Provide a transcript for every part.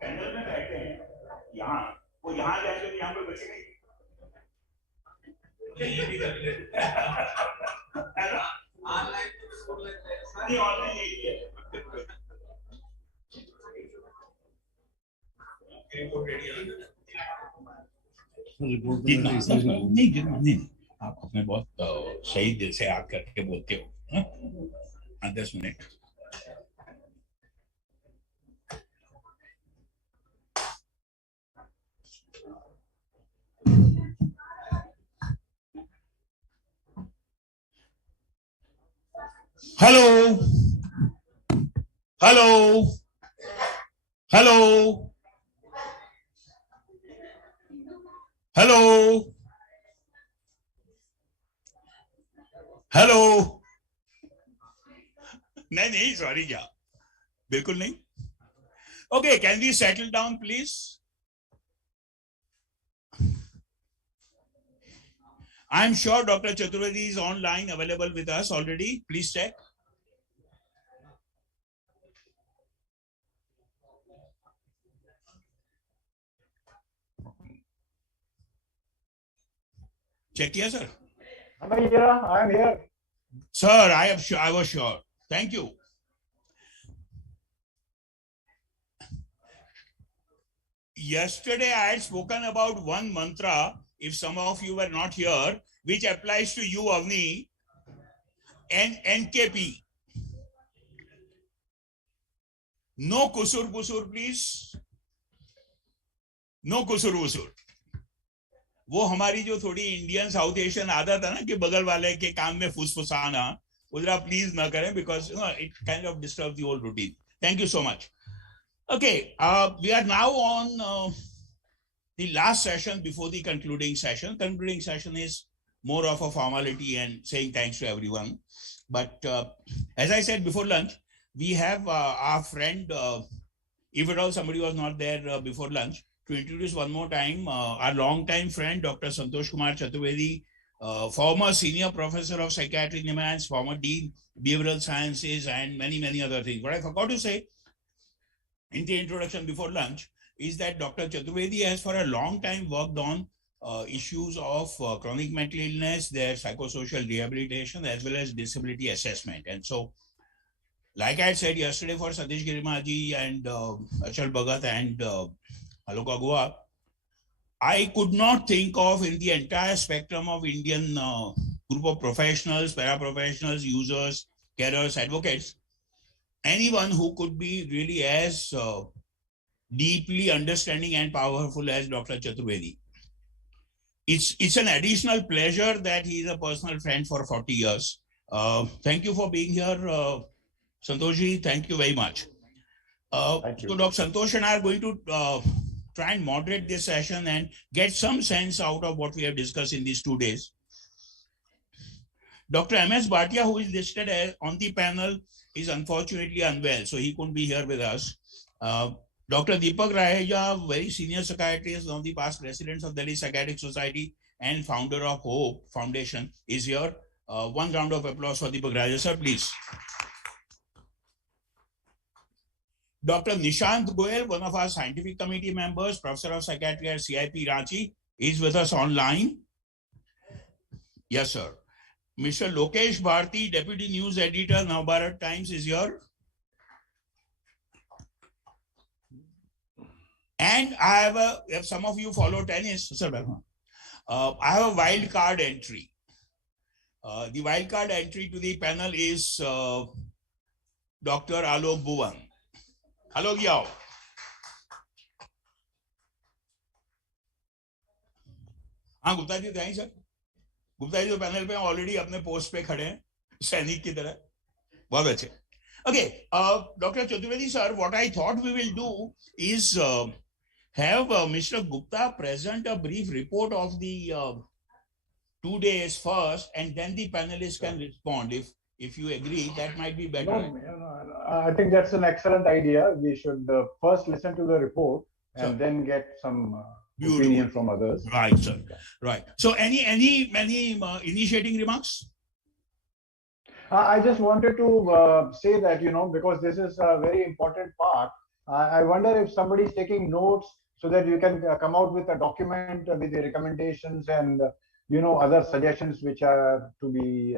Panel में बैठे हैं यहाँ, वो यहाँ जाके यहाँ पे बचे नहीं। ये भी कर ले। ऑनलाइन नहीं, ऑनलाइन यही है। नहीं, आप अपने बहुत सही दिल से याद करके बोलते हो। 10 minute. Hello hello hello hello hello. नहीं, सॉरी, क्या बिल्कुल नहीं। Okay, can we settle down please? I am sure Dr. Chaturvedi is online available with us already. Please check. Check here, sir. I am here. Sir, I was sure. Thank you. Yesterday, I had spoken about one mantra, if some of you were not here, which applies to you, Avni, NKP. No kusur busur, please. No kusur busur. वो हमारी जो थोड़ी Indian south Asian आदत है ना कि बगल वाले के काम में फुसफुसाना, उधर आप प्लीज ना करें, because it kind of disturb the whole routine. Thank you so much. Okay, we are now on the last session before the concluding session. Concluding session is more of a formality and saying thanks to everyone. But as I said before lunch, we have our friend, if at all somebody was not there before lunch, to introduce one more time our long-time friend, Dr. Santosh Kumar Chaturvedi, former senior professor of psychiatry in NSMH, former dean, behavioral sciences, and many, many other things. What I forgot to say in the introduction before lunch is that Dr. Chaturvedi has for a long time worked on issues of chronic mental illness, their psychosocial rehabilitation, as well as disability assessment. And so, like I said yesterday for Satish Girimaji and Achal Bhagat and Aloka Goa, I could not think of in the entire spectrum of Indian group of professionals, paraprofessionals, users, carers, advocates, anyone who could be really as deeply understanding and powerful as Dr. Chaturvedi. It's an additional pleasure that he is a personal friend for 40 years. Thank you for being here, Santoshji. Thank you very much. Thank you. So Dr. Santosh and I are going to try and moderate this session and get some sense out of what we have discussed in these 2 days. Dr. M.S. Bhatia, who is listed as on the panel, is unfortunately unwell, so he couldn't be here with us. Dr. Deepak Raheja, very senior psychiatrist, one of the past presidents of Delhi Psychiatric Society and founder of Hope Foundation, is here. One round of applause for Deepak Raheja, sir, please. Dr. Nishant Goyal, one of our scientific committee members, professor of psychiatry at CIP Ranchi, is with us online. Yes, sir. Mr. Lokesh Bharti, Deputy News Editor, Navbharat Times, is here. And I have if some of you follow tennis, sir, I have a wild card entry. The wild card entry to the panel is Dr. Alok Bhuvan. Alok, yao. हाँ गुप्ता जी बताइए sir. Gupta ji तो panel पे already अपने post पे खड़े हैं सैनिक की तरह. बहुत अच्छे. Okay, Dr. Chaturvedi sir, what I thought we will do is have Mr. Gupta present a brief report of the 2 days first, and then the panelists can respond. If you agree, that might be better. No, I think that's an excellent idea. We should first listen to the report and then get some opinion from others. Right, sir. Right. So, any initiating remarks? I just wanted to say that, because this is a very important part, I wonder if somebody is taking notes so that you can come out with a document with the recommendations and, other suggestions which are to be,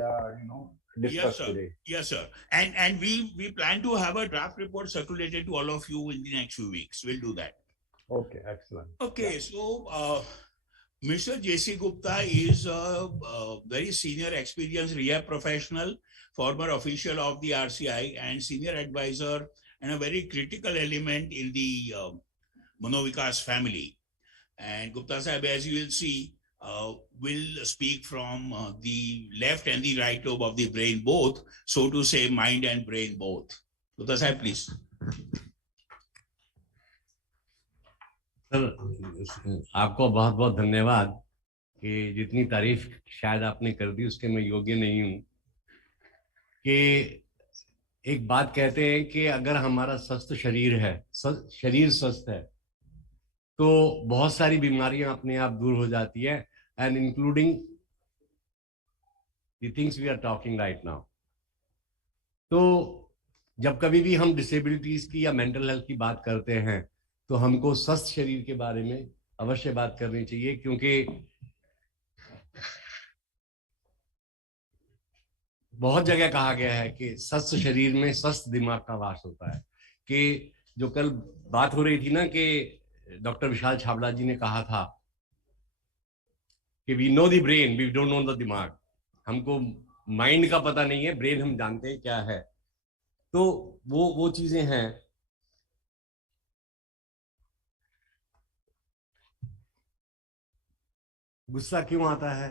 discussed today. Yes, sir. And we plan to have a draft report circulated to all of you in the next few weeks. We'll do that. Okay, excellent. Okay, so Mr. J.C. Gupta is a very senior, experienced rehab professional, former official of the RCI, and senior advisor, and a very critical element in the Manovikas family. And Gupta Sahib, as you will see, will speak from the left and the right lobe of the brain both, so to say, mind and brain both. Gupta Sahib, please. Sir, आपको बहुत बहुत धन्यवाद कि जितनी तारीफ शायद आपने कर दी उसके मैं योग्य नहीं हूँ। कि एक बात कहते हैं कि अगर हमारा स्वस्थ शरीर है, शरीर स्वस्थ है, तो बहुत सारी बीमारियां अपने आप दूर हो जाती है, and including the things we are talking right now. तो जब कभी भी हम डिसेबिलिटीज की या मेंटल हेल्थ की बात करते हैं तो हमको स्वस्थ शरीर के बारे में अवश्य बात करनी चाहिए, क्योंकि बहुत जगह कहा गया है कि स्वस्थ शरीर में स्वस्थ दिमाग का वास होता है। कि जो कल बात हो रही थी ना कि डॉक्टर विशाल छाबड़ा जी ने कहा था कि we know the brain, we don't know the दिमाग। हमको माइंड का पता नहीं है, ब्रेन हम जानते हैं क्या है। तो वो चीजें हैं। गुस्सा क्यों आता है,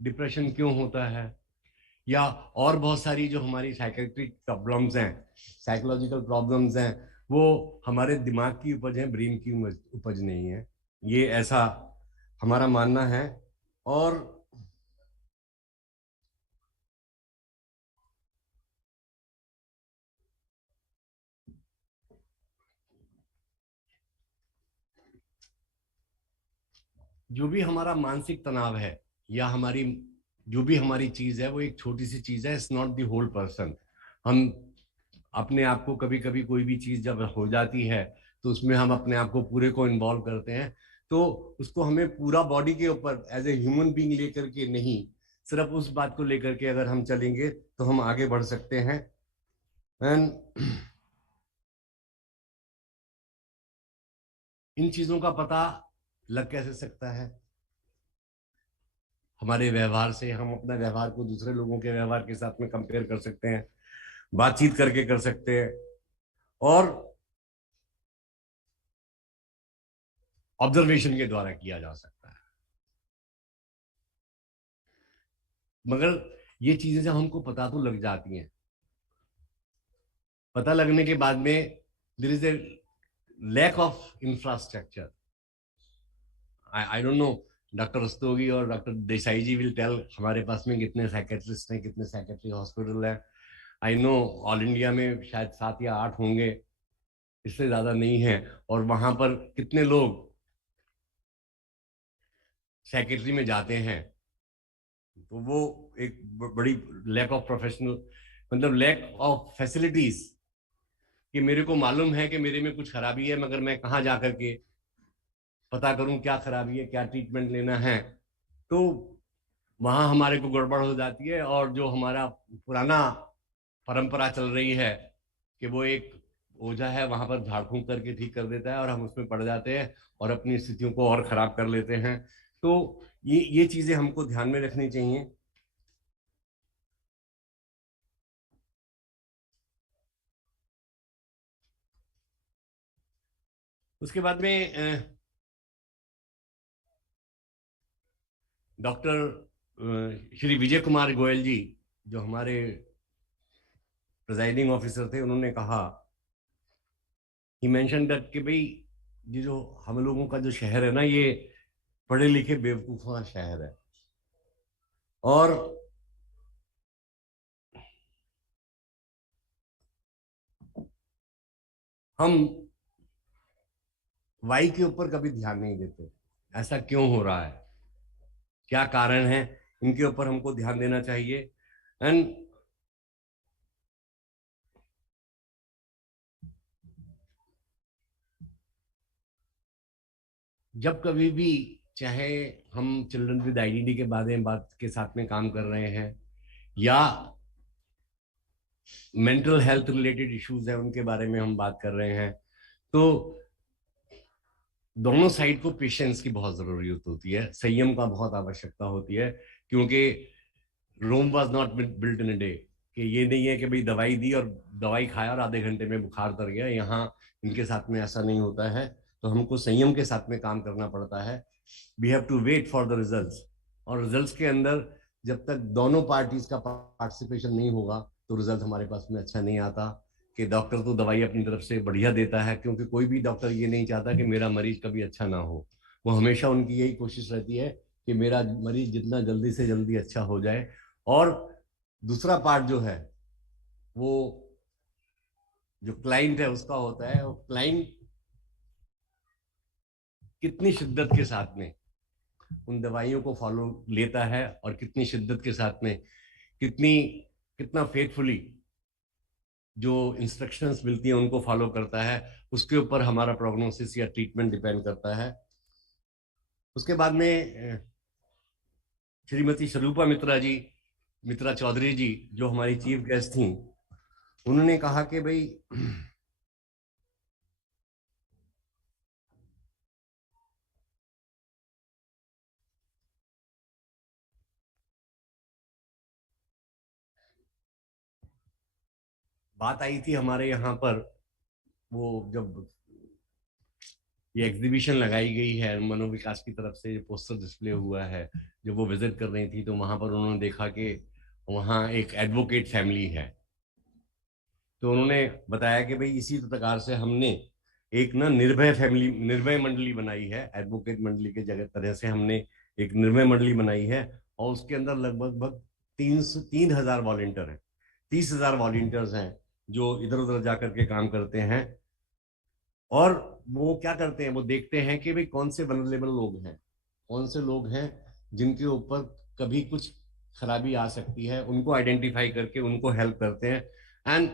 डिप्रेशन क्यों होता है, या और बहुत सारी जो हमारी साइकियाट्रिक प्रॉब्लम्स हैं, साइकोलॉजिकल प्रॉब्लम्स हैं, वो हमारे दिमाग की उपज है, ब्रेन की उपज नहीं है। ये ऐसा हमारा मानना है। और जो भी हमारा मानसिक तनाव है या हमारी जो भी हमारी चीज है वो एक छोटी सी चीज है, it's not the whole person. हम अपने आप को कभी कभी कोई भी चीज जब हो जाती है तो उसमें हम अपने आप को पूरे को इन्वॉल्व करते हैं, तो उसको हमें पूरा बॉडी के ऊपर एज ए ह्यूमन बीइंग लेकर के नहीं, सिर्फ उस बात को लेकर के अगर हम चलेंगे तो हम आगे बढ़ सकते हैं। एंड इन चीजों का पता लग कैसे सकता है? हमारे व्यवहार से। हम अपने व्यवहार को दूसरे लोगों के व्यवहार के साथ में कंपेयर कर सकते हैं, बातचीत करके कर सकते हैं, और ऑब्जर्वेशन के द्वारा किया जा सकता है। मगर ये चीजें जब हमको पता तो लग जाती हैं, पता लगने के बाद में there is a lack of infrastructure. I don't know, doctor Rastogi और doctor Desai ji will tell हमारे पास में कितने साइकेट्रिस्ट हैं, कितने साइकेट्रिक हॉस्पिटल हैं। आई नो ऑल इंडिया में शायद 7 या 8 होंगे, इससे ज्यादा नहीं है। और वहां पर कितने लोग साइकेट्री में जाते हैं, तो वो एक बड़ी लैक ऑफ प्रोफेशनल, मतलब लैक ऑफ फैसिलिटीज। कि मेरे को मालूम है कि मेरे में कुछ खराबी है, मगर मैं कहाँ जाकर के पता करूं क्या खराबी है, क्या ट्रीटमेंट लेना है। तो वहां हमारे को गड़बड़ हो जाती है। और जो हमारा पुराना परंपरा चल रही है कि वो एक ओझा है, वहां पर झाड़ फूंक करके ठीक कर देता है, और हम उसमें पड़ जाते हैं और अपनी स्थितियों को और खराब कर लेते हैं। तो ये चीजें हमको ध्यान में रखनी चाहिए। उसके बाद में डॉक्टर श्री विजय कुमार गोयल जी, जो हमारे प्रिजाइडिंग ऑफिसर थे, उन्होंने कहा, ही मेंशन दैट कि भाई ये जो हम लोगों का जो शहर है ना, ये पढ़े लिखे बेवकूफों का शहर है। और हम वाई के ऊपर कभी ध्यान नहीं देते। ऐसा क्यों हो रहा है, क्या कारण है, इनके ऊपर हमको ध्यान देना चाहिए। एंड जब कभी भी, चाहे हम चिल्ड्रन विद आईडीडी के बारे में बात के साथ में काम कर रहे हैं या मेंटल हेल्थ रिलेटेड इश्यूज है उनके बारे में हम बात कर रहे हैं, तो दोनों साइड को पेशेंस की बहुत जरूरत होती है, संयम का बहुत आवश्यकता होती है, क्योंकि Rome was not built in a day, कि ये नहीं है कि भाई दवाई दी और दवाई खाया और आधे घंटे में बुखार उतर गया। यहाँ इनके साथ में ऐसा नहीं होता है, तो हमको संयम के साथ में काम करना पड़ता है। We have to wait for the results, और रिजल्ट्स के अंदर जब तक दोनों पार्टीज का पार्टिसिपेशन नहीं होगा तो रिजल्ट हमारे पास में अच्छा नहीं आता। कि डॉक्टर तो दवाई अपनी तरफ से बढ़िया देता है, क्योंकि कोई भी डॉक्टर ये नहीं चाहता कि मेरा मरीज कभी अच्छा ना हो। वो हमेशा उनकी यही कोशिश रहती है कि मेरा मरीज जितना जल्दी से जल्दी अच्छा हो जाए। और दूसरा पार्ट जो है वो जो क्लाइंट है उसका होता है, वो क्लाइंट कितनी शिद्दत के साथ में उन दवाइयों को फॉलो लेता है और कितनी शिद्दत के साथ में कितना फेथफुली जो इंस्ट्रक्शंस मिलती हैं उनको फॉलो करता है, उसके ऊपर हमारा प्रोग्नोसिस या ट्रीटमेंट डिपेंड करता है। उसके बाद में श्रीमती स्वरूपा मित्रा चौधरी जी जो हमारी चीफ गेस्ट थी, उन्होंने कहा कि भाई बात आई थी हमारे यहाँ पर, वो जब ये एग्जीबिशन लगाई गई है मनोविकास की तरफ से, जो पोस्टर डिस्प्ले हुआ है, जब वो विजिट कर रही थी तो वहां पर उन्होंने देखा कि वहाँ एक एडवोकेट फैमिली है। तो उन्होंने बताया कि भाई इसी प्रकार से हमने एक ना निर्भय मंडली बनाई है, एडवोकेट मंडली के जगह तरह से हमने एक निर्भय मंडली बनाई है, और उसके अंदर लगभग 3,000 वॉलेंटियर हैं, 30,000 वॉलेंटियर्स हैं जो इधर उधर जाकर के काम करते हैं। और वो क्या करते हैं, वो देखते हैं कि भाई कौन से वनरेबल लोग हैं, कौन से लोग हैं जिनके ऊपर कभी कुछ खराबी आ सकती है, उनको आइडेंटिफाई करके उनको हेल्प करते हैं। And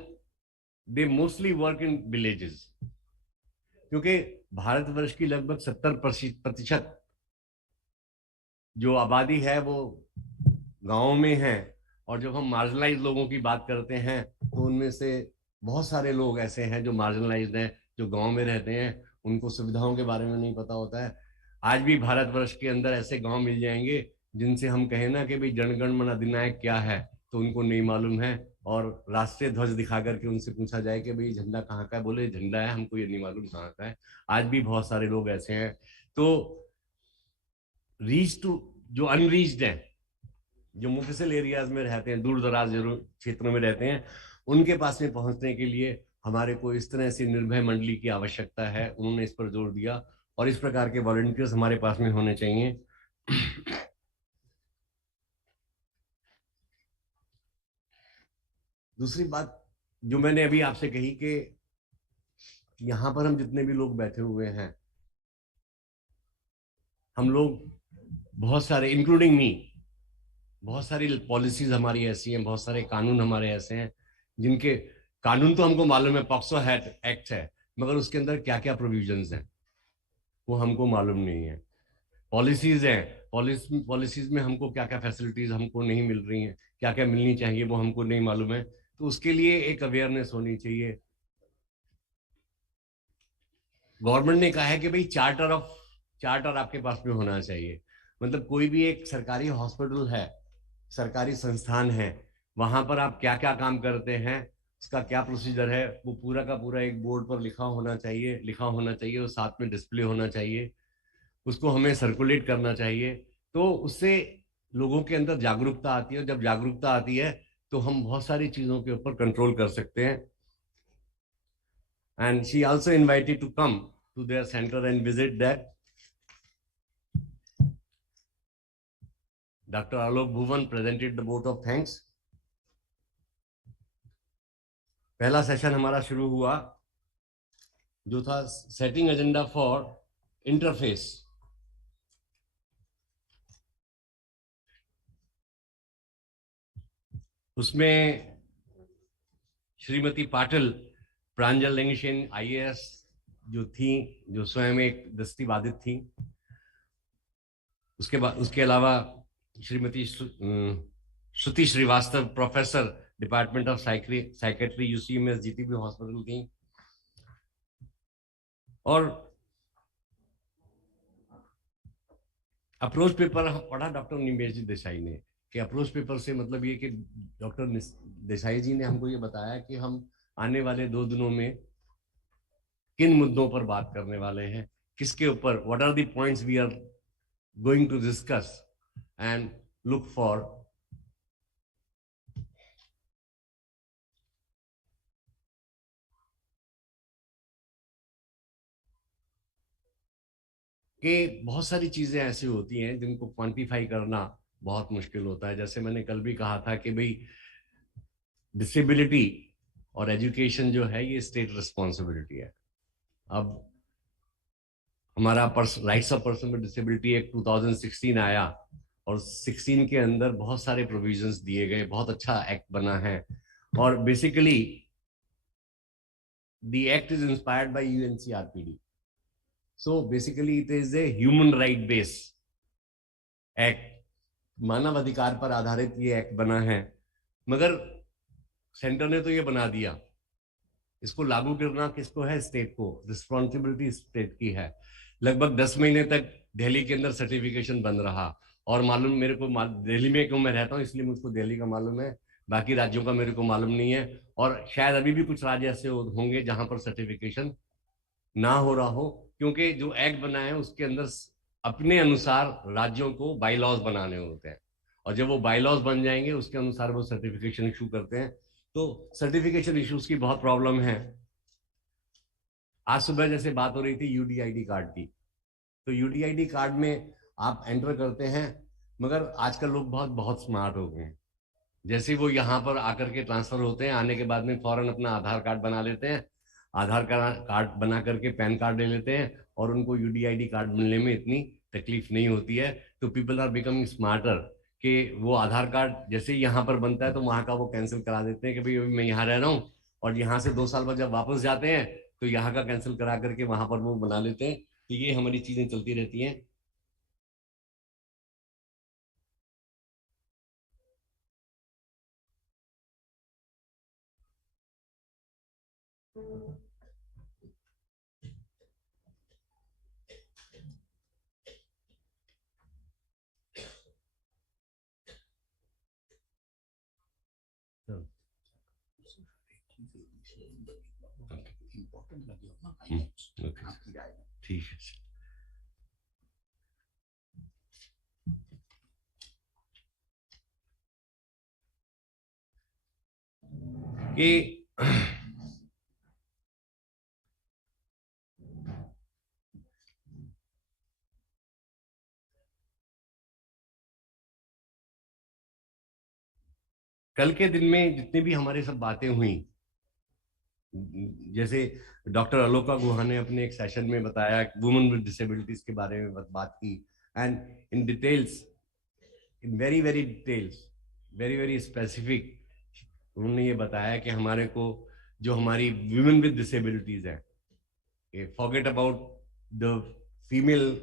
they mostly work in villages, क्योंकि भारतवर्ष की लगभग 70% जो आबादी है वो गांव में है। और जब हम मार्जिनलाइज लोगों की बात करते हैं तो उनमें से बहुत सारे लोग ऐसे हैं जो मार्जिनलाइज्ड हैं, जो गांव में रहते हैं, उनको सुविधाओं के बारे में नहीं पता होता है। आज भी भारतवर्ष के अंदर ऐसे गांव मिल जाएंगे जिनसे हम कहें ना कि भाई जनगण मन अधिनायक क्या है, तो उनको नहीं मालूम है। और राष्ट्रीय ध्वज दिखा करके उनसे पूछा जाए कि भाई झंडा कहाँ का है, बोले झंडा है, हमको ये नहीं मालूम कहाँ का है। आज भी बहुत सारे लोग ऐसे हैं। तो रीच टू जो अनरीच्ड है, जो मुफिसल एरियाज में रहते हैं, दूर दराज क्षेत्रों में रहते हैं, उनके पास में पहुंचने के लिए हमारे को इस तरह से निर्भय मंडली की आवश्यकता है। उन्होंने इस पर जोर दिया और इस प्रकार के वॉलंटियर्स हमारे पास में होने चाहिए। दूसरी बात जो मैंने अभी आपसे कही कि यहां पर हम जितने भी लोग बैठे हुए हैं, हम लोग बहुत सारे इंक्लूडिंग मी, बहुत सारी पॉलिसीज हमारी ऐसी हैं, बहुत सारे कानून हमारे ऐसे हैं जिनके कानून तो हमको मालूम है, पॉक्सो एक्ट है, मगर उसके अंदर क्या क्या प्रोविजंस हैं वो हमको मालूम नहीं है। पॉलिसीज हैं, पॉलिसीज में हमको क्या क्या फैसिलिटीज हमको नहीं मिल रही हैं, क्या क्या मिलनी चाहिए वो हमको नहीं मालूम है। तो उसके लिए एक अवेयरनेस होनी चाहिए। गवर्नमेंट ने कहा है कि भाई चार्टर आपके पास में होना चाहिए। मतलब कोई भी एक सरकारी हॉस्पिटल है, सरकारी संस्थान है, वहां पर आप क्या क्या काम करते हैं, उसका क्या प्रोसीजर है, वो पूरा का पूरा एक बोर्ड पर लिखा होना चाहिए, और साथ में डिस्प्ले होना चाहिए। उसको हमें सर्कुलेट करना चाहिए, तो उससे लोगों के अंदर जागरूकता आती है। और जब जागरूकता आती है तो हम बहुत सारी चीजों के ऊपर कंट्रोल कर सकते हैं। And she also invited to come to their center and visit that. Dr. Alok Bhuvan presented the vote of thanks. पहला सेशन हमारा शुरू हुआ जो था सेटिंग एजेंडा फॉर इंटरफेस उसमें श्रीमती पाटिल प्रांजल लेंगशेन IAS जो थी, जो स्वयं एक दृष्टिबाधित थी, उसके अलावा Shrimati Shruti Srivastava professor department of psychiatry UCMS GTB hospital थी, और अप्रोच पेपर पढ़ा डॉक्टर निमेश देसाई ने, कि अप्रोच पेपर से मतलब ये कि डॉक्टर देसाई जी ने हमको ये बताया कि हम आने वाले 2 दिनों में किन मुद्दों पर बात करने वाले हैं, किसके ऊपर, what are the points we are going to discuss and look for कि बहुत सारी चीजें ऐसी होती हैं जिनको क्वांटिफाई करना बहुत मुश्किल होता है। जैसे मैंने कल भी कहा था कि भाई डिसेबिलिटी और एजुकेशन जो है ये स्टेट रिस्पॉन्सिबिलिटी है। अब हमारा rights of person with disability act 2016 आया, और 16 के अंदर बहुत सारे प्रोविजंस दिए गए, बहुत अच्छा एक्ट बना है, और basically the act is inspired by UNCRPD। So basically it is a human right base act, मानव अधिकार पर आधारित ये एक्ट बना है। मगर सेंटर ने तो ये बना दिया, इसको लागू करना किसको है? स्टेट को, रिस्पॉन्सिबिलिटी स्टेट की है। लगभग 10 महीने तक दिल्ली के अंदर सर्टिफिकेशन बंद रहा, और मालूम मेरे को दिल्ली में क्यों मैं रहता हूँ इसलिए मुझको दिल्ली का मालूम है, बाकी राज्यों का मेरे को मालूम नहीं है, और शायद अभी भी कुछ राज्य ऐसे होंगे जहां पर सर्टिफिकेशन ना हो रहा हो, क्योंकि जो एक्ट बना है उसके अंदर अपने अनुसार राज्यों को बाई लॉज बनाने होते हैं, और जब वो बाई लॉज बन जाएंगे उसके अनुसार वो सर्टिफिकेशन इशू करते हैं। तो सर्टिफिकेशन इश्यूज की बहुत प्रॉब्लम है। आज सुबह जैसे बात हो रही थी UDID कार्ड की, तो UDID कार्ड में आप एंटर करते हैं, मगर आजकल लोग बहुत बहुत स्मार्ट हो गए हैं। जैसे वो यहाँ पर आकर के ट्रांसफर होते हैं, आने के बाद में फौरन अपना आधार कार्ड बना लेते हैं, आधार कार्ड बना करके पैन कार्ड ले लेते हैं, और उनको UDID कार्ड मिलने में इतनी तकलीफ नहीं होती है। तो पीपल आर बिकमिंग स्मार्टर, कि वो आधार कार्ड जैसे ही यहाँ पर बनता है तो वहाँ का वो कैंसिल करा देते हैं कि भाई मैं यहाँ रह रहा हूँ, और यहाँ से 2 साल बाद जब वापस जाते हैं तो यहाँ का कैंसिल करा करके वहां पर वो बना लेते हैं। तो ये हमारी चीजें चलती रहती हैं। ठीक है। कि कल के दिन में जितनी भी हमारे सब बातें हुई, जैसे डॉक्टर अलोका गुहा ने अपने एक सेशन में बताया वुमेन विद डिसेबिलिटीज के बारे में बात की, and in details, in very very details, very very specific, उन्होंने ये बताया कि हमारे को जो हमारी वुमेन विद डिसेबिलिटीज है, forget about the females,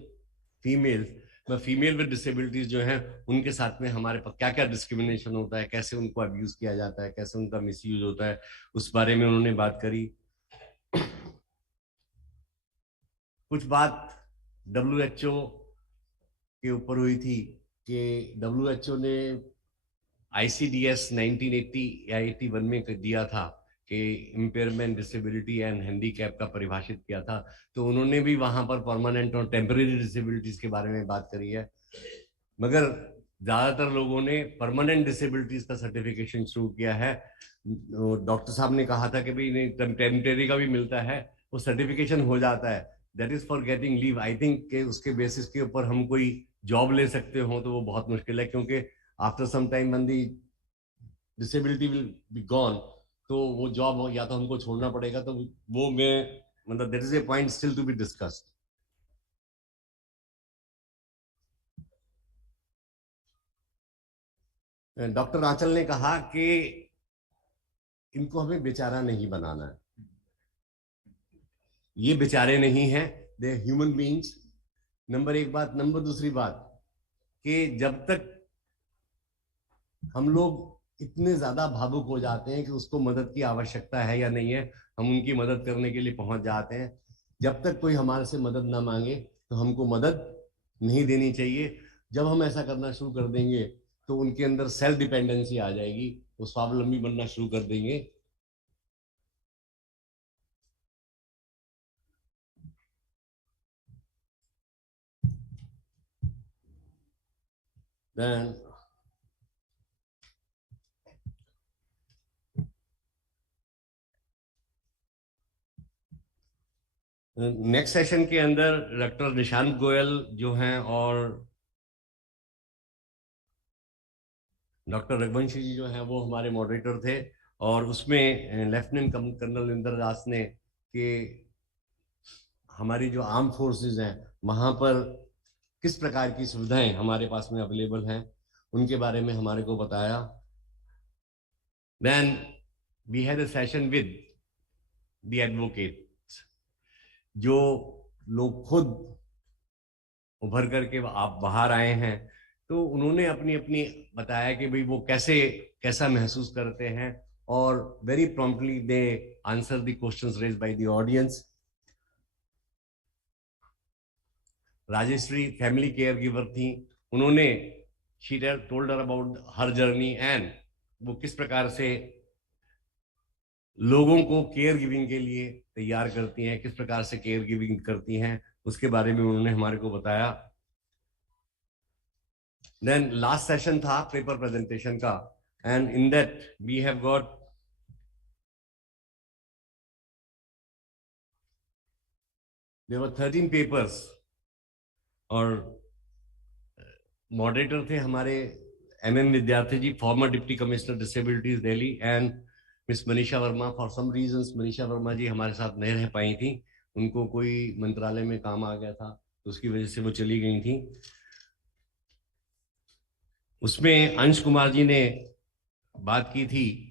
female with disabilities जो है उनके साथ में हमारे पास क्या क्या डिस्क्रिमिनेशन होता है, कैसे उनको अब्यूज किया जाता है, कैसे उनका मिसयूज होता है, उस बारे में उन्होंने बात करी। कुछ बात WHO के ऊपर हुई थी कि WHO ने ICDS 1980 या 81 में दिया था कि इम्पेयरमेंट, डिसेबिलिटी एंड हैंडीकैप का परिभाषित किया था, तो उन्होंने भी वहां पर परमानेंट और टेम्परेरी डिसेबिलिटीज के बारे में बात करी है। मगर ज्यादातर लोगों ने परमानेंट डिसेबिलिटीज का सर्टिफिकेशन शुरू किया है। डॉक्टर साहब ने कहा था कि भाई नहीं, टेम्परेरी का भी मिलता है, वो सर्टिफिकेशन हो जाता है, that is for getting leave. I think के उसके बेसिस के ऊपर हम कोई जॉब ले सकते हो तो वो बहुत मुश्किल है, क्योंकि after some time when the disability will be gone, तो वो जॉब या तो हमको छोड़ना पड़ेगा, तो वो मैं मतलब that is a point still to be discussed. Doctor Anchal ने कहा कि इनको हमें बेचारा नहीं बनाना है। ये बेचारे नहीं हैं, दे ह्यूमन बीइंग्स। नंबर एक बात। नंबर दूसरी बात कि जब तक हम लोग इतने ज्यादा भावुक हो जाते हैं कि उसको मदद की आवश्यकता है या नहीं है, हम उनकी मदद करने के लिए पहुंच जाते हैं। जब तक कोई हमारे से मदद ना मांगे तो हमको मदद नहीं देनी चाहिए। जब हम ऐसा करना शुरू कर देंगे तो उनके अंदर सेल्फ डिपेंडेंसी आ जाएगी, वो स्वावलंबी बनना शुरू कर देंगे। Then नेक्स्ट सेशन के अंदर डॉक्टर निशांत गोयल जो हैं और डॉक्टर रघुवंशी जी जो हैं वो हमारे मॉडरेटर थे, और उसमें लेफ्टिनेंट कर्नल इंद्र दास ने कि हमारी जो आर्म फोर्सेस हैं वहां पर किस प्रकार की सुविधाएं हमारे पास में अवेलेबल हैं उनके बारे में हमारे को बताया। Then we had a session with the advocate, जो लोग खुद उभर करके आप बाहर आए हैं, तो उन्होंने अपनी अपनी बताया कि भाई वो कैसा महसूस करते हैं, और very promptly they answer the questions raised by the audience. Rajeshree family caregiver थी, उन्होंने she told her about her journey and वो किस प्रकार से लोगों को केयर गिविंग के लिए तैयार करती हैं, किस प्रकार से केयर गिविंग करती हैं, उसके बारे में उन्होंने हमारे को बताया। देन लास्ट सेशन था पेपर प्रेजेंटेशन का, and in that we have got there were 13 papers, और मॉडरेटर थे हमारे MM Vidyarthi ji, former deputy commissioner disabilities Delhi, and miss Manisha Verma. For some reasons Manisha Verma ji हमारे साथ नहीं रह पाई थी, उनको कोई मंत्रालय में काम आ गया था, तो उसकी वजह से वो चली गई थी। उसमें अंश कुमार जी ने बात की थी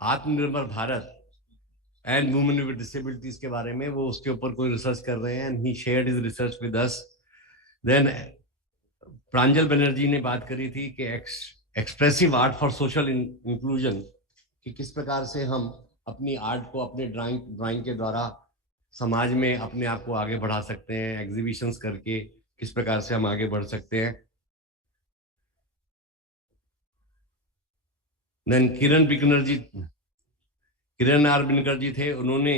आत्मनिर्भर Bharat and women with disabilities के बारे में, वो उसके ऊपर कोई रिसर्च कर रहे हैं, and he shared his research with us. Then Pranjal Banerjee ने बात करी थी कि expressive art for social inclusion, कि किस प्रकार से हम अपनी आर्ट को अपने ड्राइंग के द्वारा समाज में अपने आप को आगे बढ़ा सकते हैं, एग्जीबिशंस करके किस प्रकार से हम आगे बढ़ सकते हैं। देन किरण आर बिनकर जी थे, उन्होंने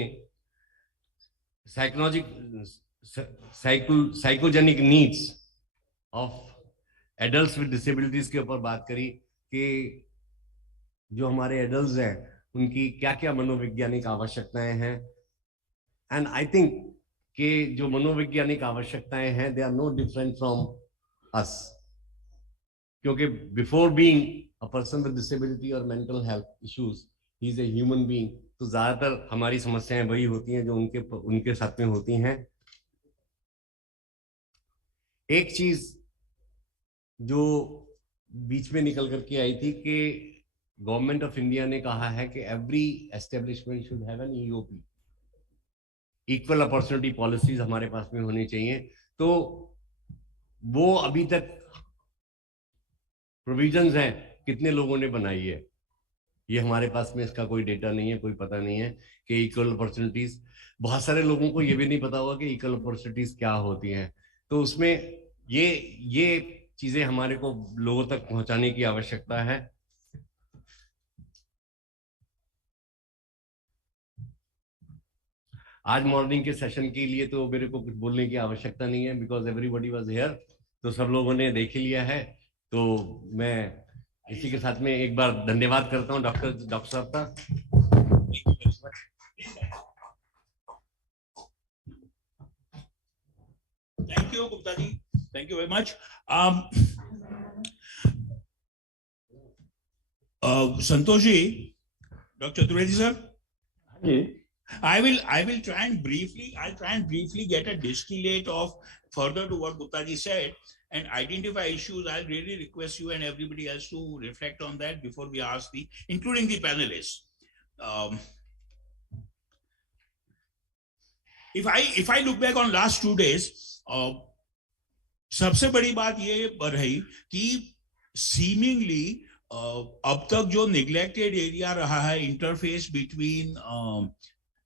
psychogenic needs of adults with disabilities के ऊपर बात करी कि जो हमारे एडल्ट्स हैं उनकी क्या क्या मनोवैज्ञानिक आवश्यकताएं हैं। एंड आई थिंक कि जो मनोवैज्ञानिक आवश्यकताएं हैं they are no different from us, क्योंकि before being a person with disability और mental health issues he is a human being. तो ज्यादातर हमारी समस्याएं वही होती हैं जो उनके साथ में होती हैं। एक चीज जो बीच में निकल करके आई थी कि गवर्नमेंट ऑफ इंडिया ने कहा है कि every establishment should have an EOP, equal opportunity policies हमारे पास में होनी चाहिए। तो वो अभी तक प्रोविजंस हैं, कितने लोगों ने बनाई है ये हमारे पास में इसका कोई डेटा नहीं है, कोई पता नहीं है कि इक्वल अपॉर्चुनिटीज। बहुत सारे लोगों को ये भी नहीं पता होगा कि इक्वल अपॉर्चुनिटीज क्या होती हैं। तो उसमें ये चीजें हमारे को लोगों तक पहुंचाने की आवश्यकता है। आज मॉर्निंग के सेशन के लिए तो मेरे को कुछ बोलने की आवश्यकता नहीं है, बिकॉज एवरीबॉडी वाज हियर, तो सब लोगों ने देख ही लिया है। तो मैं इसी के साथ में एक बार धन्यवाद करता हूँ डॉक्टर साहब का। Thank you Gupta ji, thank you very much. Santosh ji, doctor Chaturvedi sir. I will try and briefly get a distillate of further to what Guptaji said and identify issues. I'll really request you and everybody else to reflect on that before we ask including the panelists. If I look back on last 2 days, सबसे बड़ी बात ये रही कि seemingly अब तक जो neglected area रहा है interface between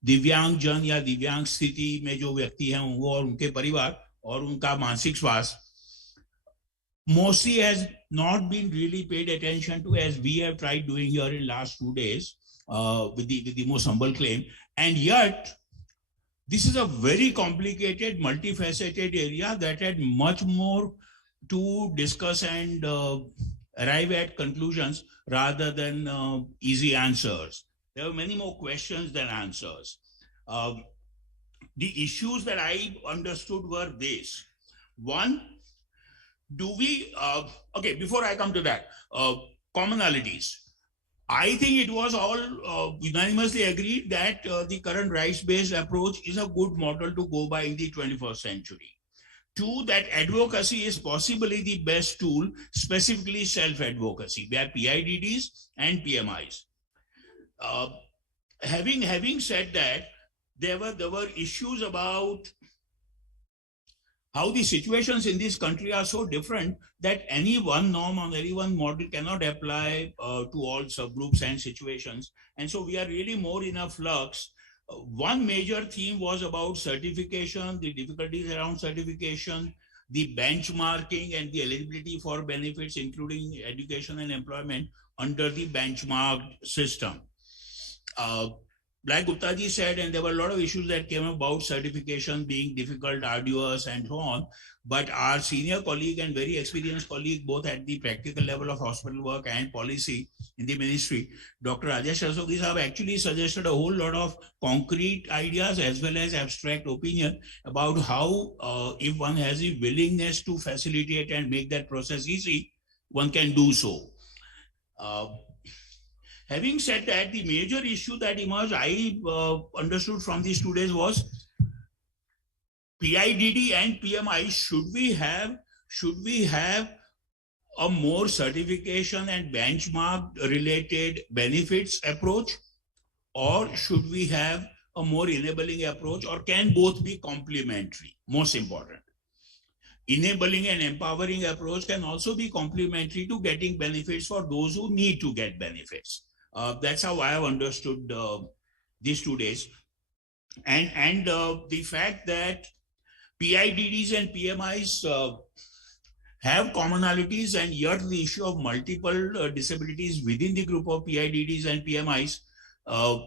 दिव्यांग जन या दिव्यांग स्थिति में जो व्यक्ति हैं वो और उनके परिवार और उनका मानसिक स्वास्थ्य mostly has not been really paid attention to, as we have tried doing here in last 2 days with the most humble claim. And yet this is a very complicated, multifaceted area that had much more to discuss and arrive at conclusions rather than easy answers. There were many more questions than answers. The issues that I understood were this. One, do we, okay, before I come to that, commonalities. I think it was all unanimously agreed that the current rights-based approach is a good model to go by in the 21st century. Two, that advocacy is possibly the best tool, specifically self-advocacy, where PIDDs and PMIs. Having said that, there were issues about how the situations in this country are so different that any one norm or any one model cannot apply to all subgroups and situations. And so we are really more in a flux. One major theme was about certification, the difficulties around certification, the benchmarking and the eligibility for benefits, including education and employment under the benchmarked system. Like Guptaji said, and there were a lot of issues that came about certification being difficult, arduous, and so on. But our senior colleague and very experienced colleague, both at the practical level of hospital work and policy in the ministry, Dr. Rajesh Rastogi have actually suggested a whole lot of concrete ideas as well as abstract opinion about how, if one has a willingness to facilitate and make that process easy, one can do so. Having said that, the major issue that emerged, I understood from these 2 days was PIDD and PMI. Should we have a more certification and benchmark related benefits approach, or should we have a more enabling approach, or can both be complementary? Most important. Enabling and empowering approach can also be complementary to getting benefits for those who need to get benefits. That's how I have understood these 2 days. And the fact that PIDDs and PMIs have commonalities, and yet the issue of multiple disabilities within the group of PIDDs and PMIs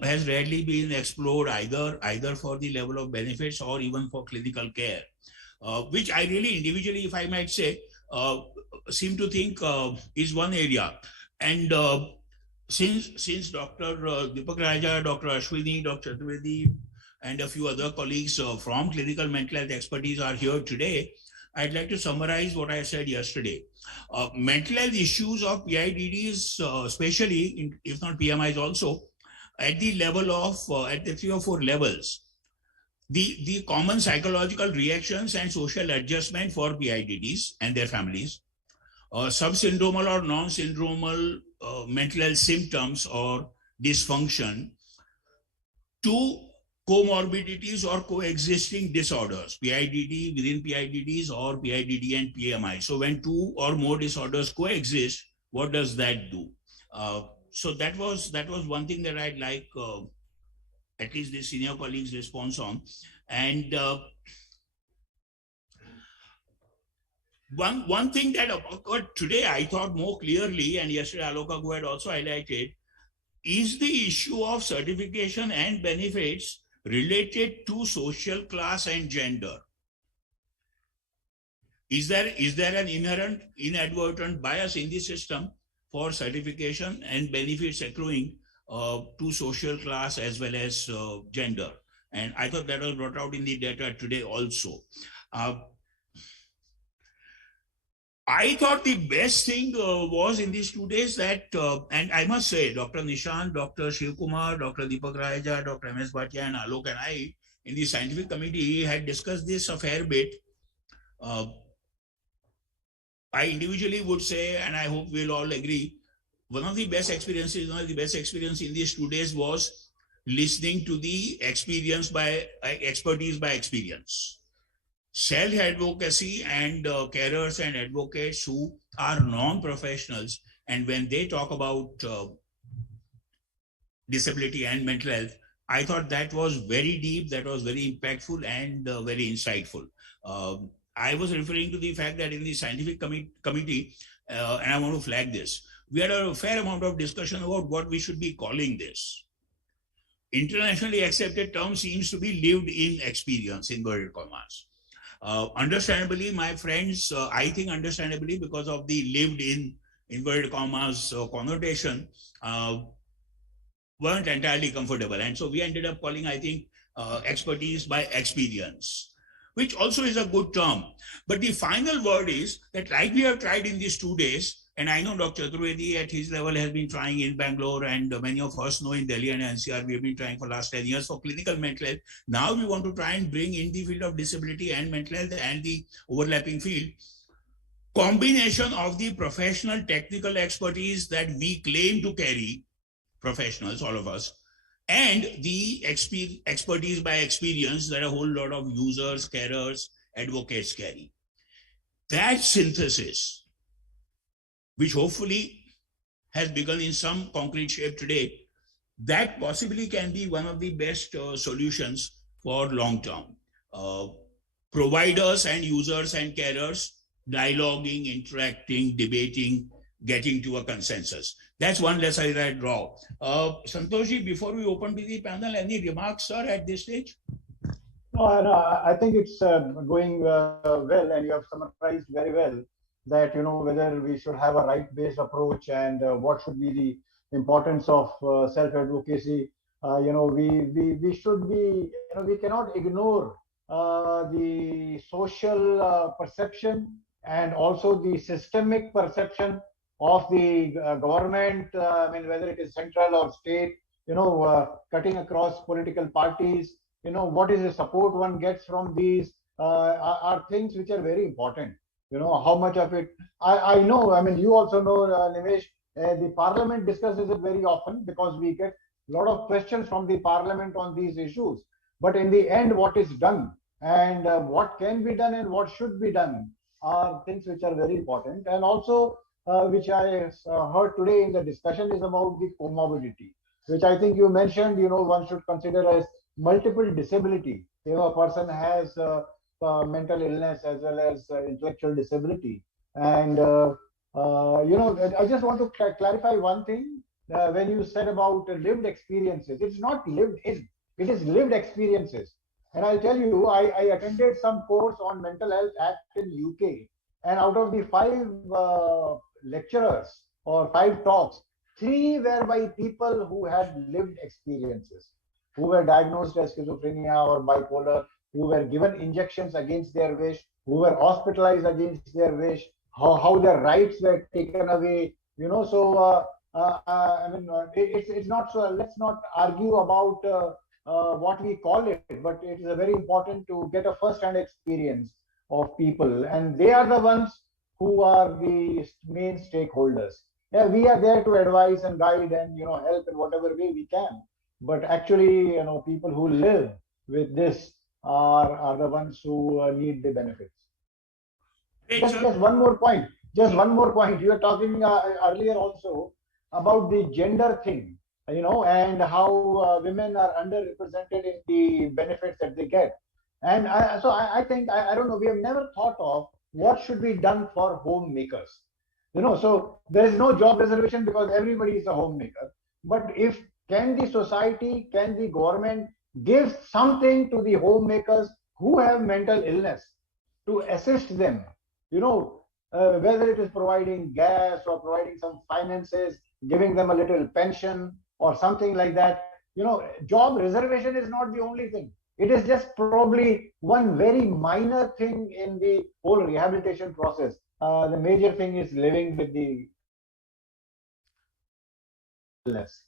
has rarely been explored either for the level of benefits or even for clinical care, which I really individually, if I might say, seem to think is one area. And since Dr. Deepak Raja, Dr. Ashwini, Dr. Chaturvedi, and a few other colleagues from clinical mental health expertise are here today, I'd like to summarize what I said yesterday. Mental health issues of PIDDs, especially, if not PMIs also, at the level of, at the 3 or 4 levels, the common psychological reactions and social adjustment for PIDDs and their families, subsyndromal or non-syndromal mental health symptoms or dysfunction, to comorbidities or coexisting disorders, PIDD within PIDDs or PIDD and PMI. So when 2 or more disorders coexist, what does that do? So that was one thing that I'd like at least the senior colleagues' response on. And one thing that occurred today, I thought more clearly, and yesterday Aloka Gu had also highlighted, is the issue of certification and benefits related to social class and gender. Is there an inherent inadvertent bias in the system for certification and benefits accruing to social class as well as gender? And I thought that was brought out in the data today also. I thought the best thing was in these 2 days that, and I must say, Dr. Nishant, Dr. Shiv Kumar, Dr. Deepak Raja, Dr. MS Bhatia, and Alok and I, in the scientific committee, had discussed this a fair bit. I individually would say, and I hope we'll all agree, one of the best experiences in these 2 days was listening to the expertise by experience. Self-advocacy and carers and advocates who are non-professionals, and when they talk about disability and mental health, I thought that was very deep, that was very impactful and very insightful. I was referring to the fact that in the scientific committee, and I want to flag this, we had a fair amount of discussion about what we should be calling this. Internationally accepted term seems to be lived in experience, inverted commas. Understandably, my friends, I think understandably, because of the lived in inverted commas connotation, weren't entirely comfortable. And so we ended up calling, I think, expertise by experience, which also is a good term. But the final word is that, like we have tried in these 2 days, and I know Dr. Chaturvedi at his level has been trying in Bangalore, and many of us know in Delhi and NCR, we have been trying for the last 10 years for clinical mental health. Now we want to try and bring in the field of disability and mental health and the overlapping field, combination of the professional technical expertise that we claim to carry, professionals, all of us, and the expertise by experience that a whole lot of users, carers, advocates carry. That synthesis, which hopefully has begun in some concrete shape today, that possibly can be one of the best solutions for long term. Providers and users and carers dialoguing, interacting, debating, getting to a consensus. That's one lesson that I draw. Santoshji, before we open to the panel, any remarks, sir, at this stage? No, I think it's going well, and you have summarized very well that, whether we should have a right-based approach and what should be the importance of self-advocacy. We should be, we cannot ignore the social perception and also the systemic perception of the government. Whether it is central or state, cutting across political parties. What is the support one gets from these are things which are very important. How much of it, I know, you also know, Nimesh, the parliament discusses it very often because we get a lot of questions from the parliament on these issues. But in the end, what is done and what can be done and what should be done are things which are very important. And also, which I heard today in the discussion is about the comorbidity, which I think you mentioned, one should consider as multiple disability. If a person has mental illness as well as intellectual disability. And, I just want to clarify one thing. When you said about lived experiences, it's not lived in, it is lived experiences. And I'll tell you, I attended some course on Mental Health Act in UK. And out of the 5 lecturers or 5 talks, 3 were by people who had lived experiences, who were diagnosed as schizophrenia or bipolar, who were given injections against their wish, who were hospitalized against their wish, how their rights were taken away. So it's not so. Let's not argue about what we call it, but it is very important to get a first-hand experience of people, and they are the ones who are the main stakeholders. Yeah, we are there to advise and guide and help in whatever way we can. But actually, people who live with this are the ones who need the benefits. Just one more point. You were talking earlier also about the gender thing, and how women are underrepresented in the benefits that they get. And I think, I don't know, we have never thought of what should be done for homemakers. So there is no job reservation because everybody is a homemaker. But can the society, can the government give something to the homemakers who have mental illness to assist them? Whether it is providing gas or providing some finances, giving them a little pension or something like that. Job reservation is not the only thing. It is just probably one very minor thing in the whole rehabilitation process. the major thing is living with the illness.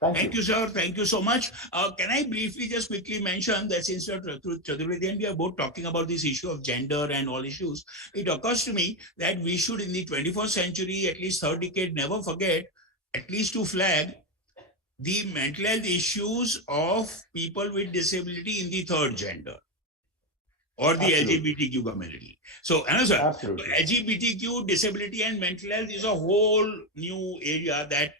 Thank you, sir. Thank you so much. Can I briefly just quickly mention that since Chaturvedi and we are both talking about this issue of gender and all issues, it occurs to me that we should, in the 21st century, at least third decade, never forget, at least to flag the mental health issues of people with disability in the third gender or the Absolutely. LGBTQ community. So, sir, Absolutely. LGBTQ, disability and mental health is a whole new area that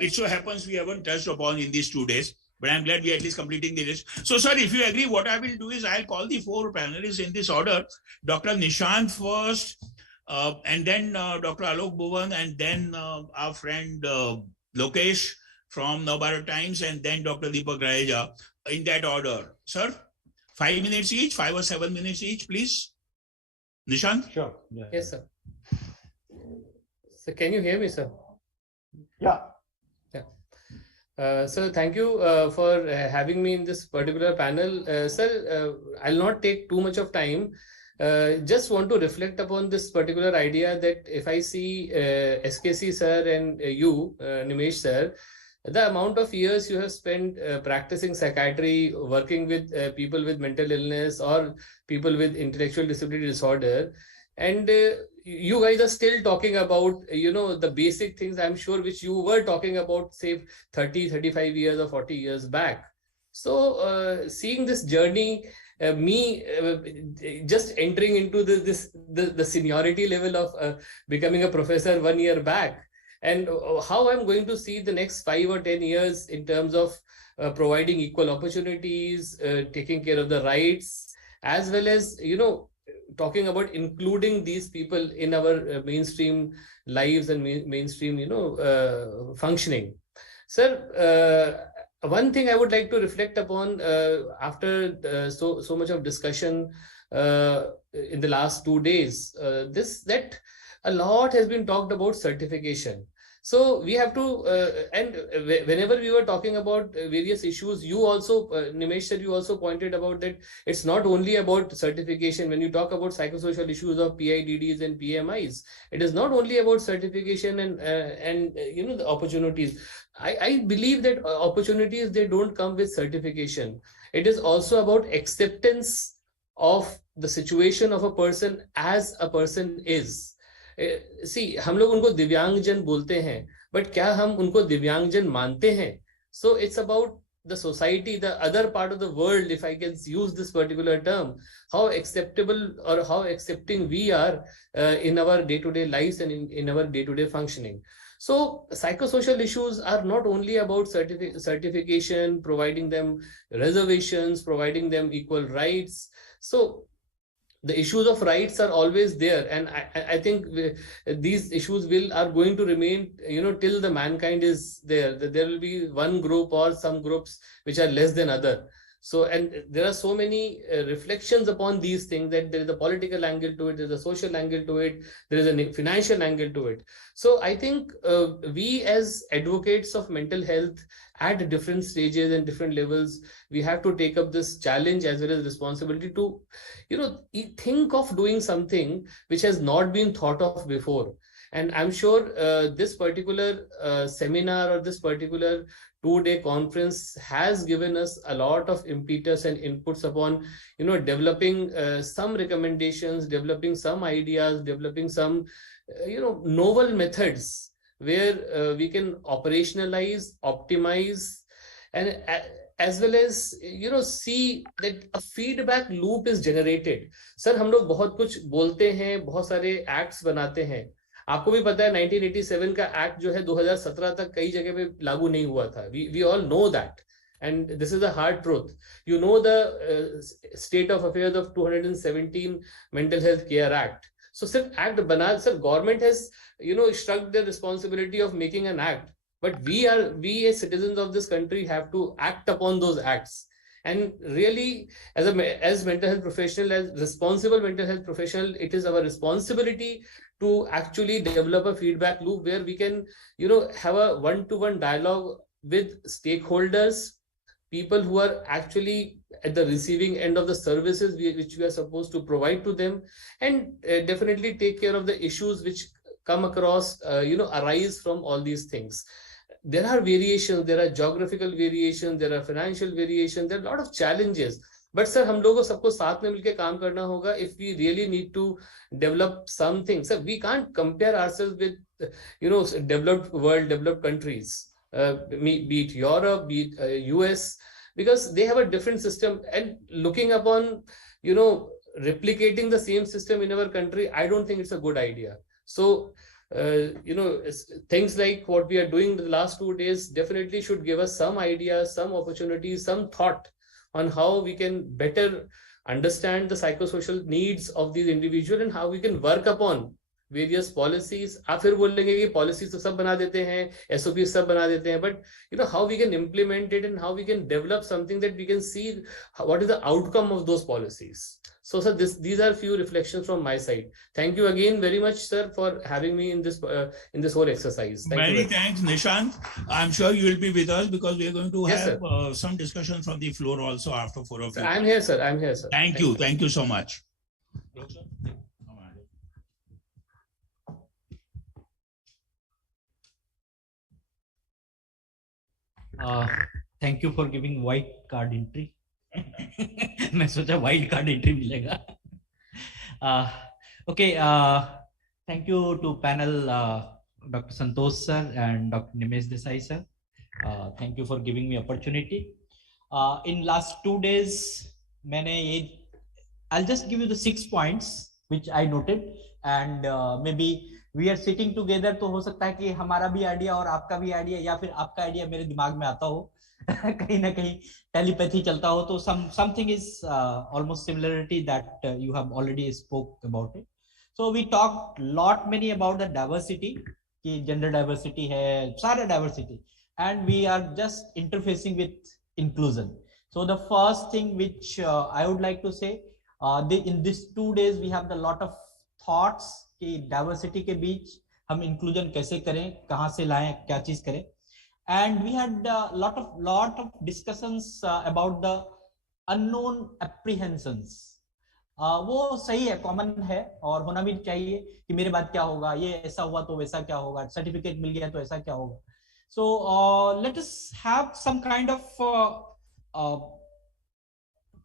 it so happens we haven't touched upon in these 2 days, but I'm glad we are at least completing the list. So, sir, if you agree, what I will do is I'll call the 4 panelists in this order. Dr. Nishant first, and then Dr. Alok Bhuvan, and then our friend Lokesh from Navbharat Times, and then Dr. Deepak Raheja, in that order. Sir, 5 minutes each, 5 or 7 minutes each, please. Nishant? Sure. Yeah. Yes, sir. So can you hear me, sir? Yeah. So thank you for having me in this particular panel. Sir, I'll not take too much of time. Just want to reflect upon this particular idea that if I see SKC sir and you, Nimesh sir, the amount of years you have spent practicing psychiatry, working with people with mental illness or people with intellectual disability disorder, and you guys are still talking about, the basic things, I'm sure, which you were talking about, say, 30, 35 years or 40 years back. So seeing this journey, just entering into the seniority level of becoming a professor 1 year back, and how I'm going to see the next 5 or 10 years in terms of providing equal opportunities, taking care of the rights, as well as, talking about including these people in our mainstream lives and mainstream, functioning. Sir, one thing I would like to reflect upon after so much of discussion in the last 2 days, that a lot has been talked about certification. So we have to, and whenever we were talking about various issues, you also, Nimesh sir, you also pointed about that it's not only about certification. When you talk about psychosocial issues of PIDDs and PMIs, it is not only about certification and the opportunities. I believe that opportunities, they don't come with certification. It is also about acceptance of the situation of a person as a person is. हम लोग उनको दिव्यांगजन बोलते हैं, but क्या हम उनको दिव्यांगजन मानते हैं? So it's about the society, the other part of the world, if I can use this particular term, how acceptable or how accepting we are in our day-to-day lives and in our day-to-day functioning. So psychosocial issues are not only about certification, providing them reservations, providing them equal rights. So the issues of rights are always there, and I think these issues are going to remain, till the mankind is there. There will be one group or some groups which are less than other. So, and there are so many reflections upon these things, that there is a political angle to it, there is a social angle to it, there is a financial angle to it. So I think we as advocates of mental health at different stages and different levels, we have to take up this challenge as well as responsibility to, think of doing something which has not been thought of before. And I'm sure this particular seminar or this particular 2-day conference has given us a lot of impetus and inputs upon, developing some recommendations, developing some ideas, developing some, novel methods where we can operationalize, optimize, and as well as, see that a feedback loop is generated. Sir, हम लोग बहुत कुछ बोलते हैं, बहुत सारे acts बनाते हैं. आपको भी पता है 1987 का एक्ट जो है 2017 तक कई जगह पे लागू नहीं हुआ था. We all know that, and this is a hard truth. You know the state of affairs of 217 Mental Health Care Act. So सिर्फ एक्ट बना, sir government has, shrugged the responsibility of making an act, but we as citizens of this country have to act upon those acts. And really, as mental health professional, as responsible mental health professional, it is our responsibility to actually develop a feedback loop where we can, have a one-to-one dialogue with stakeholders, people who are actually at the receiving end of the services which we are supposed to provide to them, and definitely take care of the issues which come across, arise from all these things. There are variations, there are geographical variations, there are financial variations, there are a lot of challenges. But sir, हम लोगों सबको साथ में मिलके काम करना होगा if we really need to develop something. Sir, we can't compare ourselves with, developed world, developed countries, be it Europe, be it US, because they have a different system. And looking upon, replicating the same system in our country, I don't think it's a good idea. So, things like what we are doing the last 2 days definitely should give us some ideas, some opportunities, some thought on how we can better understand the psychosocial needs of these individuals and how we can work upon various policies. आप फिर बोलेंगे कि policies तो सब बना देते हैं, SOPs सब बना देते हैं, but how we can implement it and how we can develop something that we can see what is the outcome of those policies. So, sir, these are few reflections from my side. Thank you again very much, sir, for having me in this whole exercise. Many thanks, Nishant. I'm sure you will be with us because we are going to Yes, have some discussion from the floor also after 4 o'clock. I'm here, sir. I'm here, sir. Thank you. Thank you so much. Thank you for giving white card entry. मैं सोचा wild card entry मिलेगा. Okay, thank you to panel, Dr. Santosh sir and Dr. Nimesh Desai sir. Thank you for giving me opportunity. In last 2 days, I'll just give you the 6 points which I noted, and maybe we are sitting together, तो हो सकता है कि हमारा भी idea और आपका भी आइडिया या फिर आपका आइडिया मेरे दिमाग में आता हो. कहीं ना कहीं टेलीपैथी चलता हो, तो something is almost similarity that you have already spoke about it. So we talked many about the diversity, कि gender diversity है, सारे diversity, and we are just interfacing with inclusion. So the first thing which I would like to say, in these 2 days we have the lot of thoughts कि diversity के बीच हम inclusion कैसे करें, कहाँ से लाएं, क्या चीज करें. And we had a lot of discussions about the unknown apprehensions. वो सही है, कॉमन है और होना भी चाहिए कि मेरे बाद क्या होगा, ये ऐसा हुआ तो वैसा क्या होगा, सर्टिफिकेट मिल गया तो ऐसा क्या होगा. So let us have some kind of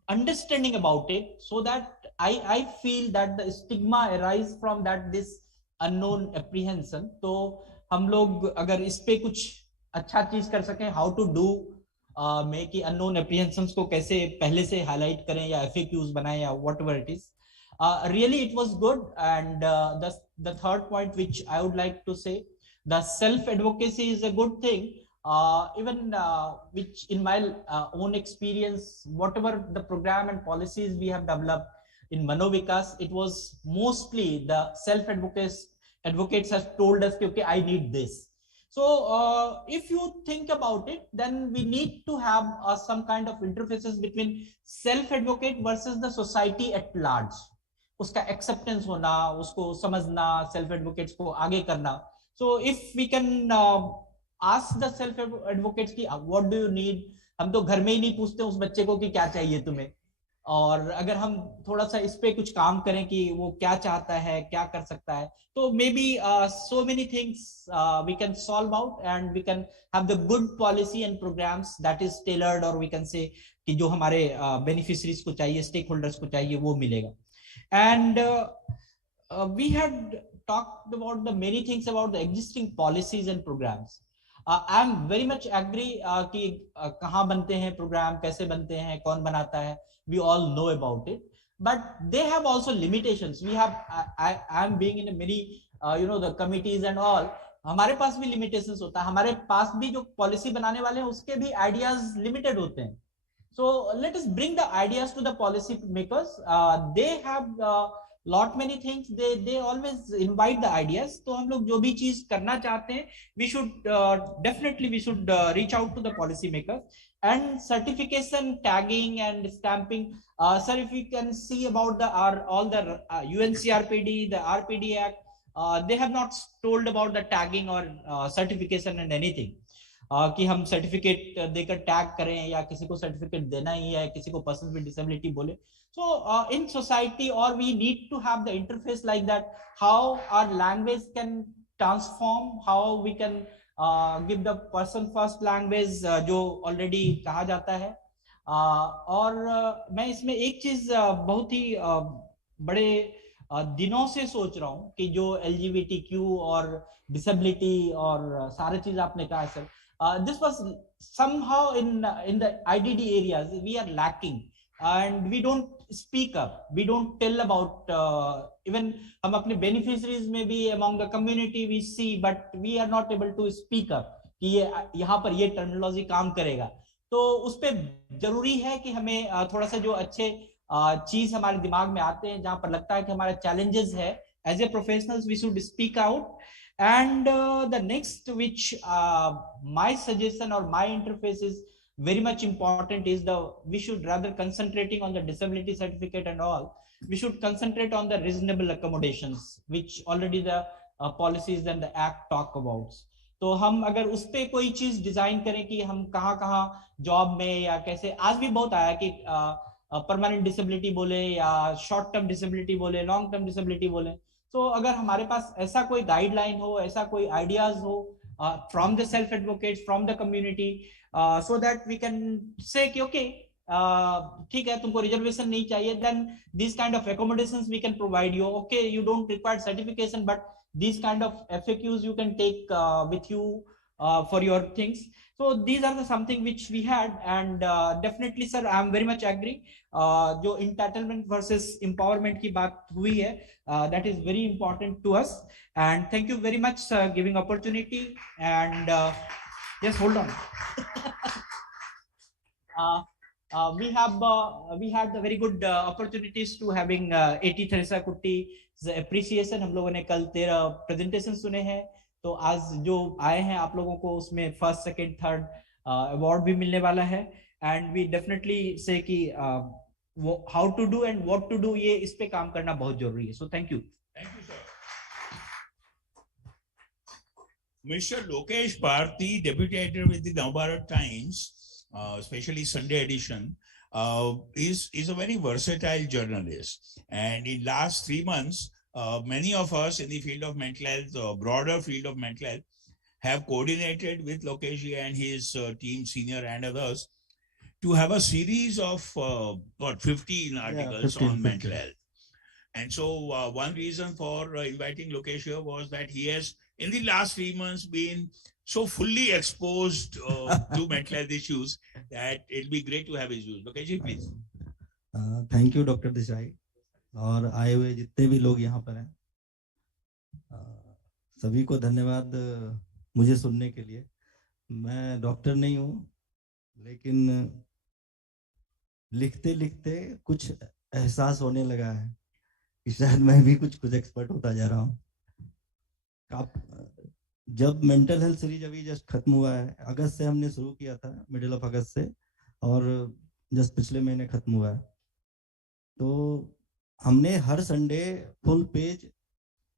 understanding about it, so that I feel that the stigma arise from that, this unknown apprehension. तो हम लोग अगर इस पे कुछ अच्छा चीज कर सकें, how to do में कि unknown apprehensions को कैसे पहले से highlight करें या FAQs बनाएं या whatever it is. Really it was good. And the third point which I would like to say, the self advocacy is a good thing. Even which in my own experience, whatever the program and policies we have developed in Manovikas, it was mostly the self advocates have told us, okay, I need this. So if you think about it, then we need to have some kind of interfaces between self-advocate versus the society at large. उसका acceptance होना, उसको समझना, self-advocates को आगे करना. So if we can ask the self-advocates कि what do you need, हम तो घर में ही नहीं पूछते उस बच्चे को कि क्या चाहिए तुम्हें. और अगर हम थोड़ा सा इस पे कुछ काम करें कि वो क्या चाहता है, क्या कर सकता है, तो maybe so many things we can solve out, and we can have the good policy and programs that is tailored, or we can say कि जो हमारे beneficiaries को चाहिए, stakeholders को चाहिए, वो मिलेगा. And we had talked about the many things about the existing policies and programs. I am very much agree कि कहाँ बनते हैं program, कैसे बनते हैं, कौन बनाता है, we all know about it, but they have also limitations. We have I am being in a many the committees and all, हमारे पास भी limitations होता है, हमारे पास भी जो policy बनाने वाले हैं उसके भी ideas limited होते हैं. So let us bring the ideas to the policy makers. They have lot many things, they always invite the ideas. तो हम लोग जो भी चीज करना चाहते हैं, we should definitely reach out to the policy makers. And certification, tagging and stamping, sir, if we can see about all the UNCRPD, the RPD Act, they have not told about the tagging or certification and anything. कि हम certificate देकर tag करें या किसी को certificate देना ही है, किसी को पर्सन विद डिसेबिलिटी बोले. So in society, or we need to have the interface like that, how our language can transform, how we can give the person first language जो already कहा जाता है. और मैं इसमें एक चीज बहुत ही बड़े दिनों से सोच रहा हूँ कि जो LGBTQ और डिसेबिलिटी और सारे चीज आपने कहा sir, this was somehow in the IDD areas we are lacking and we don't speak up, we don't tell about even हम अपने beneficiaries में भी among the community we see, but we are not able to speak up कि ये यहाँ पर ये terminology काम करेगा. तो उस पे जरूरी है कि हमें थोड़ा सा जो अच्छे चीज हमारे दिमाग में आते हैं, जहां पर लगता है कि हमारे challenges है, as a professionals we should speak out. And the next which my suggestion or my interface is very much important is we should, rather concentrating on the disability certificate and all, we should concentrate on the reasonable accommodations which already the policies and the act talk about. तो हम अगर उस पे कोई चीज design करें कि हम कहाँ कहाँ जॉब में या कैसे, आज भी बहुत आया कि परमानेंट डिसेबिलिटी बोले या शॉर्ट टर्म डिसेबिलिटी बोले, लॉन्ग टर्म डिसेबिलिटी बोले. तो अगर हमारे पास ऐसा कोई गाइडलाइन हो, ऐसा कोई आइडियाज हो from the self advocates, from the community, so that we can say कि ओके ठीक है तुमको रिजर्वेशन नहीं चाहिए, then this kind of accommodations we can provide you. Okay, you don't require certification, but these kind of FAQs you can take with you for your things. So these are the something which we had, and definitely sir I am very much agree. जो entitlement versus empowerment की बात हुई है, that is very important to us, and thank you very much sir giving opportunity. And yes, hold on. We had the very good opportunities to having A.T. Theresa Kutti's appreciation. हम लोगों ने कल 13 presentation सुने हैं, तो आज जो आए हैं आप लोगों को उसमें फर्स्ट सेकंड थर्ड अवार्ड भी मिलने वाला है. एंड वी डेफिनेटली से कि how to do and what to do, ये इस पे काम करना बहुत जरूरी है. So thank you. Sir. Mr. Lokesh Bharti, deputy editor with the Navbharat Times, especially Sunday edition, is a very versatile journalist. And in last 3 months, many of us in the field of mental health, broader field of mental health, have coordinated with Lokesh and his team, senior and others, to have a series of 15 articles 15, on mental health. And so one reason for inviting Lokesh here was that he has, in the last 3 months, been so fully exposed to mental health issues that it'll be great to have his views. Lokesh ji, please. Thank you, Dr. Desai. और आए हुए जितने भी लोग यहाँ पर हैं, सभी को धन्यवाद मुझे सुनने के लिए. मैं डॉक्टर नहीं हूँ, लेकिन लिखते लिखते कुछ एहसास होने लगा है कि शायद मैं भी कुछ एक्सपर्ट होता जा रहा हूँ. जब मेंटल हेल्थ सीरीज अभी जस्ट खत्म हुआ है, अगस्त से हमने शुरू किया था, मिडिल ऑफ अगस्त से, और जस्ट पिछले महीने खत्म हुआ है. तो हमने हर Sunday full page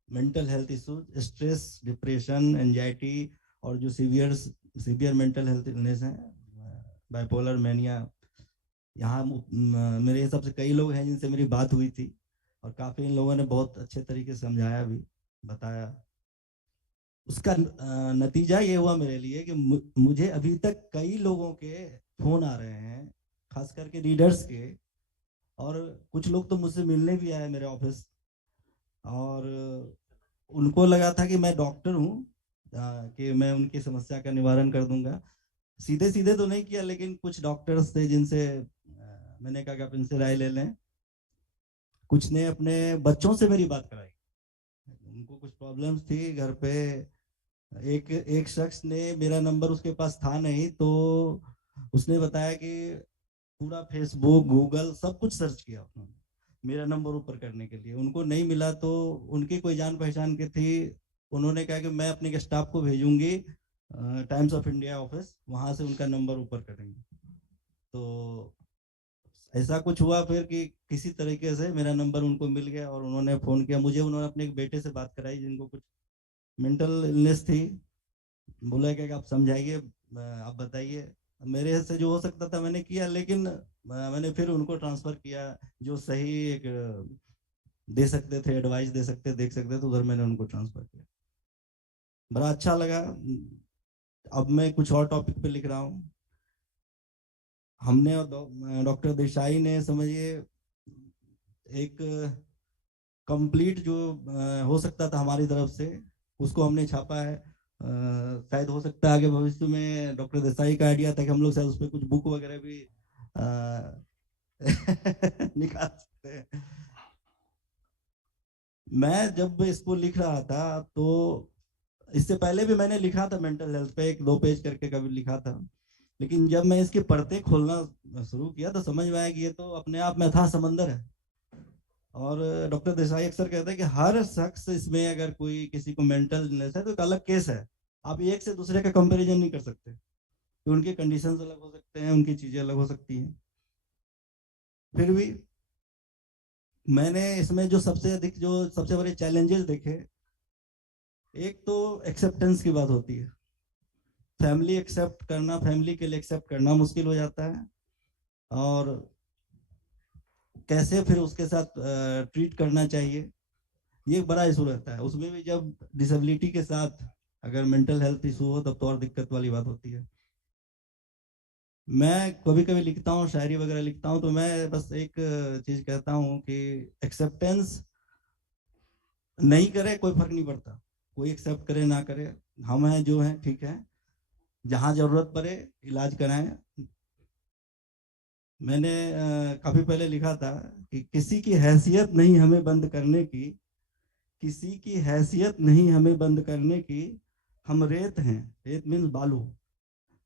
mental health issues, stress, depression, anxiety और जो सीवियर मेंटल हेल्थ इलनेस हैं, बाइपोलर मैनिया. यहाँ मेरे हिसाब से कई लोग हैं जिनसे मेरी बात हुई थी और काफ़ी इन लोगों ने बहुत अच्छे तरीके से समझाया भी, बताया. उसका नतीजा ये हुआ मेरे लिए कि मुझे अभी तक कई लोगों के फोन आ रहे हैं, खास करके रीडर्स के, और कुछ लोग तो मुझसे मिलने भी आए मेरे ऑफिस, और उनको लगा था कि मैं डॉक्टर हूँ, कि मैं उनकी समस्या का निवारण कर दूंगा. सीधे सीधे तो नहीं किया, लेकिन कुछ डॉक्टर्स थे जिनसे मैंने कहा कि आप इनसे राय ले लें. कुछ ने अपने बच्चों से मेरी बात कराई, उनको कुछ प्रॉब्लम्स थी घर पे. एक शख्स ने, मेरा नंबर उसके पास था नहीं, तो उसने बताया कि पूरा फेसबुक, गूगल सब कुछ सर्च किया उन्होंने मेरा नंबर ऊपर करने के लिए. उनको नहीं मिला, तो उनकी कोई जान पहचान की थी, उन्होंने कहा कि मैं अपने स्टाफ को भेजूंगी टाइम्स ऑफ इंडिया ऑफिस, वहां से उनका नंबर ऊपर करेंगे. तो ऐसा कुछ हुआ फिर कि किसी तरीके से मेरा नंबर उनको मिल गया और उन्होंने फ़ोन किया मुझे. उन्होंने अपने एक बेटे से बात कराई जिनको कुछ मेंटल इलनेस थी. बोला कि आप समझाइए, आप बताइए। मेरे से जो हो सकता था मैंने किया, लेकिन मैंने फिर उनको ट्रांसफर किया, जो सही एक दे सकते थे, एडवाइस दे सकते, देख सकते थे, उधर मैंने उनको ट्रांसफर किया। बड़ा अच्छा लगा। अब मैं कुछ और टॉपिक पे लिख रहा हूँ। हमने डॉक्टर देसाई ने, समझिए, एक कंप्लीट जो हो सकता था हमारी तरफ से, उसको हमने छापा है। शायद हो सकता है आगे भविष्य में डॉक्टर देसाई का आइडिया था कि हम लोग शायद उस पर कुछ बुक वगैरह भी निकाल सकते हैं। मैं जब इसको लिख रहा था, तो इससे पहले भी मैंने लिखा था मेंटल हेल्थ पे, 1-2 पेज करके कभी लिखा था, लेकिन जब मैं इसके परतें खोलना शुरू किया तो समझ में आया कि ये तो अपने आप में अथाह समंदर है। और डॉक्टर देसाई अक्सर कहते हैं कि हर शख्स इसमें, अगर कोई किसी को मेंटल इलनेस है तो एक अलग केस है। आप एक से दूसरे का कंपैरिजन नहीं कर सकते, तो उनके कंडीशंस अलग हो सकते हैं, उनकी चीजें अलग हो सकती हैं। फिर भी मैंने इसमें जो सबसे बड़े चैलेंजेस देखे, एक तो एक्सेप्टेंस की बात होती है। फैमिली एक्सेप्ट करना, फैमिली के लिए एक्सेप्ट करना मुश्किल हो जाता है, और कैसे फिर उसके साथ ट्रीट करना चाहिए, ये एक बड़ा इशू रहता है। उसमें भी जब डिसेबिलिटी के साथ अगर मेंटल हेल्थ इशू हो, तब तो और दिक्कत वाली बात होती है। मैं कभी कभी लिखता हूँ, शायरी वगैरह लिखता हूँ, तो मैं बस एक चीज कहता हूँ कि एक्सेप्टेंस नहीं करे कोई फर्क नहीं पड़ता, कोई एक्सेप्ट करे ना करे, हम हैं जो हैं, ठीक है। जहाँ जरूरत पड़े इलाज कराएं। मैंने काफी पहले लिखा था कि किसी की हैसियत नहीं हमें बंद करने की, किसी की हैसियत नहीं हमें बंद करने की, हम रेत हैं, रेत मीन्स बालू,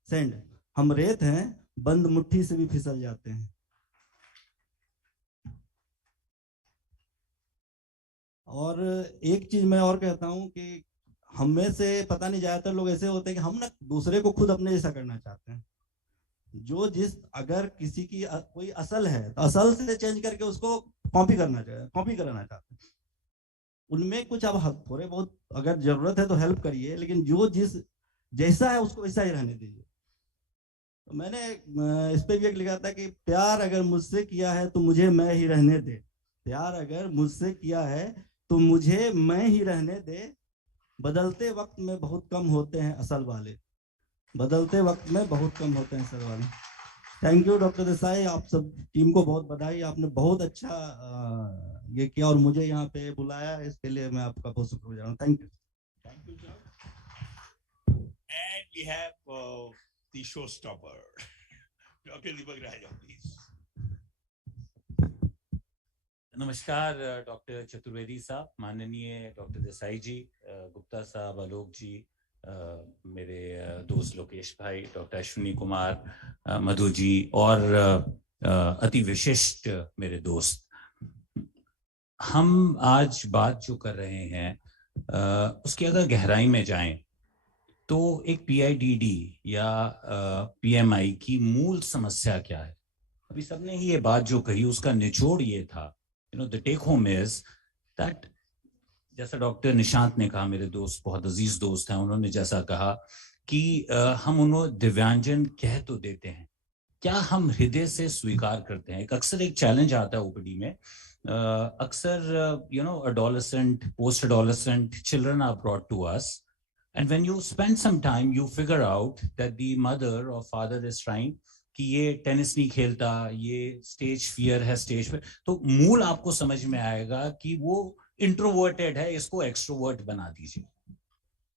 सैंड, हम रेत हैं, बंद मुट्ठी से भी फिसल जाते हैं। और एक चीज मैं और कहता हूं कि हम में से पता नहीं, ज्यादातर लोग ऐसे होते हैं कि हम ना दूसरे को खुद अपने जैसा करना चाहते हैं। जो जिस अगर किसी की कोई असल है तो असल से चेंज करके उसको कॉपी कराना चाहते हैं। उनमें कुछ अब थोड़े बहुत अगर जरूरत है तो हेल्प करिए, लेकिन जो जिस जैसा है उसको वैसा ही रहने दीजिए। तो मैंने इस पे भी एक लिखा था कि प्यार अगर मुझसे किया है तो मुझे मैं ही रहने दे, प्यार अगर मुझसे किया है तो मुझे मैं ही रहने दे, बदलते वक्त में बहुत कम होते हैं असल वाले, बदलते वक्त में बहुत कम होते हैं असल वाले। थैंक यू डॉक्टर देसाई, आप सब टीम को बहुत बधाई, आपने बहुत अच्छा ये किया और मुझे यहाँ पे बुलाया, इसके लिए मैं आपका बहुत शुक्रिया हूँ। Thank you. Thank you, sir. And we have the showstopper, Dr. Deepak Raja, please. नमस्कार डॉक्टर चतुर्वेदी साहब, माननीय डॉक्टर देसाई जी, गुप्ता साहब, आलोक जी, मेरे दोस्त लोकेश भाई, डॉक्टर अश्विनी कुमार, मधु जी, और अति विशिष्ट मेरे दोस्त। हम आज बात जो कर रहे हैं उसकी अगर गहराई में जाएं तो एक PIDD या PMI की मूल समस्या क्या है। अभी सबने ही ये बात जो कही उसका निचोड़ ये था, the take home is that, जैसा डॉक्टर निशांत ने कहा, मेरे दोस्त, बहुत अजीज दोस्त हैं, उन्होंने जैसा कहा कि हम उन्हें दिव्यांजन कह तो देते हैं, क्या हम हृदय से स्वीकार करते हैं। अक्सर एक चैलेंज आता है OPD में, अक्सर adolescent, post adolescent children are brought to us, and when you spend some time you figure out that the mother or father is trying कि ये टेनिस नहीं खेलता, ये स्टेज फियर है, स्टेज पे, तो मूल आपको समझ में आएगा कि वो इंट्रोवर्टेड है, इसको एक्सट्रोवर्ट बना दीजिए।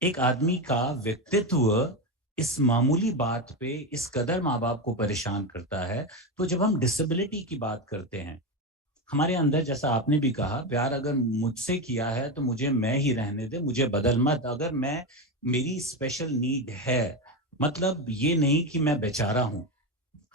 एक आदमी का व्यक्तित्व इस मामूली बात पे इस कदर माँ बाप को परेशान करता है। तो जब हम डिसेबिलिटी की बात करते हैं, हमारे अंदर, जैसा आपने भी कहा, प्यार अगर मुझसे किया है तो मुझे मैं ही रहने दे, मुझे बदल मत। अगर मेरी स्पेशल नीड है, मतलब ये नहीं कि मैं बेचारा हूं।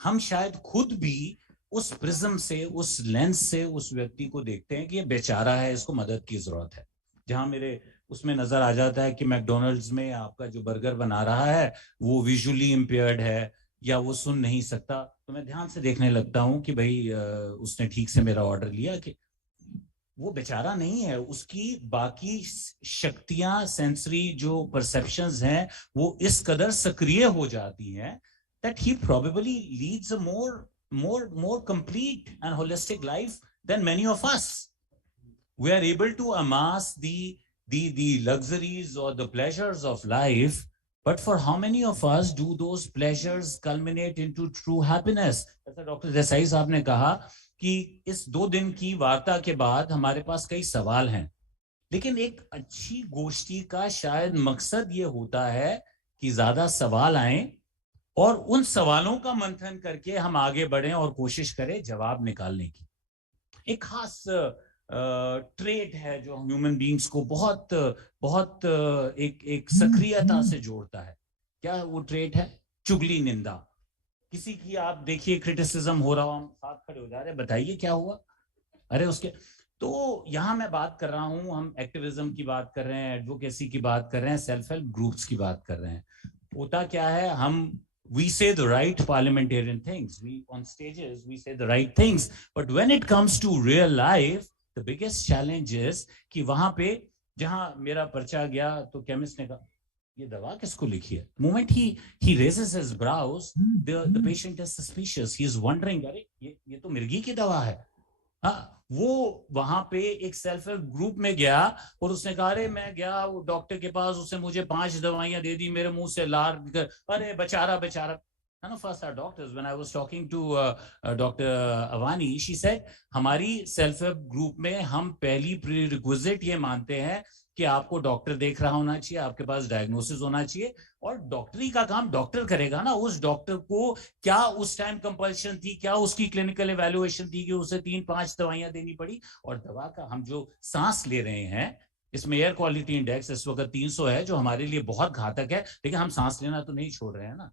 हम शायद खुद भी उस प्रिज्म से, उस लेंस से उस व्यक्ति को देखते हैं कि ये बेचारा है, इसको मदद की जरूरत है। जहां मेरे उसमें नजर आ जाता है कि मैकडोनल्ड्स में आपका जो बर्गर बना रहा है वो विजुअली इम्पेयर्ड है या वो सुन नहीं सकता, तो मैं ध्यान से देखने लगता हूं कि भाई उसने ठीक से मेरा ऑर्डर लिया कि। वो बेचारा नहीं है, उसकी बाकी शक्तियां, सेंसरी जो परसेप्शंस हैं वो इस कदर सक्रिय हो जाती हैं that he probably leads a more complete and holistic life than many of us. We are able to amass the luxuries or the pleasures of life, but for how many of us do those pleasures culminate into true happiness? जैसा doctor Desai साहब ने कहा कि इस 2 दिन की वार्ता के बाद हमारे पास कई सवाल हैं, लेकिन एक अच्छी गोष्ठी का शायद मकसद ये होता है कि ज्यादा सवाल आए और उन सवालों का मंथन करके हम आगे बढ़ें और कोशिश करें जवाब निकालने की। एक खास ट्रेट है जो ह्यूमन बीइंग्स को बहुत बहुत एक सक्रियता से जोड़ता है। क्या वो ट्रेट है? चुगली, निंदा। किसी की आप देखिए क्रिटिसिज्म हो रहा हो, हम साथ खड़े हो जा रहे हैं, बताइए क्या हुआ, अरे उसके। तो यहां मैं बात कर रहा हूं, हम एक्टिविज्म की बात कर रहे हैं, एडवोकेसी की बात कर रहे हैं, सेल्फ हेल्प ग्रुप्स की बात कर रहे हैं। होता क्या है, हम we say the right parliamentarian things, we on stages we say the right things, but when it comes to real life the biggest challenge is कि वहां पे जहां मेरा पर्चा गया तो केमिस्ट ने कहा ये दवा किसको लिखी है? moment he raises his brows, the patient is suspicious, he is wondering, अरे ये तो मिर्गी की दवा है। हाँ, वो वहां पे एक सेल्फ हेल्प ग्रुप में गया और उसने कहा अरे मैं गया वो डॉक्टर के पास, उसने मुझे 5 दवाइयां दे दी, मेरे मुंह से लार, अरे बेचारा बेचारा। None of us are doctors. When I was talking to Dr. Avani, she said हमारी सेल्फ हेल्प ग्रुप में हम पहली प्रीरिक्विजिट ये मानते हैं कि आपको डॉक्टर देख रहा होना चाहिए, आपके पास डायग्नोसिस होना चाहिए, और डॉक्टरी का काम डॉक्टर करेगा ना। उस डॉक्टर को क्या उस टाइम कंपल्शन थी, क्या उसकी क्लिनिकल इवैल्यूएशन थी कि उसे 3-5 दवाइयां देनी पड़ी? और दवा का हम जो सांस ले रहे हैं, इसमें एयर क्वालिटी इंडेक्स इस वक्त 300 है, जो हमारे लिए बहुत घातक है, लेकिन हम सांस लेना तो नहीं छोड़ रहे हैं ना।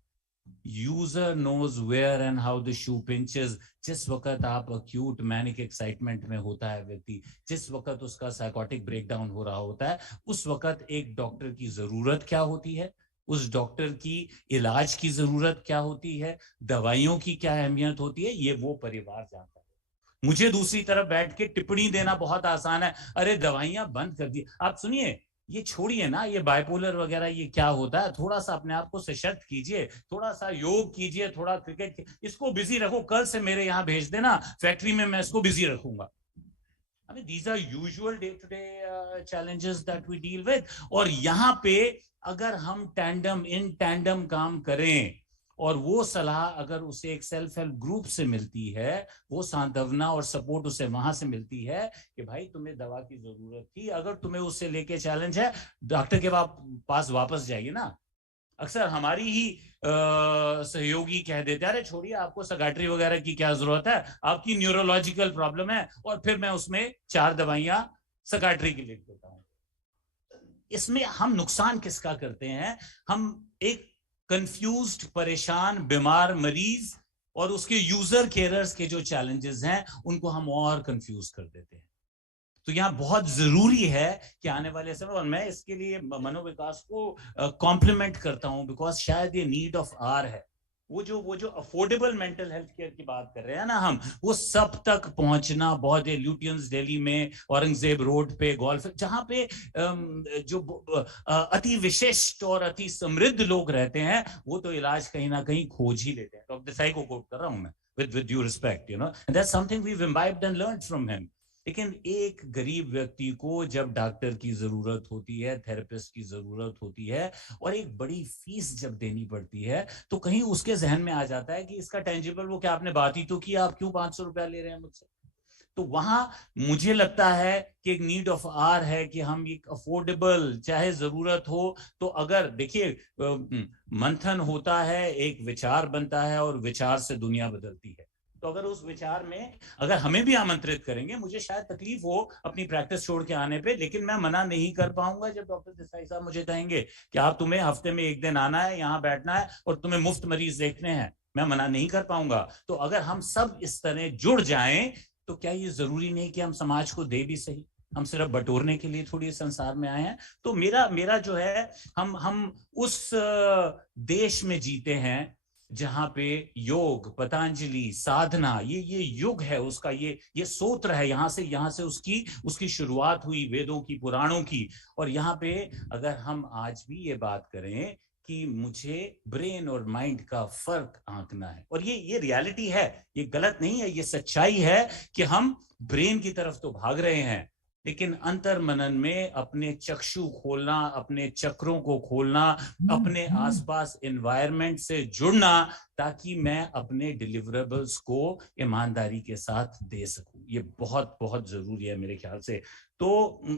User knows where and how the shoe pinches. जिस वक्त आप अक्यूट मैनिक एक्साइटमेंट में होता है व्यक्ति, जिस वक्त उसका साइकोटिक ब्रेकडाउन हो रहा होता है, उस वक्त एक डॉक्टर की जरूरत क्या होती है, उस डॉक्टर की इलाज की जरूरत क्या होती है, दवाइयों की क्या अहमियत होती है, ये वो परिवार जानता है। मुझे दूसरी तरफ बैठ के टिप्पणी देना बहुत आसान है, अरे दवाइयां बंद कर दी। आप सुनिए, ये छोड़िए ना, ये बाइपोलर वगैरह ये क्या होता है, थोड़ा सा अपने आप को सशक्त कीजिए, थोड़ा सा योग कीजिए, थोड़ा क्रिकेट, इसको बिजी रखो, कल से मेरे यहाँ भेज देना फैक्ट्री में, मैं इसको बिजी रखूंगा। I mean, these are usual day-to-day challenges that we deal with. और यहाँ पे अगर हम इन टैंडम काम करें और वो सलाह अगर उसे एक सेल्फ हेल्प ग्रुप से मिलती है, वो सांत्वना और सपोर्ट उसे वहां से मिलती है कि भाई तुम्हें दवा की जरूरत थी, अगर तुम्हें उससे लेके चैलेंज है, डॉक्टर के पास वापस जाइए ना। अक्सर हमारी ही सहयोगी कह देते हैं अरे छोड़िए, आपको साइकियाट्री वगैरह की क्या जरूरत है, आपकी न्यूरोलॉजिकल प्रॉब्लम है, और फिर मैं उसमें 4 दवाइयां साइकियाट्री की लिख देता हूं। इसमें हम नुकसान किसका करते हैं? हम एक कंफ्यूज्ड, परेशान, बीमार मरीज और उसके यूजर केयरर्स के जो चैलेंजेस हैं उनको हम और कंफ्यूज कर देते हैं। तो यहाँ बहुत जरूरी है कि आने वाले समय, और मैं इसके लिए मनोविकास को कॉम्प्लीमेंट करता हूं, बिकॉज शायद ये नीड ऑफ आवर है। वो जो अफोर्डेबल मेंटल हेल्थ केयर की बात कर रहे हैं ना हम, वो सब तक पहुंचना बहुत है। ल्यूटियंस दिल्ली में, औरंगजेब रोड पे, गोल्फ, जहां पे जो अति विशिष्ट और अति समृद्ध लोग रहते हैं, वो तो इलाज कहीं ना कहीं खोज ही लेते हैं। डॉक्टर देसाई को कोट कर रहा हूं मैं, with due respect, you know, and that's something we've imbibed and learned from him. लेकिन एक गरीब व्यक्ति को जब डॉक्टर की जरूरत होती है, थेरेपिस्ट की जरूरत होती है, और एक बड़ी फीस जब देनी पड़ती है, तो कहीं उसके जहन में आ जाता है कि इसका टेंजिबल, वो क्या आपने बात ही तो की, आप क्यों 500 रुपया ले रहे हैं मुझसे? तो वहां मुझे लगता है कि एक नीड ऑफ आवर है कि हम एक अफोर्डेबल, चाहे जरूरत हो तो, अगर देखिए मंथन होता है, एक विचार बनता है और विचार से दुनिया बदलती है। तो अगर उस विचार में अगर हमें भी आमंत्रित करेंगे, मुझे शायद तकलीफ हो अपनी प्रैक्टिस छोड़ के आने पे, लेकिन मैं मना नहीं कर पाऊंगा जब डॉक्टर देसाई साहब मुझे कहेंगे कि आप, तुम्हें हफ्ते में 1 दिन आना है, यहाँ बैठना है और तुम्हें मुफ्त मरीज देखने हैं, मैं मना नहीं कर पाऊंगा। तो अगर हम सब इस तरह जुड़ जाएं, तो क्या ये जरूरी नहीं कि हम समाज को दे भी सही, हम सिर्फ बटोरने के लिए थोड़ी संसार में आए हैं। तो मेरा जो है, हम उस देश में जीते हैं जहां पे योग, पतंजलि, साधना, ये युग है उसका, ये सूत्र है, यहाँ से उसकी शुरुआत हुई वेदों की, पुराणों की। और यहाँ पे अगर हम आज भी ये बात करें कि मुझे ब्रेन और माइंड का फर्क आंकना है, और ये रियलिटी है, ये गलत नहीं है, ये सच्चाई है कि हम ब्रेन की तरफ तो भाग रहे हैं, लेकिन अंतर मनन में अपने चक्षु खोलना, अपने चक्रों को खोलना, अपने आसपास एनवायरनमेंट से जुड़ना, ताकि मैं अपने डिलीवरेबल्स को ईमानदारी के साथ दे सकूं, ये बहुत बहुत जरूरी है मेरे ख्याल से। तो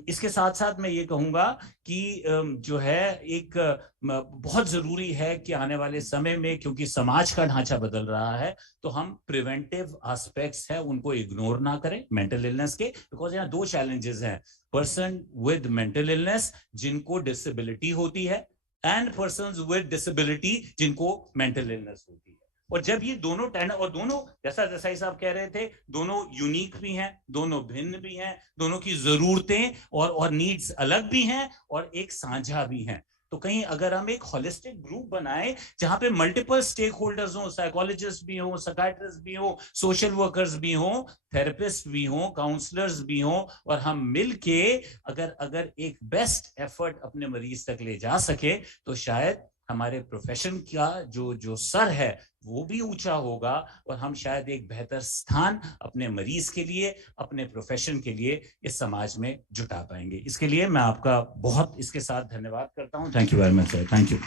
इसके साथ साथ मैं ये कहूंगा कि जो है एक बहुत जरूरी है कि आने वाले समय में, क्योंकि समाज का ढांचा बदल रहा है, तो हम प्रिवेंटिव एस्पेक्ट्स है उनको इग्नोर ना करें मेंटल इलनेस के, बिकॉज यहाँ दो चैलेंजेस हैं, पर्सन विद मेंटल इलनेस जिनको डिसेबिलिटी होती है, एंड पर्सन्स विद डिसेबिलिटी जिनको मेंटल इलनेस होती है। और जब ये दोनों और दोनों, जैसा देसाई साहब कह रहे थे, दोनों यूनिक भी हैं, दोनों भिन्न भी हैं, दोनों की जरूरतें और नीड्स अलग भी हैं और एक साझा भी हैं। तो कहीं अगर हम एक होलिस्टिक ग्रुप बनाए जहां पे मल्टीपल स्टेक होल्डर्स हो, साइकोलॉजिस्ट भी हो, साइकियाट्रिस्ट भी हो, सोशल वर्कर्स भी हो, थेरेपिस्ट भी हो, काउंसलर्स भी हो, और हम मिलके अगर एक बेस्ट एफर्ट अपने मरीज तक ले जा सके, तो शायद हमारे प्रोफेशन का जो सर है वो भी ऊंचा होगा, और हम शायद एक बेहतर स्थान अपने मरीज के लिए, अपने प्रोफेशन के लिए इस समाज में जुटा पाएंगे। इसके लिए मैं आपका बहुत इसके साथ धन्यवाद करता हूं। Thank you very much sir. Thank you.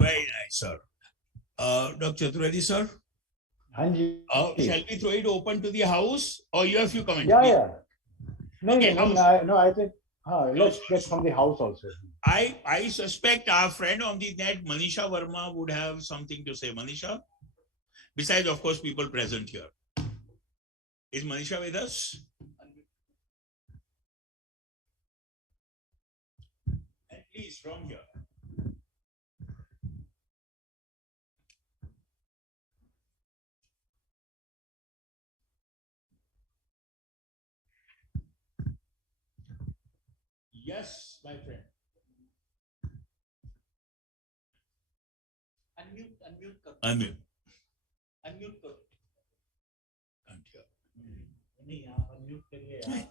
Very nice sir. Doctor Chaturvedi sir, हाँ जी, shall we throw it open to the house or you have few comments? yeah. No, Okay, I think let's get from the house also. I suspect our friend on the net, Manisha Verma, would have something to say. Manisha, besides of course people present here. Is Manisha with us? And please, from here. Yes, my friend. Unmute. Can't hear. नहीं, आप unmute करिए यार।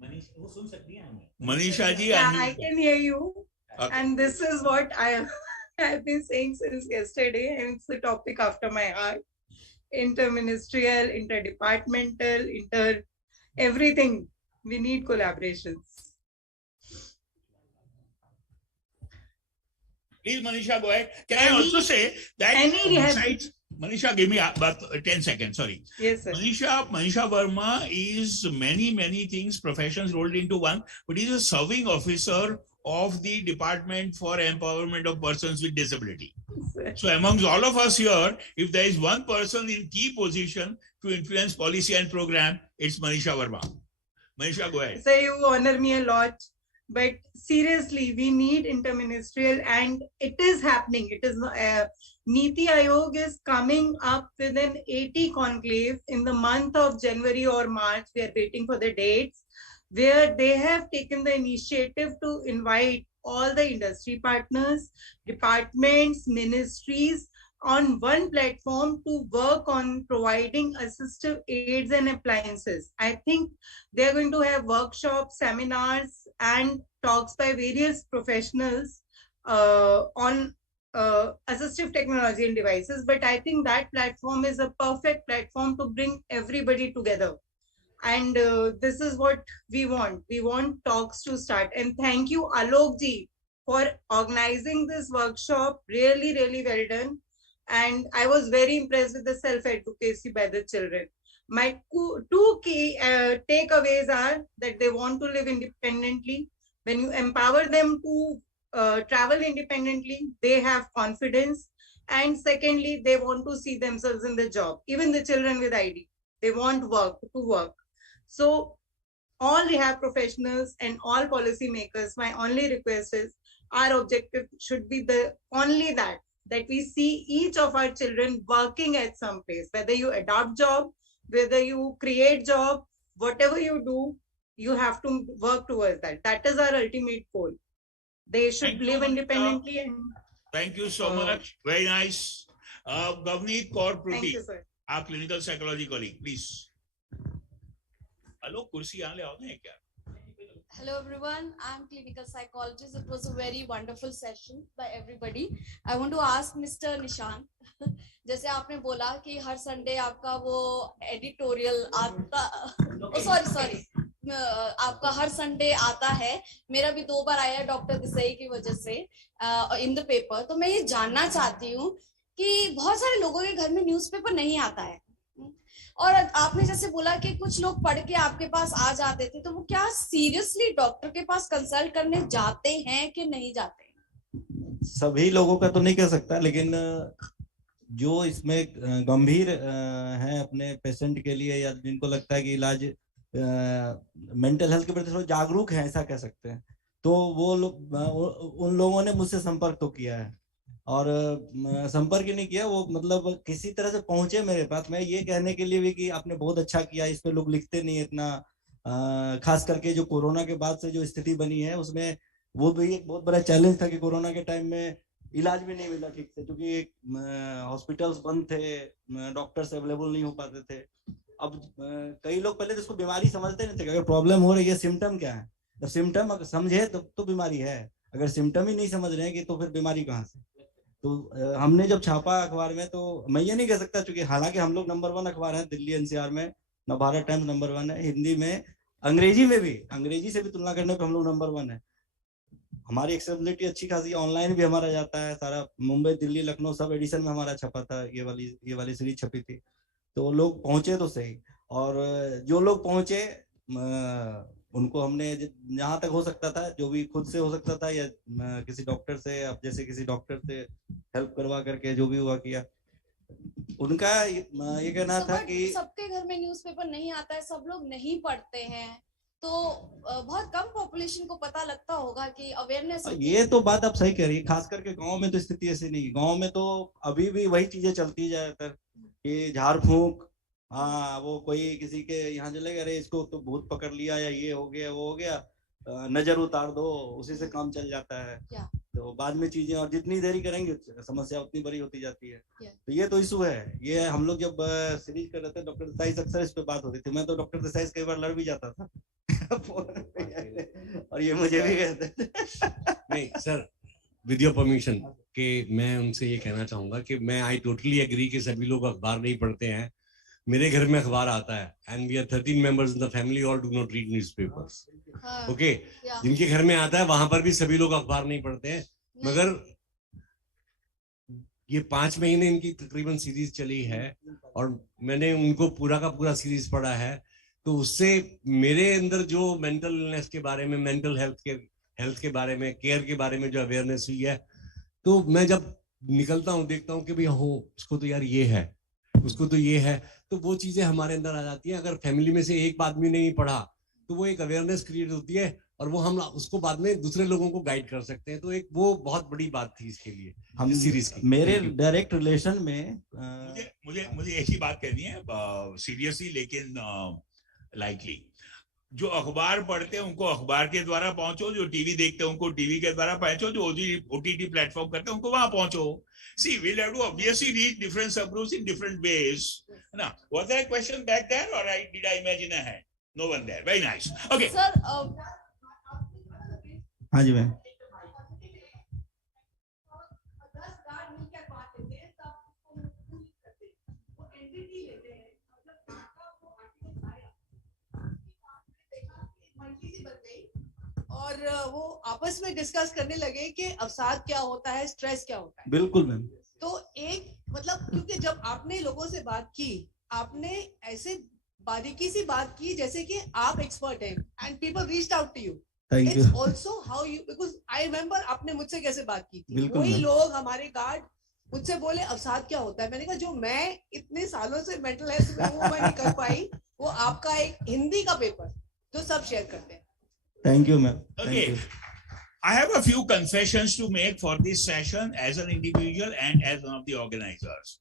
मनीषा वो सुन सकती है हमें। Manisha ji, yeah, I can hear you. Okay. And this is what I have been saying since yesterday, and it's the topic after my heart. Interministerial, interdepartmental, everything. We need collaborations. Please, Manisha, go ahead. Can I also say that besides, Manisha, give me about 10 seconds, sorry. Yes, sir. Manisha Verma is many things, professions rolled into one, but he is a serving officer of the Department for Empowerment of Persons with Disability. So amongst all of us here, if there is one person in key position to influence policy and program, it's Manisha Verma. Manisha, go ahead. So you honor me a lot, but seriously, we need interministerial, and it is happening. It is Niti Aayog is coming up with an 80 conclave in the month of January or March. We are waiting for the dates, where they have taken the initiative to invite all the industry partners, departments, ministries on one platform to work on providing assistive aids and appliances. I think they're going to have workshops, seminars, and talks by various professionals on assistive technology and devices. But I think that platform is a perfect platform to bring everybody together. And this is what we want. We want talks to start. And thank you, Alok ji, for organizing this workshop. Really, really well done. And I was very impressed with the self-advocacy by the children. My two key takeaways are that they want to live independently. When you empower them to travel independently, they have confidence. And secondly, they want to see themselves in the job. Even the children with ID, they want to work. So all rehab professionals and all policymakers, my only request is our objective should be only that we see each of our children working at some place, whether you adopt job, whether you create job, whatever you do, you have to work towards that. That is our ultimate goal. They should live independently. And thank you so much. Very nice. Gavneet Kaur Pruti. Thank you, sir. Our clinical psychology colleague, please. Hello, kursi yahan le aao na kya? Hello everyone, I'm clinical psychologist. It was a very wonderful session by everybody. I want to ask Mr. Nishan, जैसे आपने बोला कि हर Sunday आपका वो editorial आता, sorry आपका हर Sunday आता है, मेरा भी 2 बार आया है डॉक्टर दिसई की वजह से इन द पेपर. तो मैं ये जानना चाहती हूँ कि बहुत सारे लोगों के घर में न्यूज़पेपर नहीं आता है, और आपने जैसे बोला कि कुछ लोग पढ़ के आपके पास आ जाते थे, तो वो क्या सीरियसली डॉक्टर के पास कंसल्ट करने जाते हैं कि नहीं जाते? सभी लोगों का तो नहीं कह सकता, लेकिन जो इसमें गंभीर हैं अपने पेशेंट के लिए, या जिनको लगता है कि इलाज मेंटल हेल्थ के प्रति थोड़ा जागरूक है, ऐसा कह सकते हैं, तो वो लोग, उन लोगों ने मुझसे संपर्क तो किया है. और संपर्क ही नहीं किया, वो मतलब किसी तरह से पहुंचे मेरे पास. मैं ये कहने के लिए भी कि आपने बहुत अच्छा किया, इस पे लोग लिखते नहीं है इतना, खास करके जो कोरोना के बाद से जो स्थिति बनी है उसमें वो भी एक बहुत बड़ा चैलेंज था कि कोरोना के टाइम में इलाज भी नहीं मिला ठीक से, क्योंकि हॉस्पिटल्स बंद थे, डॉक्टर्स अवेलेबल नहीं हो पाते थे. अब कई लोग पहले तो इसको बीमारी समझते नहीं थे कि अगर प्रॉब्लम हो रही है सिम्टम क्या है. जब सिम्टम समझे तो बीमारी है, अगर सिम्टम ही नहीं समझ रहे हैं कि तो फिर बीमारी कहाँ से. तो हमने जब छापा अखबार में, तो मैं ये नहीं कह सकता, क्योंकि हालांकि हम लोग नंबर 1 अखबार है दिल्ली एनसीआर में, नवभारत टाइम्स नंबर 1 है, हिंदी में, अंग्रेजी में भी, अंग्रेजी से भी तुलना करने पे हम लोग नंबर 1 है. हमारी एक्सेसिबिलिटी अच्छी खासी, ऑनलाइन भी हमारा जाता है सारा, मुंबई दिल्ली लखनऊ सब एडिशन में हमारा छपा था, ये वाली सीरीज छपी थी. तो लोग पहुंचे तो सही, और जो लोग पहुंचे उनको हमने जहां तक हो सकता था, जो भी खुद से हो सकता था या किसी डॉक्टर से, अब जैसे किसी डॉक्टर से हेल्प करवा करके जो भी हुआ किया. उनका ये कहना था कि सबके घर में न्यूज़पेपर नहीं आता है, सब लोग नहीं पढ़ते हैं, तो बहुत कम पॉपुलेशन को पता लगता होगा कि अवेयरनेस. ये तो बात आप सही कह रही है, खास करके गांव में तो स्थिति ऐसी नहीं. गांव में तो अभी भी वही चीजें चलती ज्यादातर, कि झाड़ फूंक, हाँ वो कोई किसी के यहाँ चले गए, अरे इसको तो भूत पकड़ लिया, या ये हो गया वो हो गया, नजर उतार दो, उसी से काम चल जाता है. तो बाद में चीजें, और जितनी देरी करेंगे समस्या उतनी बड़ी होती जाती है. तो ये तो इशू है. ये हम लोग जब सीरीज कर रहे थे, डॉक्टर देसाई से अक्सर इस पे बात होती थी. मैं तो डॉक्टर देसाई से कई बार लड़ भी जाता था और ये मुझे भी कहते थे. नहीं सर, विद योर परमिशन कि मैं उनसे ये कहना चाहूंगा कि मैं आई टोटली एग्री कि सभी लोग अखबार नहीं पढ़ते हैं. मेरे घर में अखबार आता है, and we are 13 members in the family, all do not read newspapers. Okay, जिनके घर में आता है वहां पर भी सभी लोग अखबार नहीं पढ़ते हैं. मगर ये 5 महीने इनकी तकरीबन सीरीज चली है, और मैंने उनको पूरा का पूरा सीरीज पढ़ा है. तो उससे मेरे अंदर जो मेंटल इलनेस के बारे में, मेंटल हेल्थ के बारे में, केयर के बारे में जो अवेयरनेस हुई है, तो मैं जब निकलता हूँ देखता हूँ कि भाई हो, उसको तो यार ये है, उसको तो ये है, तो वो चीजें हमारे अंदर आ जाती हैं. अगर फैमिली में से एक आदमी ने नहीं पढ़ा तो वो एक अवेयरनेस क्रिएट होती है, और वो हम उसको बाद में दूसरे लोगों को गाइड कर सकते हैं. तो एक वो बहुत बड़ी बात थी इसके लिए, हम सीरीज की. मेरे डायरेक्ट रिलेशन में मुझे एक ही बात कहनी है सीरियसली, लेकिन लाइटली. जो अखबार पढ़ते हैं उनको अखबार के द्वारा पहुंचो, जो टीवी देखते हैं उनको टीवी के द्वारा पहुंचो, जो ओटीटी प्लेटफॉर्म करते हैं उनको वहां पहुंचो. See, we'll have to obviously reach different subgroups in different ways. Now, was there a question back there, or did I imagine a hand? No one there. Very nice. Okay. Sir, हाँ जी ma'am. और वो आपस में discuss करने लगे कि अवसाद क्या होता है, स्ट्रेस क्या होता है. बिल्कुल मैम. तो एक मतलब, क्योंकि जब आपने लोगों से बात की, आपने ऐसे बारीकी सी बात की जैसे कि आप एक्सपर्ट हैं, and people reached out to you. It's also how you, because I remember आपने मुझसे कैसे बात की थी. वही लोग, हमारे गार्ड मुझसे बोले अवसाद क्या होता है. मैंने कहा जो मैं इतने सालों से मेंटल हेल्थ में वो मैं नहीं कर पाई, वो आपका एक हिंदी का पेपर जो सब शेयर करते हैं. Thank you, ma'am. Okay. I have a few confessions to make for this session as an individual and as one of the organizers.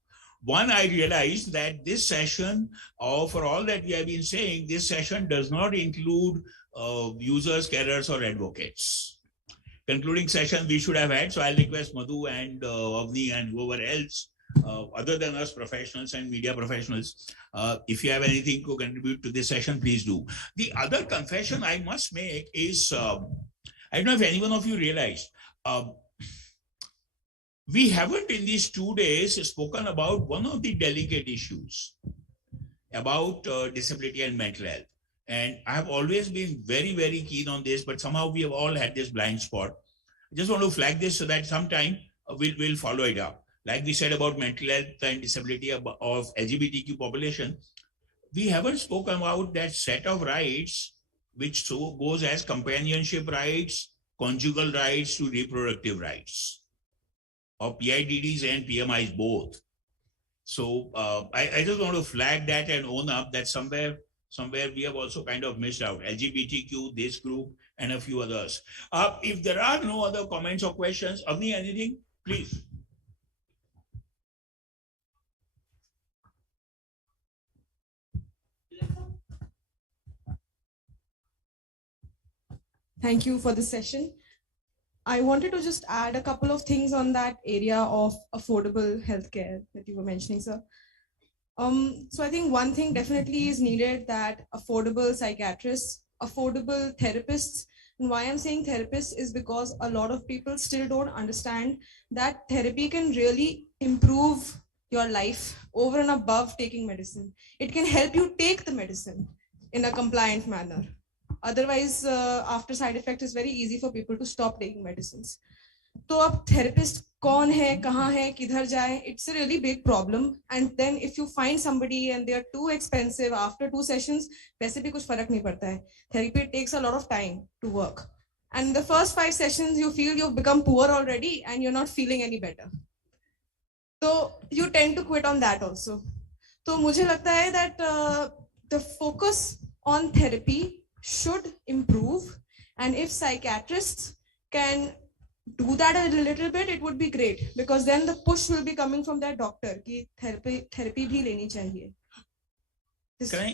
One, I realized that this session, for all that we have been saying, this session does not include users, carers, or advocates. concluding session we should have had. So I'll request Madhu and Avni and whoever else, other than us professionals and media professionals, if you have anything to contribute to this session, please do. The other confession I must make is, I don't know if anyone of you realized, we haven't in these 2 days spoken about one of the delicate issues about disability and mental health. And I have always been very, very keen on this, but somehow we have all had this blind spot. I just want to flag this so that sometime we'll follow it up. Like we said about mental health and disability of LGBTQ population, we haven't spoken about that set of rights which so goes as companionship rights, conjugal rights to reproductive rights, or PIDDs and PMIs both. So I just want to flag that and own up that somewhere we have also kind of missed out. LGBTQ, this group, and a few others. If there are no other comments or questions, Avni, anything, please. Thank you for the session. I wanted to just add a couple of things on that area of affordable healthcare that you were mentioning, sir. So I think one thing definitely is needed, that affordable psychiatrists, affordable therapists. And why I'm saying therapists is because a lot of people still don't understand that therapy can really improve your life over and above taking medicine. It can help you take the medicine in a compliant manner. Otherwise, after side effect, it's very easy for people to stop taking medicines. So अब therapist कौन है, कहाँ है, किधर जाए, it's a really big problem. And then if you find somebody and they are too expensive, after 2 sessions, वैसे भी कुछ फर्क नहीं पड़ता है. Therapy takes a lot of time to work. And the first 5 sessions, you feel you've become poor already and you're not feeling any better. So you tend to quit on that also. So मुझे लगता है that the focus on therapy should improve, and if psychiatrists can do that a little bit, it would be great, because then the push will be coming from their doctor कि therapy भी लेनी चाहिए.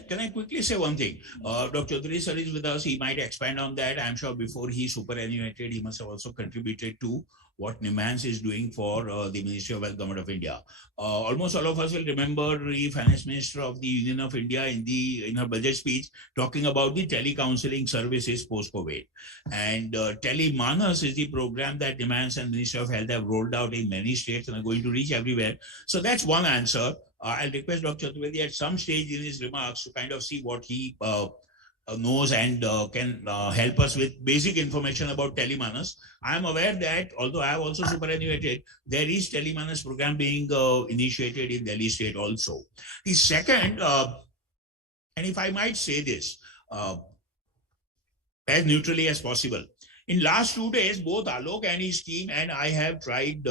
Can I quickly say one thing? Dr. Chaudhary sir is with us. He might expand on that. I'm sure before he superannuated, he must have also contributed to what NIMHANS is doing for the Ministry of Health, Government of India. Almost all of us will remember the Finance Minister of the Union of India in her budget speech talking about the telecounseling services post-COVID. And Telemanas is the program that NIMHANS and Ministry of Health have rolled out in many states and are going to reach everywhere. So that's one answer. I'll request Dr. Chaudhary at some stage in his remarks to kind of see what he knows and can help us with basic information about Telemanas. I am aware that, although I have also superannuated, there is Telemanas program being initiated in Delhi state also. The second, and if I might say this as neutrally as possible, in last 2 days, both Alok and his team and I have tried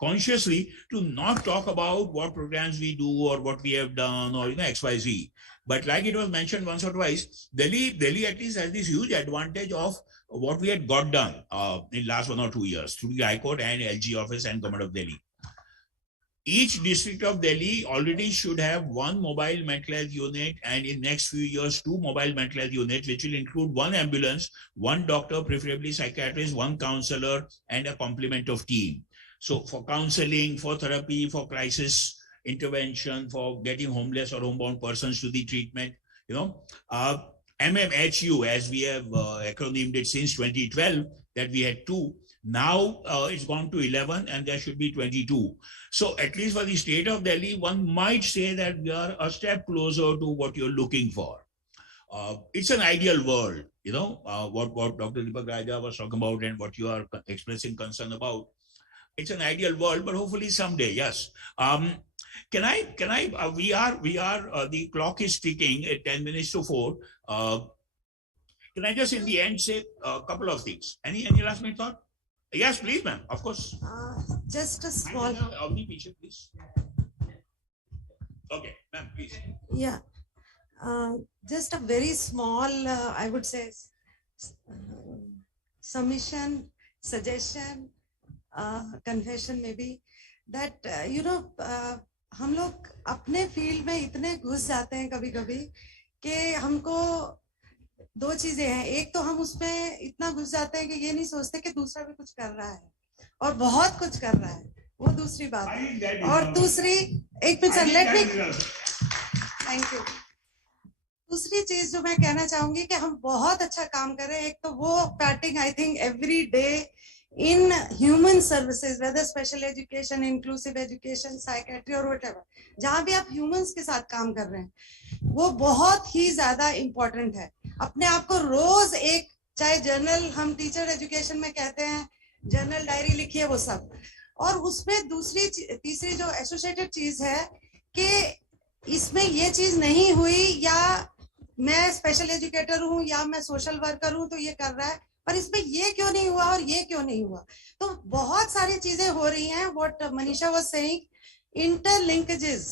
consciously to not talk about what programs we do or what we have done or XYZ. But like it was mentioned once or twice, Delhi at least has this huge advantage of what we had got done in last 1 or 2 years through the High Court and LG office and Government of Delhi. Each district of Delhi already should have 1 mobile mental health unit, and in next few years 2 mobile mental health units, which will include 1 ambulance, 1 doctor, preferably psychiatrist, 1 counselor, and a complement of team. So for counseling, for therapy, for crisis intervention, for getting homeless or homebound persons to the treatment, MMHU, as we have acronymed it since 2012, that we had 2. Now it's gone to 11 and there should be 22. So at least for the state of Delhi, one might say that we are a step closer to what you're looking for. It's an ideal world, what Dr. Deepak Raja was talking about and what you are expressing concern about. It's an ideal world, but hopefully someday, yes. We are, the clock is ticking at 10 minutes to 4. Can I just in the end say a couple of things? Any last minute thought? Yes, please, ma'am, of course. Just a small. Please. Okay, ma'am, please. Yeah, just a very small, I would say, submission, suggestion, confession maybe, that हम लोग अपने field में इतने घुस जाते हैं कभी-कभी कि हमको दो चीजें हैं, एक तो हम उसमें इतना घुस जाते हैं कि ये नहीं सोचते कि दूसरा भी कुछ कर रहा है और बहुत कुछ कर रहा है, वो दूसरी बात है। और दूसरी, एक minute sir, let me, thank you. दूसरी चीज जो मैं कहना चाहूंगी कि हम बहुत अच्छा काम कर रहे हैं। एक तो वो patting I think every day in human services, whether special education, inclusive education, psychiatry और व्हाटएवर, जहां भी आप ह्यूमंस के साथ काम कर रहे हैं, वो बहुत ही ज्यादा इम्पोर्टेंट है। अपने आप को रोज एक, चाहे जर्नल, हम टीचर एजुकेशन में कहते हैं जर्नल डायरी लिखिए, वो सब। और उसमें दूसरी तीसरी जो एसोसिएटेड चीज है कि इसमें ये चीज नहीं हुई, या मैं स्पेशल एजुकेटर हूँ या मैं सोशल वर्कर हूँ तो ये कर रहा है, पर इसमें ये क्यों नहीं हुआ और ये क्यों नहीं हुआ। तो बहुत सारी चीजें हो रही हैं। What Manisha was saying, interlinkages,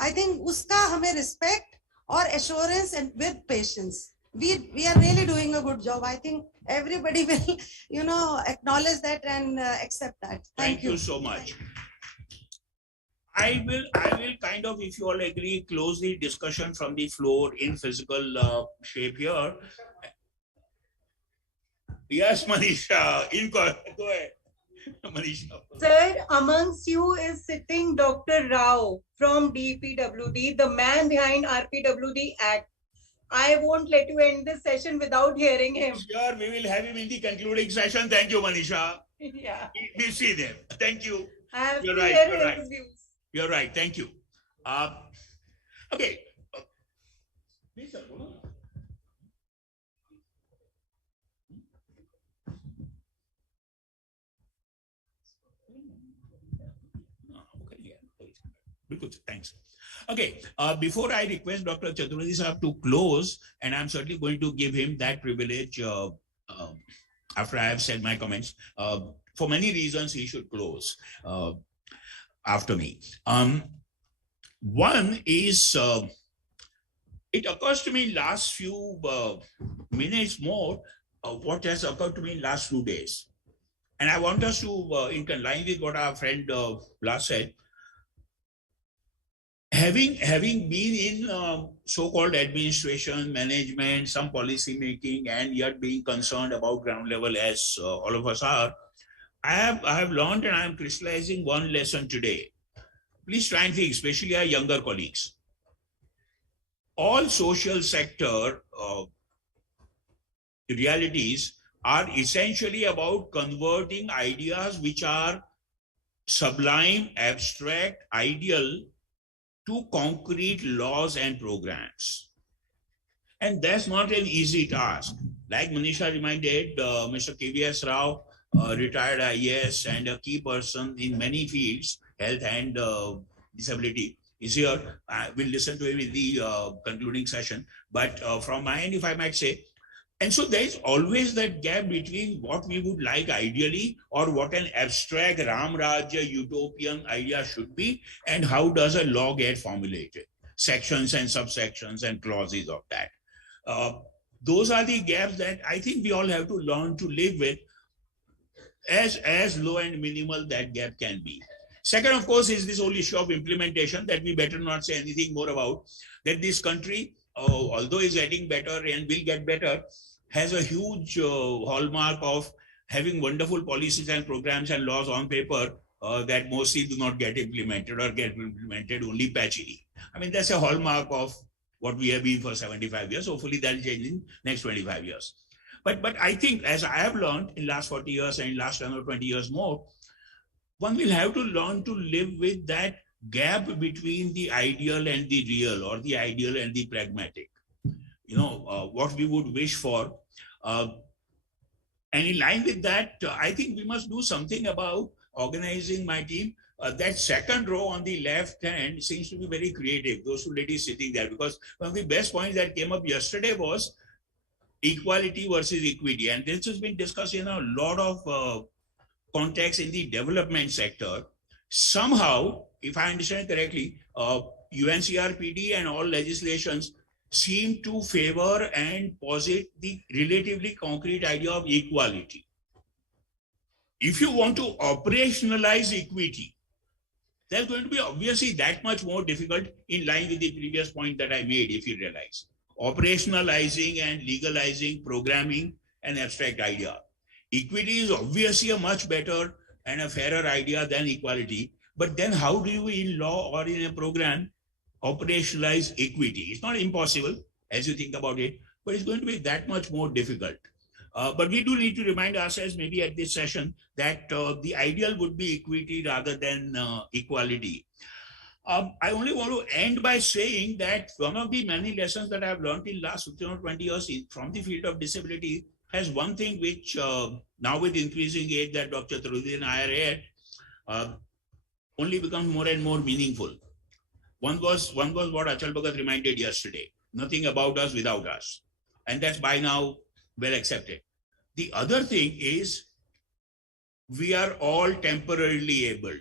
I think उसका हमें रिस्पेक्ट और assurance and with patience, we are really doing a good job. I think everybody will, you know, acknowledge that and accept that. Thank you so much. I will kind of, if you all agree, close the discussion from the floor in physical shape here. Yes, Manisha, go ahead. Manisha. Sir, amongst you is sitting Dr. Rao from PwD, the man behind RPWD Act. I won't let you end this session without hearing him. Sure, we will have him in the concluding session. Thank you, Manisha. Yeah. We'll see them. Thank you. I have You're to right. hear You're his right. views. You're right. Thank you. Okay. Please, sir. Okay. Thanks. Okay, before I request Dr. Chaturvedi Sahab to close, and I'm certainly going to give him that privilege after I have said my comments. For many reasons, he should close after me. One is, it occurs to me in last few minutes more, what has occurred to me in last few days. And I want us to, in line with what our friend last said, having been in so-called administration, management, some policy making, and yet being concerned about ground level as all of us are, I have learned, and I am crystallizing one lesson today. Please try and think, especially our younger colleagues. All social sector realities are essentially about converting ideas which are sublime, abstract, ideal, to concrete laws and programs. And that's not an easy task. Like Manisha reminded, Mr. KVS Rao, retired IAS and a key person in many fields, health and disability, is here. We'll listen to him in the concluding session. But from my end, if I might say, and so there is always that gap between what we would like ideally or what an abstract Ram Rajya utopian idea should be and how does a law get formulated, sections and subsections and clauses of that. Those are the gaps that I think we all have to learn to live with, as low and minimal that gap can be. Second, of course, is this whole issue of implementation that we better not say anything more about, that this country, although is getting better and will get better, has a huge hallmark of having wonderful policies and programs and laws on paper that mostly do not get implemented or get implemented only patchily. I mean, that's a hallmark of what we have been for 75 years. Hopefully that'll change in next 25 years. But I think, as I have learned in last 40 years and in last 10 or 20 years more, one will have to learn to live with that gap between the ideal and the real, or the ideal and the pragmatic. You know, what we would wish for. And in line with that, I think we must do something about organizing my team. That second row on the left hand seems to be very creative, those two ladies sitting there, because one of the best points that came up yesterday was equality versus equity. And this has been discussed in a lot of context in the development sector. Somehow, if I understand correctly, UNCRPD and all legislations seem to favor and posit the relatively concrete idea of equality. If you want to operationalize equity, that's going to be obviously that much more difficult, in line with the previous point that I made, if you realize. operationalizing and legalizing programming and abstract idea. Equity is obviously a much better and a fairer idea than equality. But then how do you in law or in a program operationalize equity? It's not impossible as you think about it, but it's going to be that much more difficult. But we do need to remind ourselves maybe at this session that the ideal would be equity rather than equality. I only want to end by saying that one of the many lessons that I've learned in last 15 or 20 years from the field of disability has one thing which now with increasing age that Dr. Tarudi and I are at, only becomes more and more meaningful. One was what Achal Bhagat reminded yesterday, nothing about us without us. And that's by now well accepted. The other thing is we are all temporarily abled.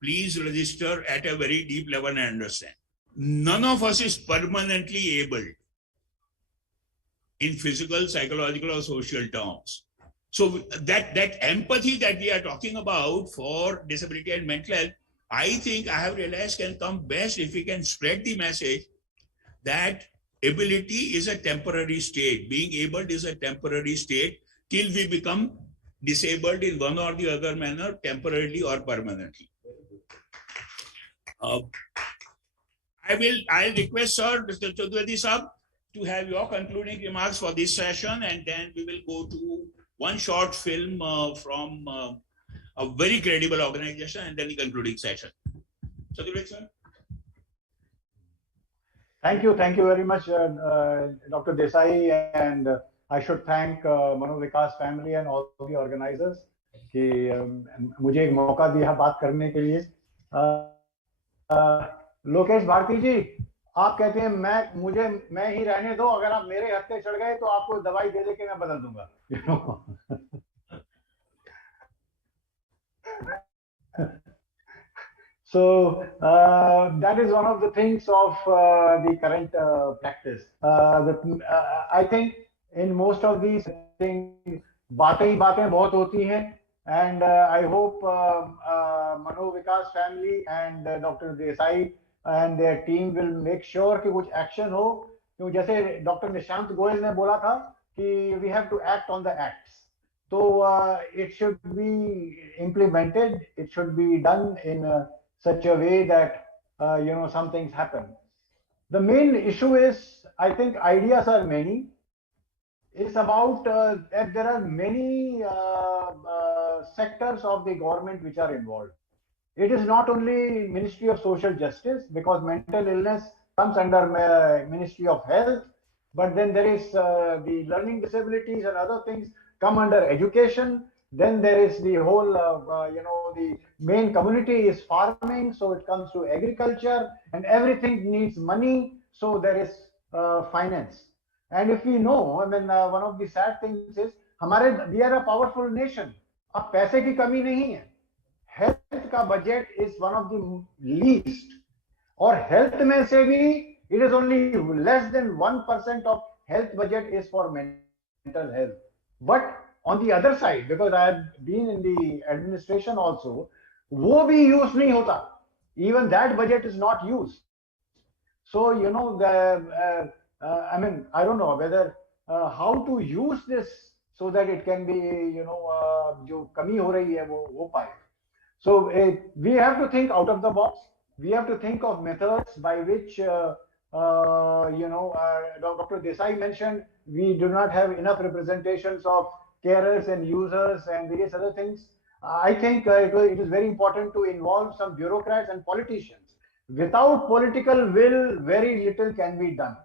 Please register at a very deep level and understand. None of us is permanently able in physical, psychological, or social terms. So that empathy that we are talking about for disability and mental health, I think I have realized can come best if we can spread the message that ability is a temporary state. Being able is a temporary state till we become disabled in one or the other manner, temporarily or permanently. I'll request Sir Mr. Chaudhary Sahab to have your concluding remarks for this session, and then we will go to one short film from a very credible organization, and then the concluding session. Chaudhary sir. Thank you very much, Dr. Desai, and I should thank Manovikas family and all the organizers कि मुझे एक मौका दिया बात करने के लिए. लोकेश भारती जी, आप कहते हैं मैं ही रहने दो, अगर आप मेरे हत्थे चढ़ गए तो आपको दवाई दे के मैं बदल दूंगा. So that is one of the things of the current practice. I think in most of these things बातें ही बातें बहुत होती हैं, and I hope Manovikas family and Dr. Desai and their team will make sure कि कुछ action हो. क्योंकि जैसे Dr. निशांत गोयल ने बोला था कि we have to act on the acts. So it should be implemented. It should be done in such a way that some things happen. The main issue is, I think ideas are many. It's about that there are many sectors of the government which are involved. It is not only Ministry of Social Justice, because mental illness comes under Ministry of Health, but then there is the learning disabilities and other things come under education. Then there is the whole, the main community is farming, so it comes to agriculture, and everything needs money, so there is finance. And if we know, I mean, one of the sad things is, we are a powerful nation. अब पैसे की कमी नहीं है. Health का budget is one of the least. और health में से भी, it is only less than 1% of health budget is for mental health. But on the other side, because I have been in the administration also, वो भी use नहीं होता. Even that budget is not used. So, I mean, I don't know whether how to use this so that it can be, जो कमी हो रही है वो हो पाए. So we have to think out of the box. We have to think of methods by which, Dr. Desai mentioned, we do not have enough representations of carers and users and various other things. I think it is very important to involve some bureaucrats and politicians. Without political will, very little can be done.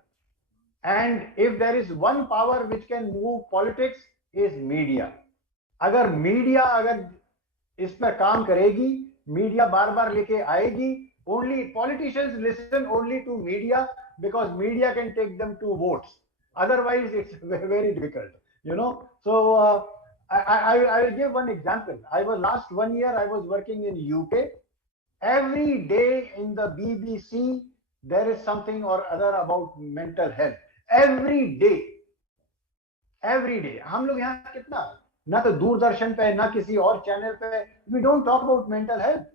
And if there is one power which can move politics, is media. अगर media इस पर काम करेगी, media बार-बार लेके आएगी, only politicians listen only to media because media can take them to votes. Otherwise, it's very difficult, So I will give one example. Last 1 year, I was working in UK. Every day in the BBC, there is something or other about mental health. Every day. हम लोग यहाँ कितना ना तो दूरदर्शन पे ना किसी और चैनल पे we don't talk about mental health,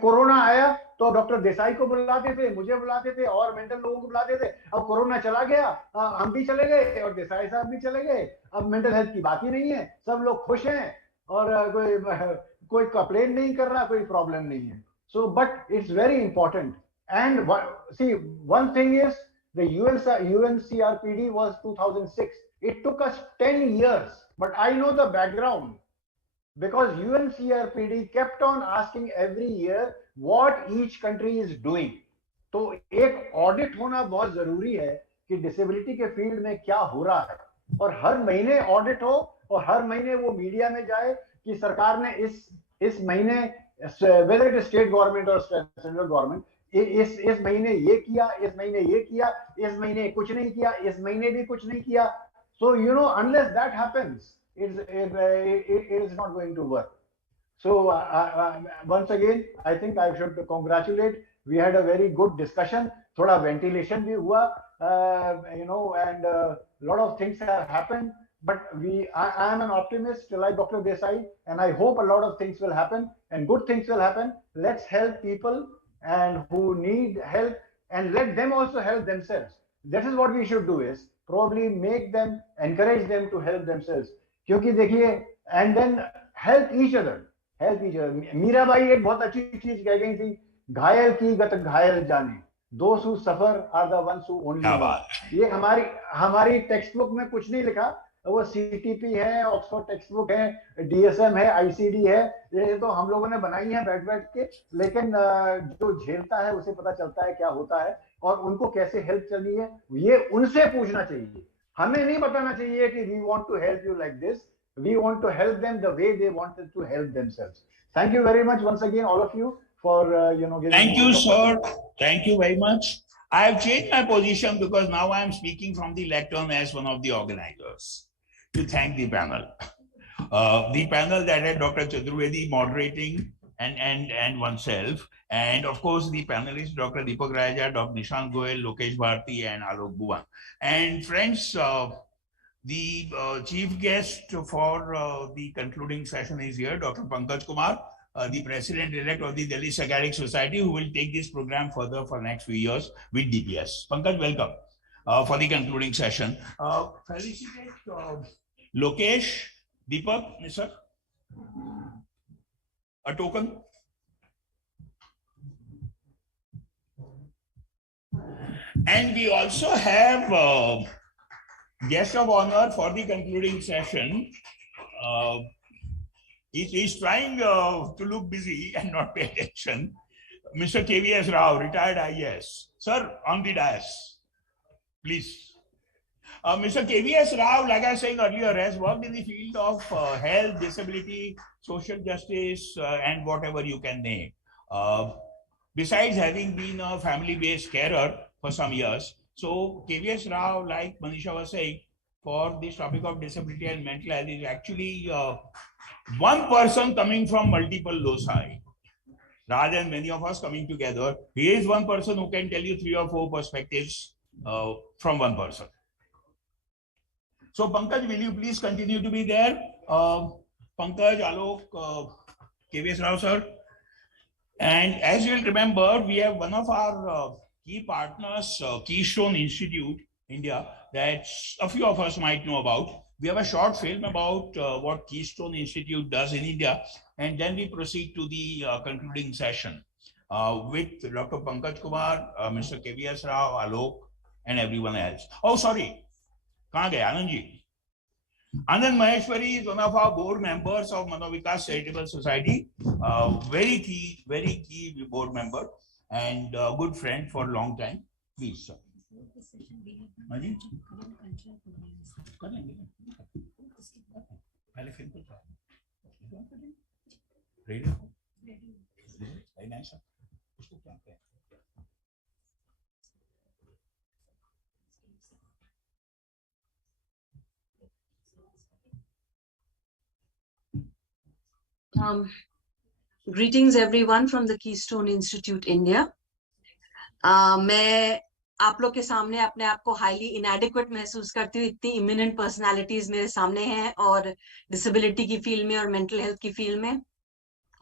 corona आया तो डॉक्टर देसाई को बुलाते थे, मुझे बुलाते थे और मेंटल लोगों को बुलाते थे। अब कोरोना चला गया, हम भी चले गए और देसाई साहब भी चले गए। अब मेंटल हेल्थ की बात ही नहीं है, सब लोग खुश हैं और कोई कंप्लेन नहीं कर रहा, कोई प्रॉब्लम नहीं है। So but it's very important and see one thing is the UNCRPD was 2006. It took us 10 years, but I know the background because UNCRPD kept on asking every year what each country is doing. तो एक audit होना बहुत जरूरी है कि disability के field में क्या हो रहा है, और हर महीने ऑडिट हो और हर महीने वो मीडिया में जाए कि सरकार ने इस महीने, वेदर इट स्टेट गवर्नमेंट और सेंट्रल गवर्नमेंट, इस महीने ये किया, इस महीने ये किया, इस महीने कुछ नहीं किया, इस महीने भी कुछ नहीं किया. So you know, unless that happens, it is not going to work. So once again, I think I should congratulate. We had a very good discussion. थोड़ा ventilation भी हुआ, and a lot of things have happened. But I am an optimist like Dr. Desai, and I hope a lot of things will happen and good things will happen. Let's help people and who need help, and let them also help themselves. That is what we should do, is probably make them, encourage them to help themselves. क्योंकि देखिए, and then help each other. Mirabai एक बहुत अच्छी चीज कह गई थी, घायल की गत घायल जाने, those who suffer are the ones who only know. ये हमारी टेक्स्ट बुक में कुछ नहीं लिखा, वो CTP है, ऑक्सफोर्ड टेक्स्ट बुक है, DSM है, ICD है, ये तो हम लोगों ने बनाई है बैठ के, लेकिन जो झेलता है उसे पता चलता है क्या होता है और उनको कैसे हेल्प चाहिए है, ये उनसे पूछना चाहिए. हमें नहीं बताना चाहिए कि we want to help you like this. We want to help them the way they wanted to help themselves. Thank you very much once again, all of you, for giving. Thank you, sir. Thank you very much. I have changed my position because now I am speaking from the lectern as one of the organizers to thank the panel. The panel that had Dr. Chaturvedi moderating and oneself, and of course the panelists Dr. Deepak Raja, Dr. Nishant Goyal, Lokesh Bharti, and Alok Bhuvan. And friends, the chief guest for the concluding session is here, Dr. Pankaj Kumar, the President-elect of the Delhi Psychiatric Society, who will take this program further for next few years with DPS. Pankaj, welcome for the concluding session. Felicitate Lokesh, Deepak, sir. A token. And we also have guest of honor for the concluding session. He's trying to look busy and not pay attention. Mr. KVS Rao, retired IAS. Sir, on the dais, please. Mr. KVS Rao, like I was saying earlier, has worked in the field of health, disability, social justice, and whatever you can name. Besides having been a family-based carer for some years, so KVS Rao, like Manisha was saying, for this topic of disability and mental health is actually one person coming from multiple loci. Rather than many of us coming together, he is one person who can tell you 3 or 4 perspectives from one person. So Pankaj, will you please continue to be there? Pankaj, Alok, KVS Rao sir. And as you will remember, we have one of our key partners, Keystone Institute, India, that a few of us might know about. We have a short film about what Keystone Institute does in India, and then we proceed to the concluding session with Dr. Pankaj Kumar, Mr. KVS Rao, Alok, and everyone else. Oh, sorry. Kahan gaya, Anand ji? Anand Maheshwari is one of our board members of Manovikas Charitable Society, very key board member and a good friend for a long time. Please, sir. Greetings everyone from the Keystone Institute India. मैं आप लोग के सामने अपने आप को highly इनएडिक्वेट महसूस करती हूँ. इतनी इमिनेंट पर्सनालिटीज मेरे सामने हैं और डिसेबिलिटी की फील्ड में और मेंटल हेल्थ की फील्ड में.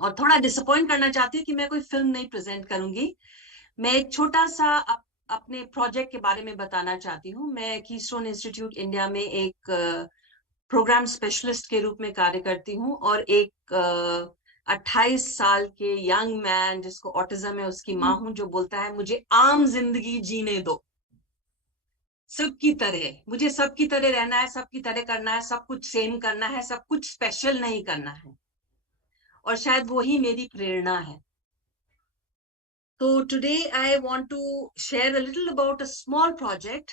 और थोड़ा डिसअपॉइंट करना चाहती हूँ कि मैं कोई फिल्म नहीं प्रेजेंट करूंगी। मैं एक छोटा सा अपने प्रोजेक्ट के बारे में बताना चाहती हूँ। मैं कीस्टोन इंस्टीट्यूट इंडिया में एक प्रोग्राम स्पेशलिस्ट के रूप में कार्य करती हूँ, और एक 28 साल के यंग मैन जिसको ऑटिज्म है उसकी माँ हूँ, जो बोलता है मुझे आम जिंदगी जीने दो, सबकी तरह, मुझे सबकी तरह रहना है, सबकी तरह करना है, सब कुछ सेम करना है, सब कुछ स्पेशल नहीं करना है, और शायद वही मेरी प्रेरणा है। तो today I want to share a little about a small project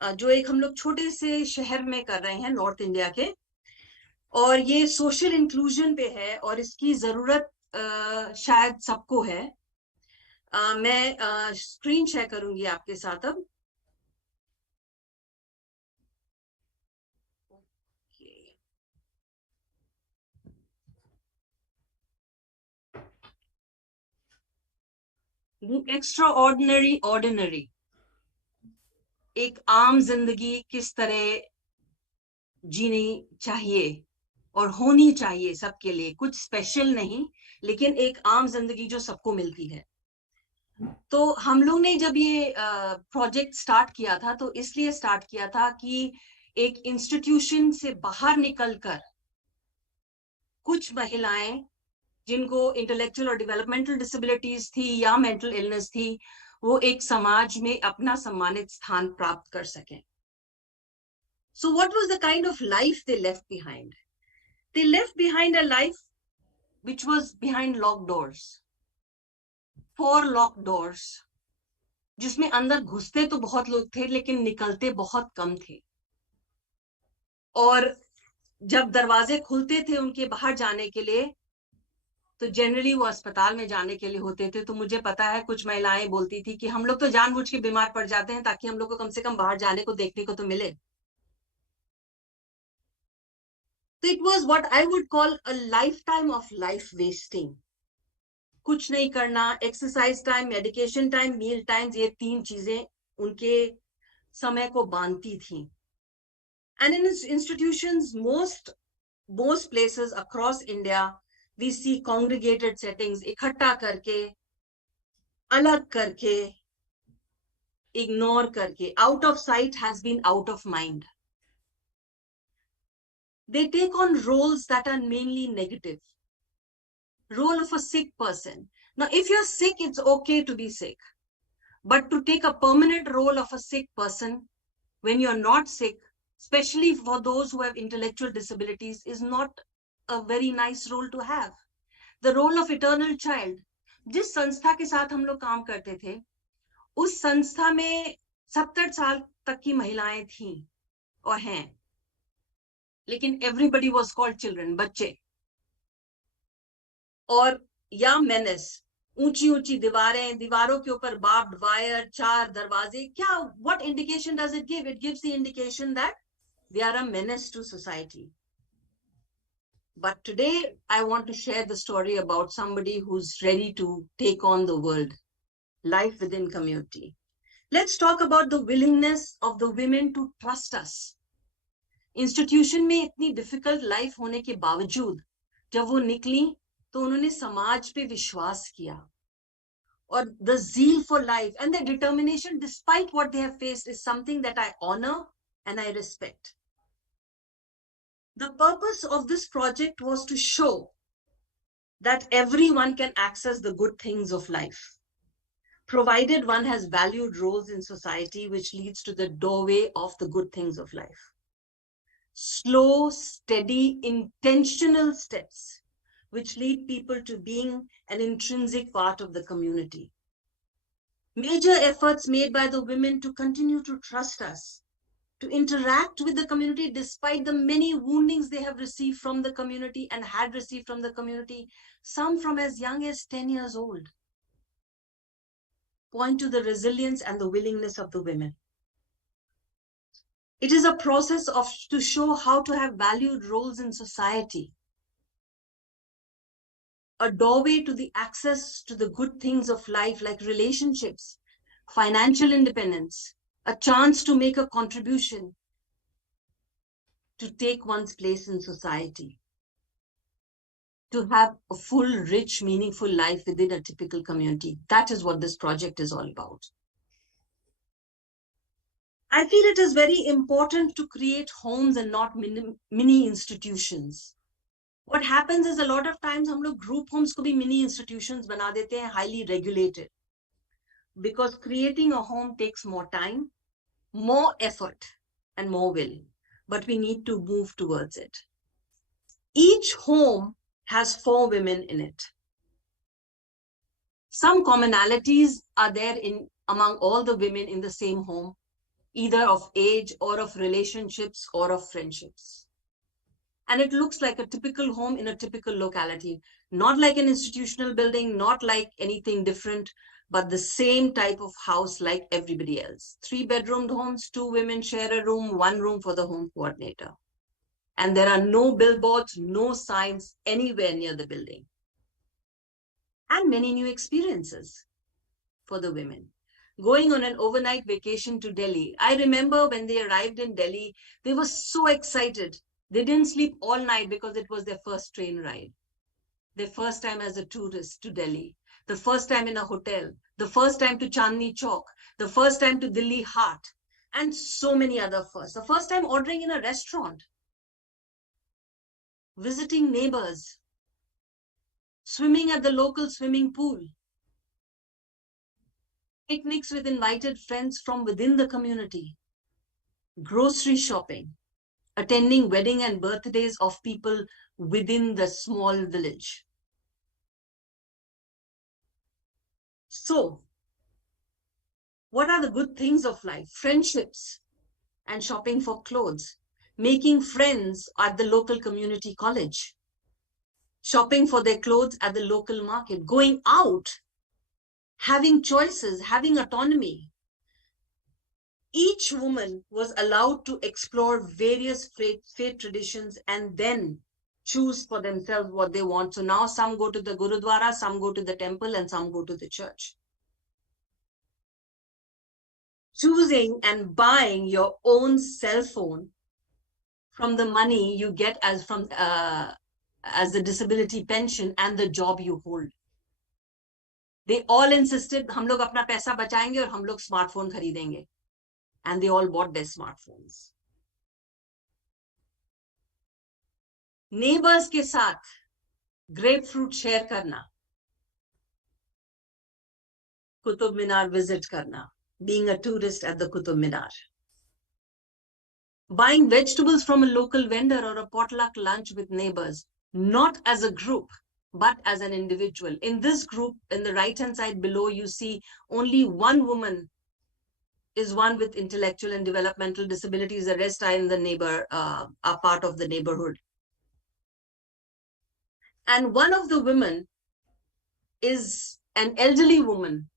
जो एक हम लोग छोटे से शहर में कर रहे हैं नॉर्थ इंडिया के, और ये सोशल इंक्लूजन पे है, और इसकी जरूरत शायद सबको है। मैं स्क्रीन शेयर करूंगी आपके साथ अब। एक्स्ट्रा ऑर्डिनरी ऑर्डिनरी, एक आम जिंदगी किस तरह जीनी चाहिए और होनी चाहिए सबके लिए, कुछ स्पेशल नहीं, लेकिन एक आम जिंदगी जो सबको मिलती है। तो हम लोग ने जब ये प्रोजेक्ट स्टार्ट किया था, तो इसलिए स्टार्ट किया था कि एक इंस्टीट्यूशन से बाहर निकलकर कुछ महिलाएं जिनको इंटेलेक्चुअल और डेवलपमेंटल डिसेबिलिटीज थी या मेंटल इलनेस थी, वो एक समाज में अपना सम्मानित स्थान प्राप्त कर सकें। So what was the kind of life they left behind? They left behind a life which was behind locked doors, 4 locked doors, जिसमें अंदर घुसते तो बहुत लोग थे लेकिन निकलते बहुत कम थे, और जब दरवाजे खुलते थे उनके बाहर जाने के लिए तो जनरली वो अस्पताल में जाने के लिए होते थे। तो मुझे पता है कुछ महिलाएं बोलती थी कि हम लोग तो जानबूझ के बीमार पड़ जाते हैं ताकि हम लोग को कम से कम बाहर जाने को देखने को तो मिले। तो it was what I would call a lifetime of life wasting. कुछ नहीं करना, एक्सरसाइज टाइम, मेडिकेशन टाइम, मील टाइम्स, ये 3 चीजें उनके समय को बांधती थी। And in institutions, most places across India, we see congregated settings, इकट्ठा करके, अलग करके, ignore करके, out of sight has been out of mind. They take on roles that are mainly negative. Role of a sick person. Now, if you're sick, it's okay to be sick. But to take a permanent role of a sick person when you're not sick, especially for those who have intellectual disabilities, is not a very nice role to have. The role of eternal child. जिस संस्था के साथ हम लोग काम करते थे, उस संस्था में 70 साल तक की महिलाएं थीं और हैं, लेकिन everybody was called children, बच्चे, और या menace, ऊंची ऊंची दीवारें, दीवारों के ऊपर barbed wire, 4 दरवाजे, क्या, what indication does it give? It gives the indication that they are a menace to society. But today I want to share the story about somebody who's ready to take on the world, life within community. Let's talk about the willingness of the women to trust us. Institution में इतनी difficult life होने के बावजूद जब वो निकली तो उन्होंने समाज पे विश्वास किया, और the zeal for life and the determination despite what they have faced is something that I honor and I respect. The purpose of this project was to show that everyone can access the good things of life, provided one has valued roles in society, which leads to the doorway of the good things of life. Slow, steady, intentional steps which lead people to being an intrinsic part of the community. Major efforts made by the women to continue to trust us, to interact with the community despite the many woundings they have received from the community and had received from the community, some from as young as 10 years old, point to the resilience and the willingness of the women. It is a process to show how to have valued roles in society, a doorway to the access to the good things of life like relationships, financial independence, a chance to make a contribution, to take one's place in society. to have a full, rich, meaningful life within a typical community. That is what this project is all about. I feel it is very important to create homes and not mini institutions. What happens is a lot of times हम लोग group homes को भी mini institutions बना देते हैं, highly regulated. Because creating a home takes more time, more effort, and more will. But we need to move towards it. Each home has 4 women in it. Some commonalities are there among all the women in the same home, either of age or of relationships or of friendships. And it looks like a typical home in a typical locality, not like an institutional building, not like anything different, but the same type of house like everybody else. 3-bedroomed homes, 2 women share a room, 1 room for the home coordinator. And there are no billboards, no signs anywhere near the building. And many new experiences for the women. Going on an overnight vacation to Delhi. I remember when they arrived in Delhi, they were so excited. They didn't sleep all night because it was their first train ride. Their first time as a tourist to Delhi. The first time in a hotel. The first time to Chandni Chowk. The first time to Delhi Haat. And so many other firsts. The first time ordering in a restaurant. Visiting neighbors. Swimming at the local swimming pool. Picnics with invited friends from within the community. Grocery shopping. Attending wedding and birthdays of people within the small village. So, what are the good things of life? Friendships and shopping for clothes. Making friends at the local community college. Shopping for their clothes at the local market. Going out. Having choices, having autonomy. Each woman was allowed to explore various faith traditions and then choose for themselves what they want. So now some go to the Gurudwara, some go to the temple, and some go to the church. Choosing and buying your own cell phone from the money you get as the disability pension and the job you hold. They all insisted, हम लोग अपना पैसा बचाएंगे और हम लोग smartphone खरीदेंगे. And they all bought their smartphones. Neighbors के साथ grapefruit share करना. Qutub Minar visit करना. Being a tourist at the Qutub Minar. Buying vegetables from a local vendor or a potluck lunch with neighbors. Not as a group, but as an individual. In this group, in the right-hand side below, you see only one woman is one with intellectual and developmental disabilities. The rest are in the are part of the neighborhood. And one of the women is an elderly woman.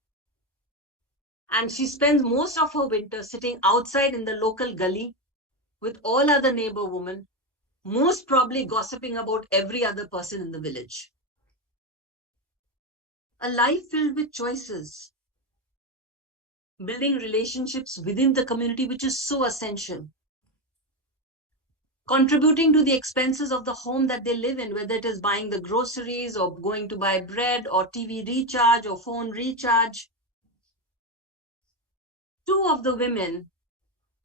And she spends most of her winter sitting outside in the local gully with all other neighbor women, most probably gossiping about every other person in the village. A life filled with choices. Building relationships within the community, which is so essential. Contributing to the expenses of the home that they live in, whether it is buying the groceries or going to buy bread or TV recharge or phone recharge. 2 of the women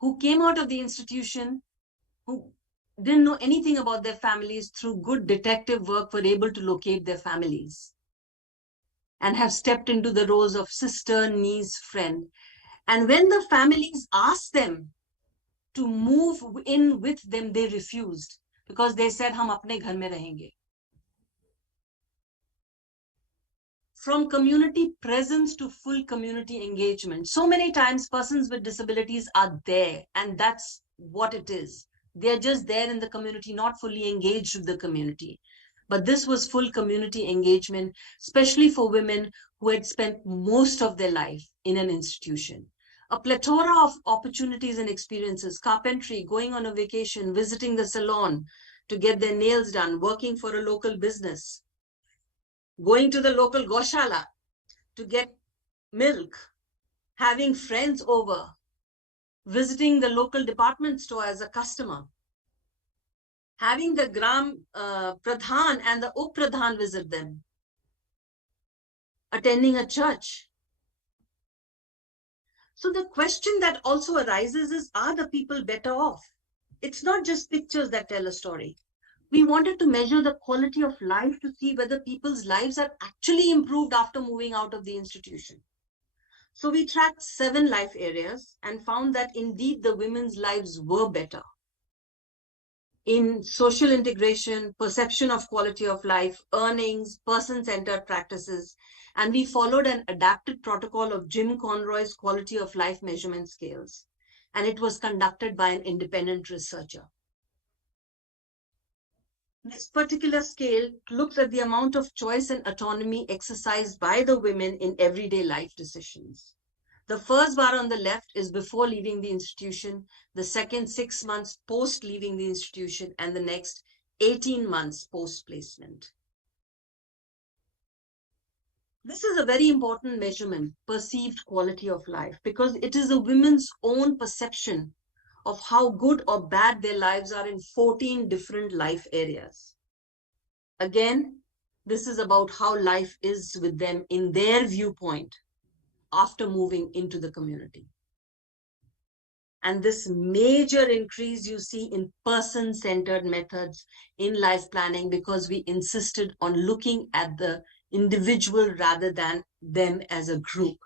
who came out of the institution, who didn't know anything about their families, through good detective work were able to locate their families and have stepped into the roles of sister, niece, friend. And when the families asked them to move in with them, they refused because they said, "Hum apne ghar mein rahenge." From community presence to full community engagement. So many times persons with disabilities are there, and that's what it is. They're just there in the community, not fully engaged with the community. But this was full community engagement, especially for women who had spent most of their life in an institution. A plethora of opportunities and experiences: carpentry, going on a vacation, visiting the salon to get their nails done, working for a local business, going to the local goshala to get milk, having friends over, visiting the local department store as a customer, having the Gram Pradhan and the Up Pradhan visit them, attending a church. So the question that also arises is, are the people better off? It's not just pictures that tell a story. We wanted to measure the quality of life to see whether people's lives are actually improved after moving out of the institution. So we tracked 7 life areas and found that indeed the women's lives were better in social integration, perception of quality of life, earnings, person-centered practices, and we followed an adapted protocol of Jim Conroy's quality of life measurement scales, and it was conducted by an independent researcher. This particular scale looks at the amount of choice and autonomy exercised by the women in everyday life decisions. The first bar on the left is before leaving the institution, the second 6 months post leaving the institution, and the next 18 months post placement. This is a very important measurement, perceived quality of life, because it is a woman's own perception of how good or bad their lives are in 14 different life areas. Again, this is about how life is with them in their viewpoint after moving into the community. And this major increase you see in person-centered methods in life planning, because we insisted on looking at the individual rather than them as a group.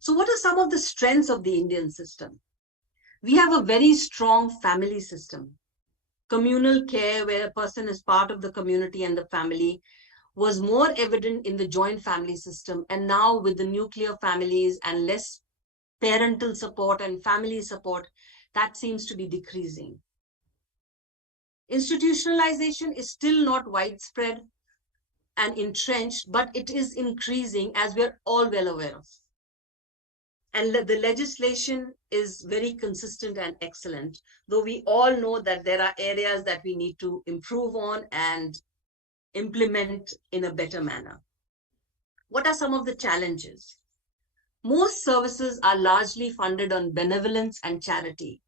So what are some of the strengths of the Indian system? We have a very strong family system. Communal care, where a person is part of the community and the family, was more evident in the joint family system. And now with the nuclear families and less parental support and family support, that seems to be decreasing. Institutionalization is still not widespread and entrenched, but it is increasing, as we're all well aware of. And the legislation is very consistent and excellent, though we all know that there are areas that we need to improve on and implement in a better manner. What are some of the challenges? Most services are largely funded on benevolence and charity.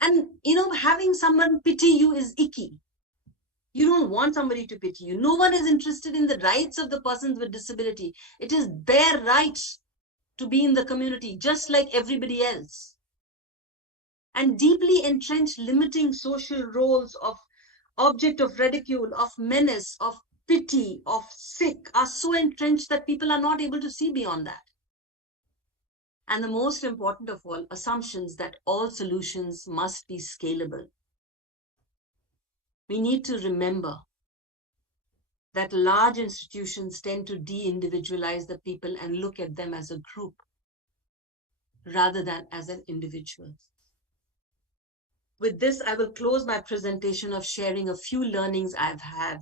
And, having someone pity you is icky. You don't want somebody to pity you. No one is interested in the rights of the persons with disability. It is their right to be in the community, just like everybody else. And deeply entrenched limiting social roles of object of ridicule, of menace, of pity, of sick are so entrenched that people are not able to see beyond that. And the most important of all, assumptions that all solutions must be scalable. We need to remember that large institutions tend to de-individualize the people and look at them as a group rather than as an individual. With this, I will close my presentation of sharing a few learnings I've had,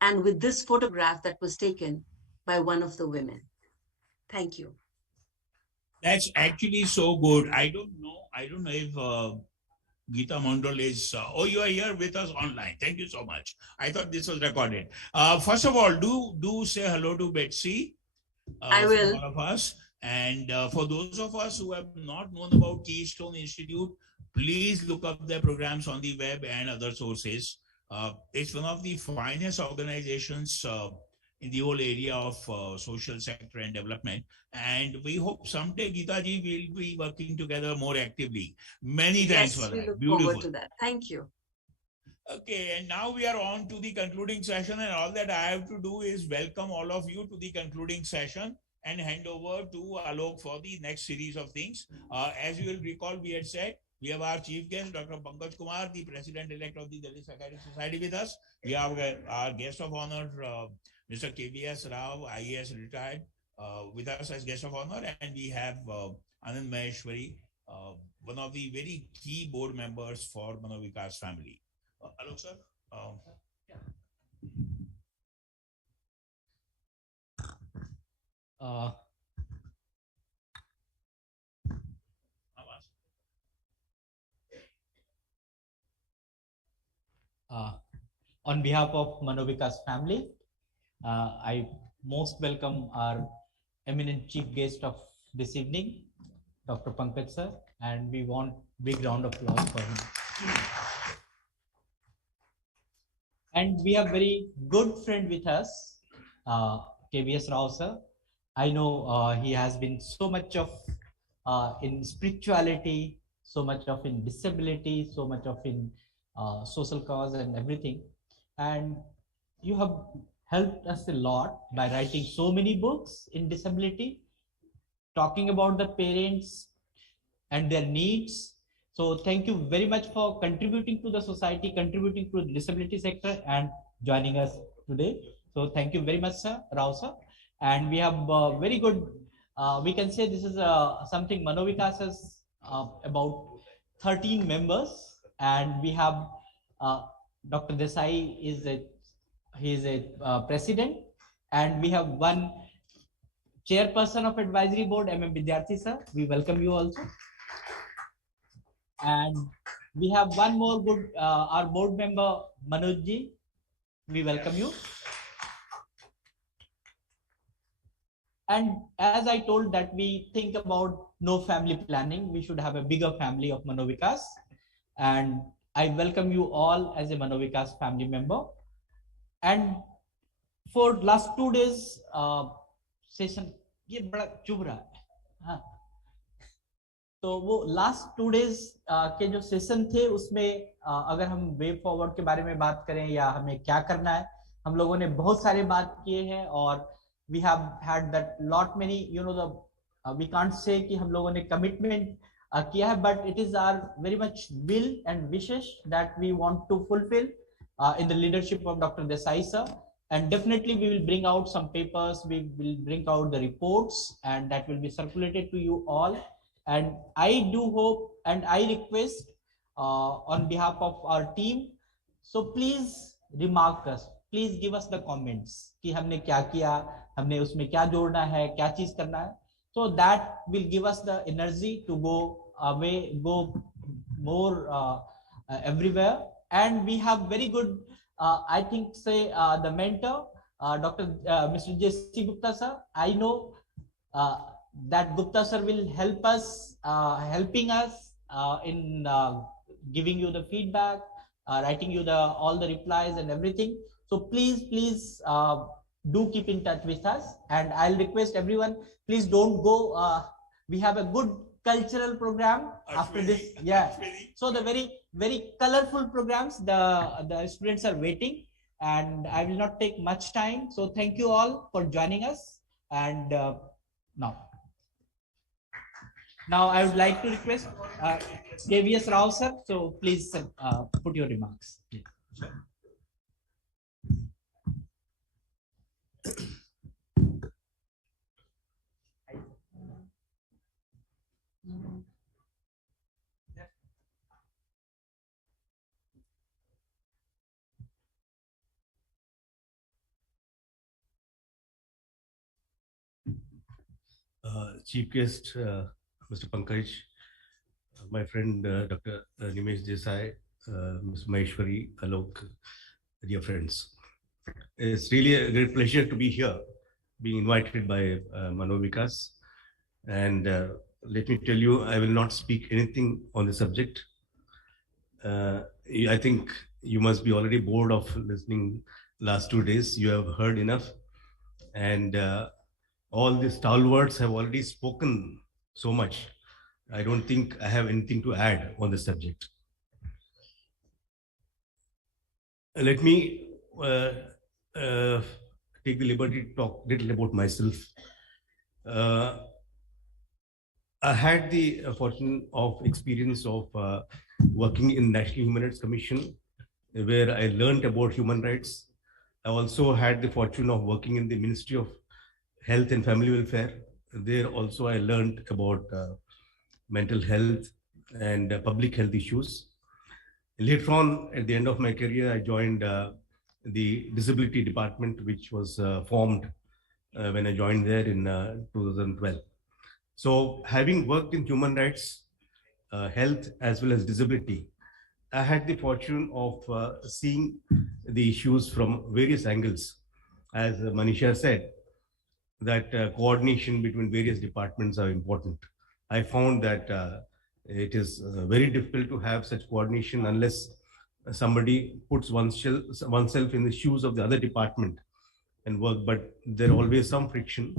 and with this photograph that was taken by one of the women. Thank you. That's actually so good. I don't know if Geeta Mondal is, you are here with us online. Thank you so much. I thought this was recorded. First of all, do say hello to Betsy. I will. For all of us. And for those of us who have not known about Keystone Institute, please look up their programs on the web and other sources. It's one of the finest organizations in the whole area of social sector and development. And we hope someday, Geeta ji, will be working together more actively. Many thanks for that. We look Beautiful. forward to that. Thank you. Okay, and now we are on to the concluding session, and all that I have to do is welcome all of you to the concluding session and hand over to Alok for the next series of things. As you will recall, we had said, we have our chief guest, Dr. Pankaj Kumar, the president-elect of the Delhi Psychiatric Society with us. We have our guest of honor, Mr. KVS Rao, IAS retired, with us as guest of honor. And we have Anand Maheshwari, one of the very key board members for Manovikas family. Alok sir. On behalf of Manovikas family, I most welcome our eminent chief guest of this evening, Dr. Pankaj sir, and we want big round of applause for him. And we have very good friend with us, KVS Rao sir. I know he has been so much of in spirituality, so much of in disability, so much of in social cause and everything. And you have helped us a lot by writing so many books in disability, talking about the parents and their needs. So thank you very much for contributing to the society, contributing to the disability sector and joining us today. So thank you very much, sir, Rao sir. And we have very good, we can say this is something Manovikas has about 13 members, and we have Dr. Desai he is a president, and we have one chairperson of advisory board, Vidyarthi sir. We welcome you also. And we have one more good, our board member, Manoj ji. We welcome you. And as I told that we think about no family planning, we should have a bigger family of Manovikas. And I welcome you all as a Manovikas family member. And for last 2 days session, ये बड़ा चुभ रहा है, हाँ. तो वो last 2 days के जो सेशन थे उसमें अगर हम वे फॉरवर्ड के बारे में बात करें या हमें क्या करना है, हम लोगों ने बहुत सारे बात किए हैं और we have had that lot many, you know, the we can't say कि हम लोगों ने commitment किया है, but it is our very much will and wishes that we want to fulfill in the leadership of Dr. Desai sir. And definitely we will bring out some papers, we will bring out the reports, and that will be circulated to you all. And I do hope and I request on behalf of our team, so please remark us, please give us the comments कि हमने क्या किया, हमने उसमें क्या जोड़ना है, क्या चीज करना है. So that will give us the energy to go away, go more everywhere. And we have very good, I think, say the mentor, Dr. Mr. J.C. Gupta sir. I know that Gupta sir will help us, helping us in giving you the feedback, writing you all the replies and everything. So please do keep in touch with us, and I'll request everyone, please don't go. We have a good cultural program after this. Yeah. So the very colorful programs, the students are waiting, and I will not take much time. So thank you all for joining us. And now I would like to request KVS Rao sir. So please put your remarks. Chief guest, Mr. Pankaj, my friend Dr. Nimesh Desai, Ms. Maheshwari, Alok, dear friends. It's really a great pleasure to be here, being invited by Manovikas. And let me tell you, I will not speak anything on the subject. I think you must be already bored of listening last 2 days. You have heard enough. And all the stalwarts have already spoken so much. I don't think I have anything to add on the subject. Let me take the liberty to talk a little about myself. I had the fortune of experience of working in National Human Rights Commission, where I learned about human rights. I also had the fortune of working in the Ministry of Health and Family Welfare. There also I learned about mental health and public health issues. Later on, at the end of my career, I joined the Disability Department, which was formed when I joined there in 2012. So having worked in human rights, health, as well as disability, I had the fortune of seeing the issues from various angles. As Manisha said, that coordination between various departments are important. I found that it is very difficult to have such coordination unless somebody puts oneself in the shoes of the other department and work, but there always some friction.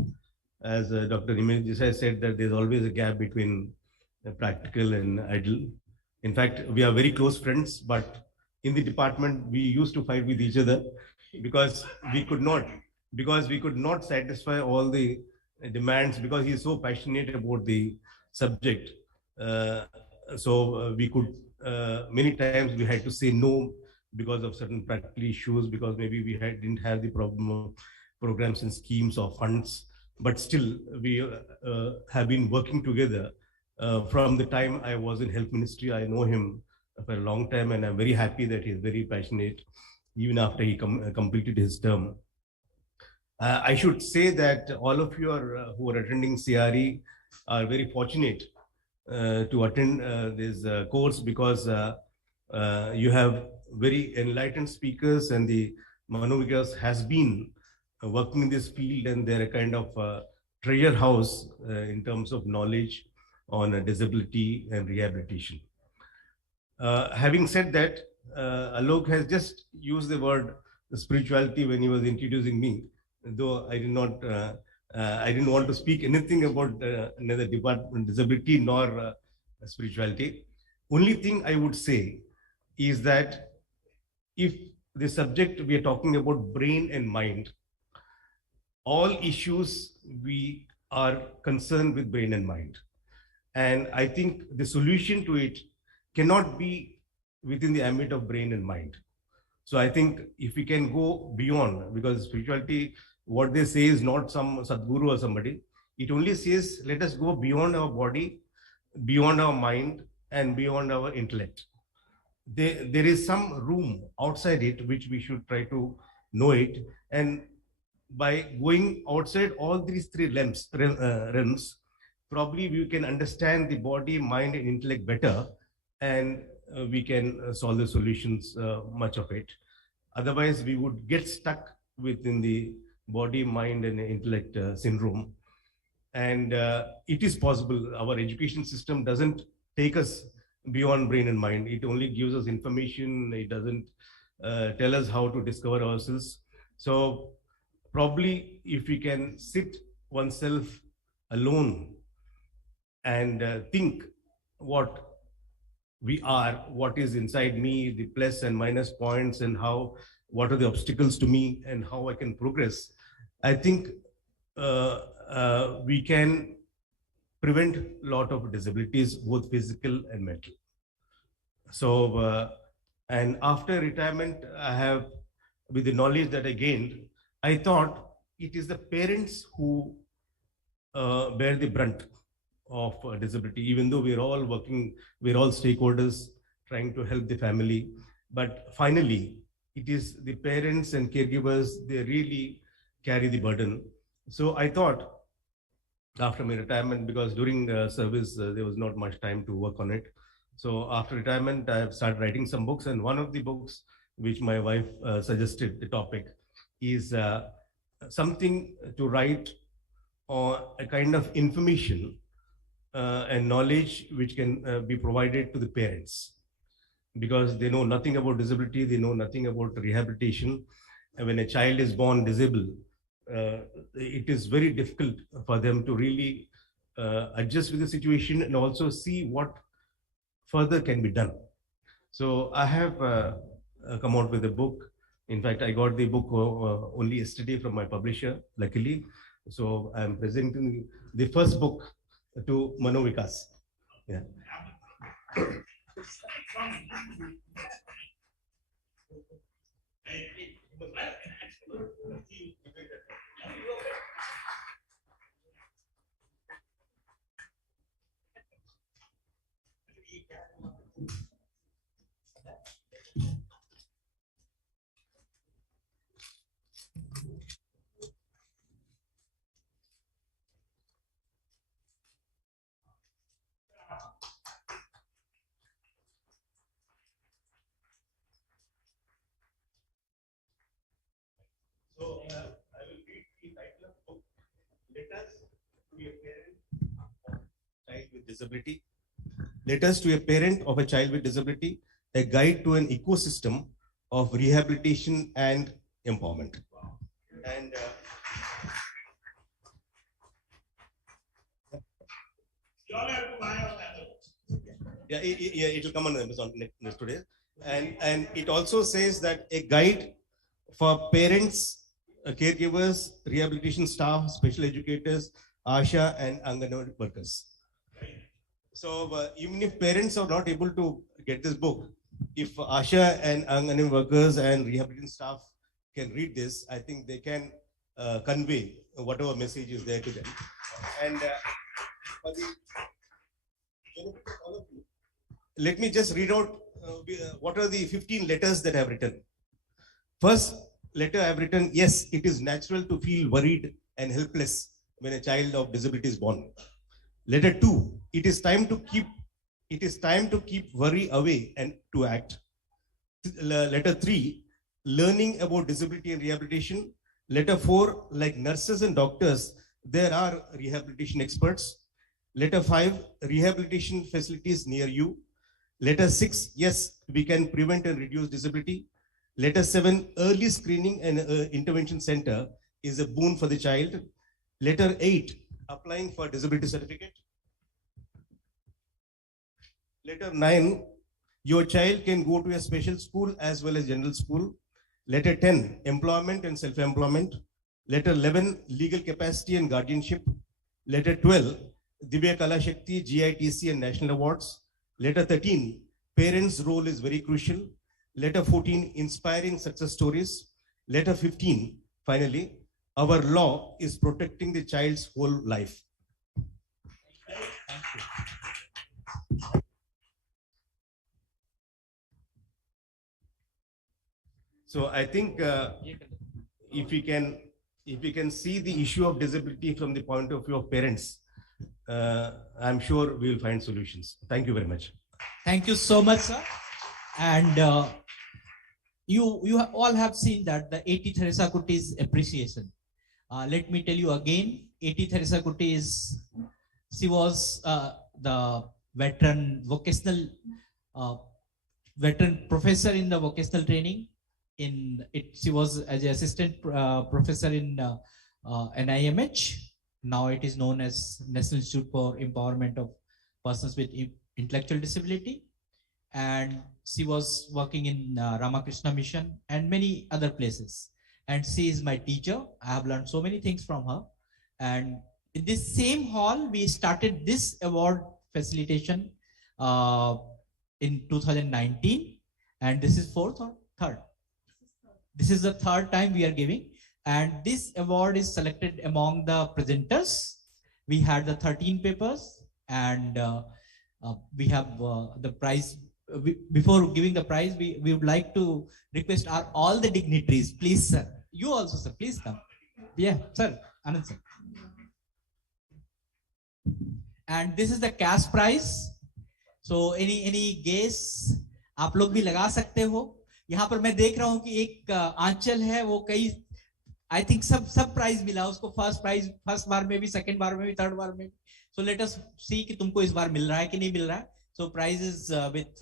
As Dr. Imej said, that there's always a gap between practical and idle. In fact, we are very close friends, but in the department, we used to fight with each other because we could not satisfy all the demands, because he's so passionate about the subject. So we could, many times we had to say no because of certain practical issues, because maybe we didn't have the problem of programs and schemes or funds. But still, we have been working together from the time I was in Health Ministry. I know him for a long time, and I'm very happy that he's very passionate, even after he completed his term. I should say that all of you who are attending CRE are very fortunate to attend this course, because you have very enlightened speakers, and the Manovikas has been working in this field, and they're a kind of treasure house in terms of knowledge on disability and rehabilitation. Having said that, Alok has just used the word spirituality when he was introducing me, though I didn't want to speak anything about neither department disability nor spirituality. Only thing I would say is that if the subject we are talking about brain and mind, all issues we are concerned with brain and mind. And I think the solution to it cannot be within the ambit of brain and mind. So I think if we can go beyond, because spirituality, what they say is not some Sadguru or somebody, it only says, let us go beyond our body, beyond our mind, and beyond our intellect. There is some room outside it which we should try to know it. And by going outside all these three realms, probably we can understand the body, mind, and intellect better, and we can solve the solutions, much of it. Otherwise, we would get stuck within the body, mind, and intellect syndrome. And it is possible. Our education system doesn't take us beyond brain and mind. It only gives us information. It doesn't tell us how to discover ourselves. So probably if we can sit oneself alone and think what we are, what is inside me, the plus and minus points, and what are the obstacles to me, and how I can progress, I think we can prevent a lot of disabilities, both physical and mental. So, and after retirement, with the knowledge that I gained, I thought it is the parents who bear the brunt of disability, even though we're all working, we're all stakeholders trying to help the family. But finally, it is the parents and caregivers, they really carry the burden. So I thought, after my retirement, because during service, there was not much time to work on it. So after retirement, I have started writing some books. And one of the books which my wife suggested, the topic, is something to write on a kind of information and knowledge which can be provided to the parents, because they know nothing about disability, they know nothing about rehabilitation. And when a child is born disabled, it is very difficult for them to really adjust with the situation and also see what further can be done. So I have come out with a book. In fact, I got the book only yesterday from my publisher, luckily. So I'm presenting the first book to Manovikas. Yeah. So I will read the title of the book, Letters to a Parent of a Child with Disability. Letters to a Parent of a Child with Disability, a guide to an ecosystem of rehabilitation and empowerment. And yeah, it will come on Amazon next today. And it also says that a guide for parents, caregivers, rehabilitation staff, special educators, ASHA, and Anganwadi workers. So even if parents are not able to get this book, if ASHA and Anganwadi workers and rehabilitation staff can read this, I think they can convey whatever message is there to them. And for the benefit of all of you, let me just read out what are the 15 letters that I have written. First letter I have written, yes, it is natural to feel worried and helpless when a child of disability is born. Letter 2, it is time to keep worry away and to act. Letter 3, learning about disability and rehabilitation. Letter 4, like nurses and doctors, there are rehabilitation experts. Letter 5, rehabilitation facilities near you. Letter 6, yes, we can prevent and reduce disability. Letter 7, early screening and intervention center is a boon for the child. Letter 8, applying for disability certificate. Letter 9, your child can go to a special school as well as general school. Letter 10, employment and self-employment. Letter 11, legal capacity and guardianship. Letter 12, Divya Kala Shakti, GITC and national awards. Letter 13, parents' role is very crucial. Letter 14, inspiring success stories. Letter 15, finally, our law is protecting the child's whole life. Thank you. So I think if we can see the issue of disability from the point of view of parents, I'm sure we will find solutions. Thank you very much. Thank you so much, sir. And you all have seen that the A.T. Theresa Kutty's appreciation. Let me tell you again, A.T. Theresa Kutty she was the veteran professor in the vocational training. She was as an assistant professor in NIMH. Now it is known as National Institute for Empowerment of Persons with Intellectual Disability. And she was working in Ramakrishna Mission and many other places. And she is my teacher. I have learned so many things from her. And in this same hall, we started this award facilitation in 2019. And this is fourth or third? This is the third time we are giving. And this award is selected among the presenters. We had the 13 papers and we have the prize. Before giving the prize, we would like to request all the dignitaries, please, sir. You also, sir, please come. Yeah, sir, Anand, sir. And this is the cash prize. So any guess? आप लोग भी लगा सकते हो. यहाँ पर मैं देख रहा हूँ कि एक आंचल है, वो कई I think सब प्राइज मिला उसको. फर्स्ट प्राइज फर्स्ट बार में भी, सेकंड बार में भी, थर्ड बार में भी. So let us see कि तुमको इस बार मिल रहा है कि नहीं मिल रहा है. So prize is with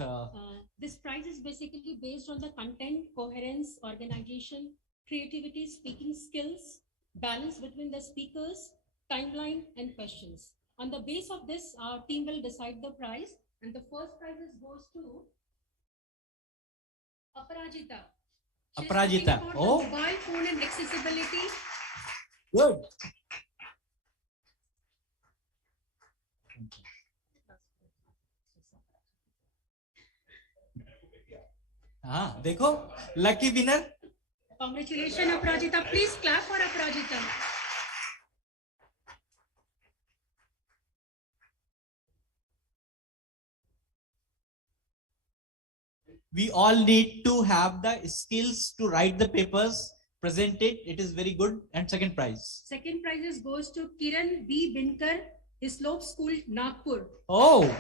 this prize is basically based on the content, coherence, organization, creativity, speaking skills, balance between the speakers, timeline, and questions. On the base of this, our team will decide the prize, and the first prize goes to Aparajita. Aparajita. Oh, mobile phone and accessibility. Good. हाँ देखो, lucky winner. Congratulations, Aparajita. Please clap for Aparajita. We all need to have the skills to write the papers, present it. It is very good. And second prize. Second prize goes to Kiran B. Binkar, Slope School, Nagpur. Oh.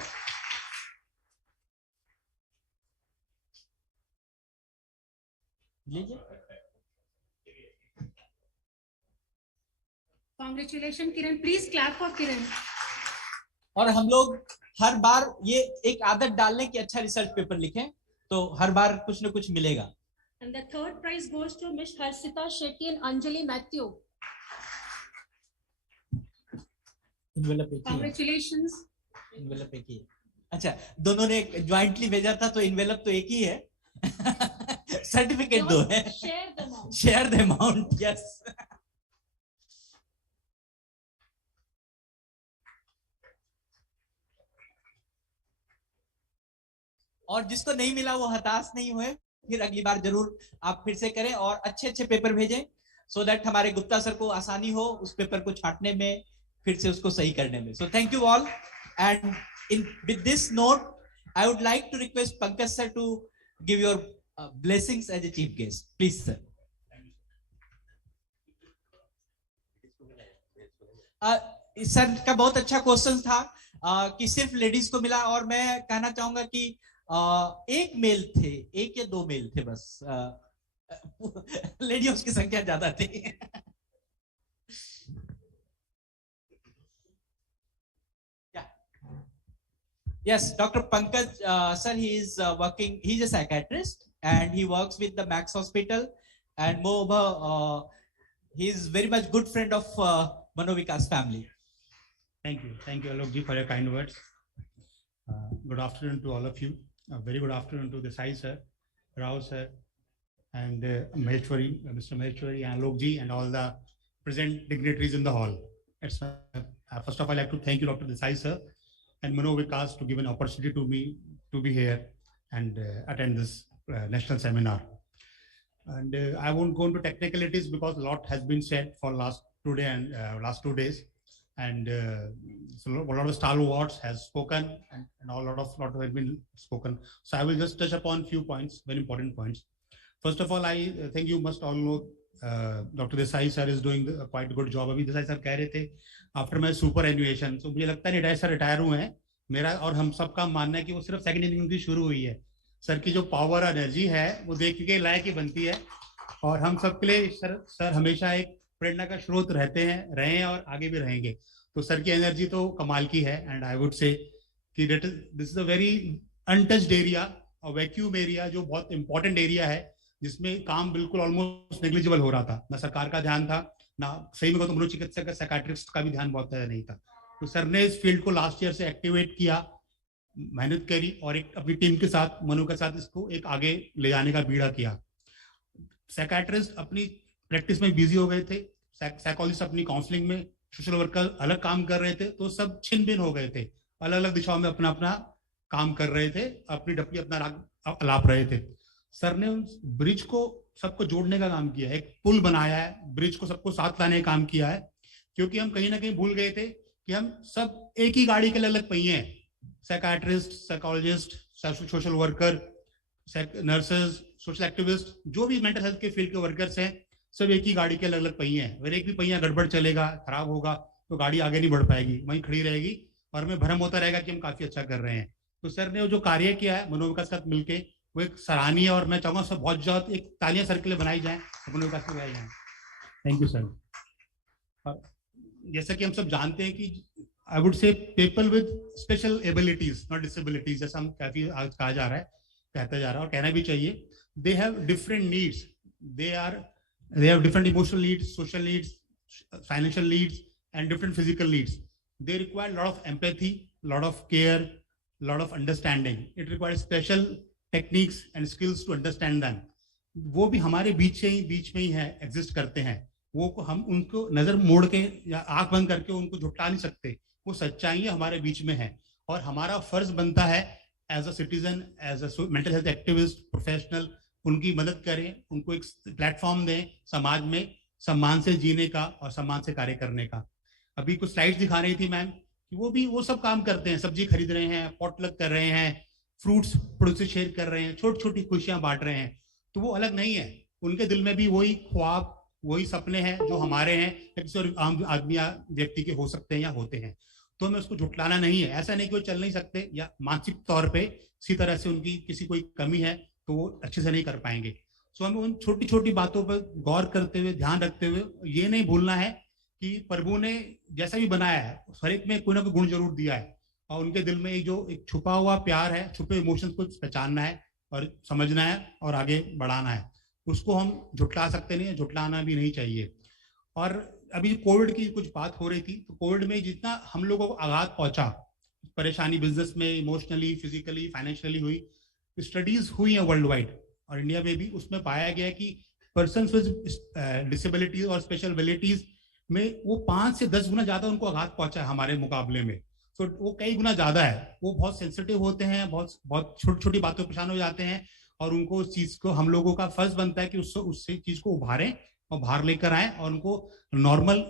Congratulations, Kiran. Please clap for Kiran. और हम लोग हर बार ये एक आदत डालने की अच्छा research paper लिखें. तो हर बार कुछ न कुछ मिलेगा। And the third prize goes to Miss Harsita Shetty and Anjali Matthew. Congratulations. Envelope एक ही है। अच्छा, दोनों ने ज्वाइंटली भेजा था तो इन्वेलप तो एक ही है। सर्टिफिकेट दो है। Share the amount. Share the amount. Yes. और जिसको नहीं मिला वो हताश नहीं हुए, फिर अगली बार जरूर आप फिर से करें और अच्छे अच्छे पेपर भेजें, सो दैट हमारे गुप्ता सर को आसानी हो उस पेपर को छांटने में, फिर से उसको सही करने में। So thank you all, and in with this note I would like to request Pankaj sir to give your blessings as a chief guest, please sir. Sir का बहुत अच्छा क्वेश्चन था कि सिर्फ लेडीज को मिला, और मैं कहना चाहूंगा कि एक मेल थे, एक या दो मेल थे बस, लेडीज की संख्या ज्यादा थी। Yes, Dr. Pankaj, sir, he is working, he's a psychiatrist and he works with the Max Hospital, and moreover, he is very much good friend of Manovikas family. Thank you Alok ji for your kind words. Good afternoon to all of you. A very good afternoon to Desai sir, Rao sir, and Maheshwari, Mr. Maheshwari, and Alok ji, and all the present dignitaries in the hall. It's, first of all, I'd like to thank you, Dr. Desai sir, and Manovikas to give an opportunity to me to be here and attend this national seminar. And I won't go into technicalities because a lot has been said for last 2 days, and so a lot of stalwarts has spoken, and a lot has been spoken. So I will just touch upon few points, very important points. First of all, I think you must all know Dr. Desai sir is doing quite a good job. अभी Desai sir कह रहे थे after my super एनुएशन, तो मुझे लगता है retire sir retire हुए हैं, मेरा और हम सब का मानना है कि वो सिर्फ सेकंड इनिंग की शुरू हुई है। सर की जो पावर और एनर्जी है वो देख के लायक ही बनती है, और हम सब के लिए सर हमेशा एक प्रेरणा का स्रोत रहे हैं और आगे भी रहेंगे। तो सर की एनर्जी तो कमाल की है, एंड आई वुड से कि this is a very untouched area, और वैक्यूम एरिया जो बहुत इंपॉर्टेंट एरिया है, जिसमें काम बिल्कुल ऑलमोस्ट नेग्लिजिबल हो रहा था, ना सरकार का ध्यान था, ना सही में तो मनोचिकित्सक का, साइकियाट्रिस्ट का भी ध्यान बहुत ज्यादा नहीं था। तो सर ने इस फील्ड को लास्ट ईयर से एक्टिवेट किया, मेहनत करी, और एक अपनी टीम के साथ, मनु के साथ इसको एक आगे ले जाने का बीड़ा किया। साइकियाट्रिस्ट अपनी प्रैक्टिस में बिजी हो गए थे, साइकोलॉजिस्ट अपनी काउंसलिंग में, सोशल वर्कर अलग काम कर रहे थे, तो सब छिन भिन हो गए थे, अलग अलग दिशाओं में अपना अपना काम कर रहे थे, अपनी डपली अपना राग अलाप रहे थे। सर ने उस ब्रिज को सबको जोड़ने का काम किया है, एक पुल बनाया है, ब्रिज को सबको साथ लाने का काम किया है, क्योंकि हम कहीं ना कहीं भूल गए थे कि हम सब एक ही गाड़ी के अलग अलग पहिए हैं। Psychiatrist, psychologist, social worker, nurses, social activist, जो भी मेंटल हेल्थ के फील्ड के वर्कर्स हैं, सब एक ही गाड़ी के अलग अलग पहिए हैं। अगर एक भी पहिया गड़बड़ चलेगा, खराब होगा, तो गाड़ी आगे नहीं बढ़ पाएगी, वहीं खड़ी रहेगी, और हमें भ्रम होता रहेगा कि हम काफी अच्छा कर रहे हैं। तो सर ने जो कार्य किया है मनोविकास के साथ मिलकर, वो एक सराहनीय, और मैं चाहूंगा सब बहुत ज्यादा एक तालियां सर के लिए बनाई जाए, मनोविकास में बनाई जाए। Thank you sir. जैसा कि हम सब जानते हैं कि I would say people with special abilities, not disabilities, जैसा हम काफी आज कहा जा रहा है, कहता जा रहा है, और कहना भी चाहिए। They have different needs, they have different emotional needs, social needs, financial needs, and different physical needs. They require a lot of empathy, a lot of care, a lot of understanding. It requires special techniques and skills to understand them. वो भी हमारे बीच में ही है, exist करते हैं। वो हम उनको नजर मोड़ के या आंख बंद करके उनको झुठला नहीं सकते, वो सच्चाई हमारे बीच में है, और हमारा फर्ज बनता है as a citizen, as a mental health activist, professional, उनकी मदद करें, उनको एक प्लेटफॉर्म दें समाज में सम्मान से जीने का और सम्मान से कार्य करने का। अभी कुछ स्लाइड्स दिखा रही थी मैम कि वो सब काम करते हैं, सब्जी खरीद रहे हैं, पॉटलक कर रहे हैं, फ्रूट्स पड़ोस से शेयर कर रहे हैं, छोटी छोटी खुशियां बांट रहे हैं। तो वो अलग नहीं है, उनके दिल में भी वही ख्वाब, वही सपने हैं जो हमारे हैं, किसी और आम आदमी व्यक्ति के हो सकते हैं या होते हैं। तो हमें उसको झुटलाना नहीं है। ऐसा नहीं कि वो चल नहीं सकते या मानसिक तौर पे किसी तरह से उनकी किसी कोई कमी है तो वो अच्छे से नहीं कर पाएंगे। सो हमें उन छोटी छोटी बातों पर गौर करते हुए, ध्यान रखते हुए ये नहीं भूलना है कि प्रभु ने जैसा भी बनाया है हर एक में कोई ना कोई गुण जरूर दिया है, और उनके दिल में जो एक छुपा हुआ प्यार है, छुपे इमोशंस को पहचानना है, और समझना है और आगे बढ़ाना है, उसको हम झुटला सकते नहीं है, झुटलाना भी नहीं चाहिए। और अभी कोविड की कुछ बात हो रही थी, तो कोविड में जितना हम लोगों को आघात पहुंचा, परेशानी बिजनेस में, इमोशनली, फिजिकली, फाइनेंशियली हुई, स्टडीज हुई हैं वर्ल्ड वाइड और इंडिया में भी, उसमें पाया गया कि पर्सन विद डिसेबिलिटी और स्पेशल एबिलिटीज में वो 5 से 10 गुना ज्यादा उनको आघात पहुंचा है हमारे मुकाबले में। तो वो कई गुना ज्यादा है, वो बहुत सेंसिटिव होते हैं, बहुत छोटी छोटी बातों पर परेशान हो जाते हैं, और उनको उस चीज को, हम लोगों का फर्ज बनता है कि उससे चीज को उभारें और बाहर लेकर आए और उनको नॉर्मल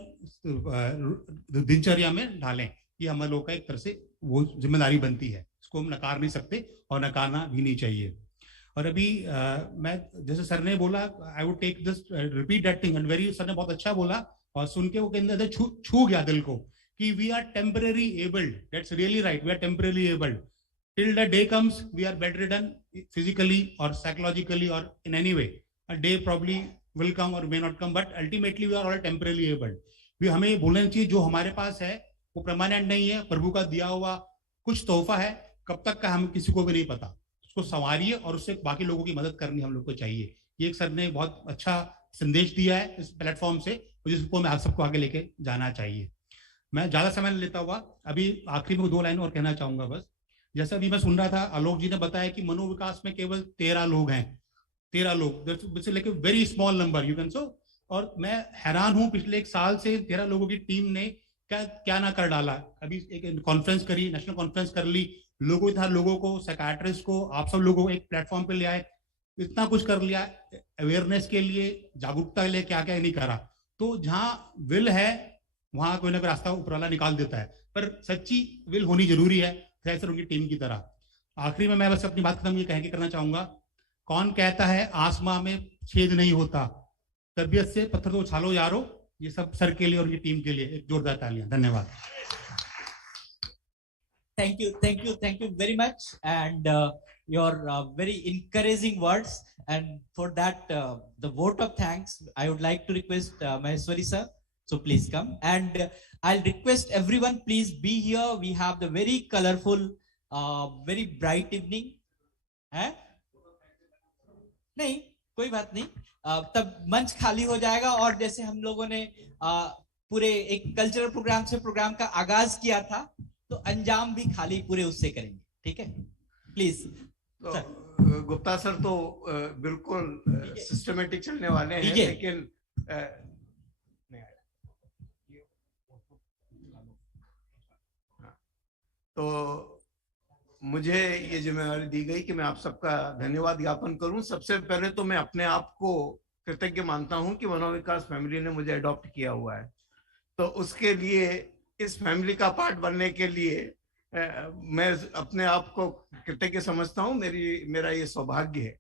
दिनचर्या में डालें। ये हम लोगों का एक तरह से वो जिम्मेदारी बनती है, इसको हम नकार नहीं सकते और नकारना भी नहीं चाहिए। और अभी मैं, जैसे सर ने बोला, I would take this, repeat that thing, and very, sir ने बहुत अच्छा बोला और सुन के वो के अंदर छू गया दिल को कि we are temporary abled, that's really right, we are temporary abled till the day comes we are bedridden physically or psychologically or in any way. A day probably will come or may not come, but ultimately we are all temporarily abled. भी हमें ये बोलना चाहिए जो हमारे पास है वो permanent नहीं है, प्रभु का दिया हुआ कुछ तोहफा है, कब तक का हम किसी को भी नहीं पता, उसको संवारिए और उससे बाकी लोगों की मदद करनी हम लोग को चाहिए। ये एक सर ने बहुत अच्छा संदेश दिया है इस प्लेटफॉर्म से, जिसको मैं आप सबको आगे लेके जाना चाहिए। मैं ज्यादा समय नहीं लेता हुआ अभी आखिरी में 2 लाइन और कहना चाहूंगा बस। जैसा अभी मैं सुन रहा था, आलोक जी ने बताया कि मनोविकास में केवल 13 लोग हैं, 13 लोग, like very small number, you can so. और मैं हैरान हूं, पिछले 1 साल से 13 लोगों की टीम ने क्या ना कर डाला। अभी एक कॉन्फ्रेंस करी, नेशनल कॉन्फ्रेंस कर ली, लोगों को, साइकियाट्रिस्ट को, आप सब लोगों को एक प्लेटफॉर्म पे ले आए, इतना कुछ कर लिया अवेयरनेस के लिए, जागरूकता के लिए, क्या क्या नहीं करा। तो जहाँ विल है वहां कोई ना कोई रास्ता ऊपर वाला निकाल देता है, पर सच्ची विल होनी जरूरी है, सर उनकी टीम की तरह। आखिरी में मैं बस अपनी बात खत्म ये कह के करना चाहूंगा, कौन कहता है आसमां में छेद नहीं होता, तबीयत से पत्थर तो उछालो यारो। ये सब सर के लिए और उनकी टीम के लिए एक जोरदार तालियां। धन्यवाद। Thank you very much, and your very encouraging words, and for that the vote of thanks I would like to request Maheshwari sir, so please come, and I'll request everyone, please be here. We have the very colorful, very bright evening. है नहीं, कोई बात नहीं, तब मंच खाली हो जाएगा, और जैसे हम लोगों ने पूरे एक कल्चरल प्रोग्राम से प्रोग्राम का आगाज किया था, तो अंजाम भी खाली पूरे उससे करेंगे, ठीक है? प्लीज। तो गुप्ता सर तो बिल्कुल सिस्टमेटिक चलने वाले हैं, लेकिन तो मुझे ये जिम्मेदारी दी गई कि मैं आप सबका धन्यवाद ज्ञापन करूं। सबसे पहले तो मैं अपने आप को कृतज्ञ मानता हूं कि मनोविकास फैमिली ने मुझे अडॉप्ट किया हुआ है, तो उसके लिए, इस फैमिली का पार्ट बनने के लिए मैं अपने आप को कृतज्ञ समझता हूं। मेरा ये सौभाग्य है।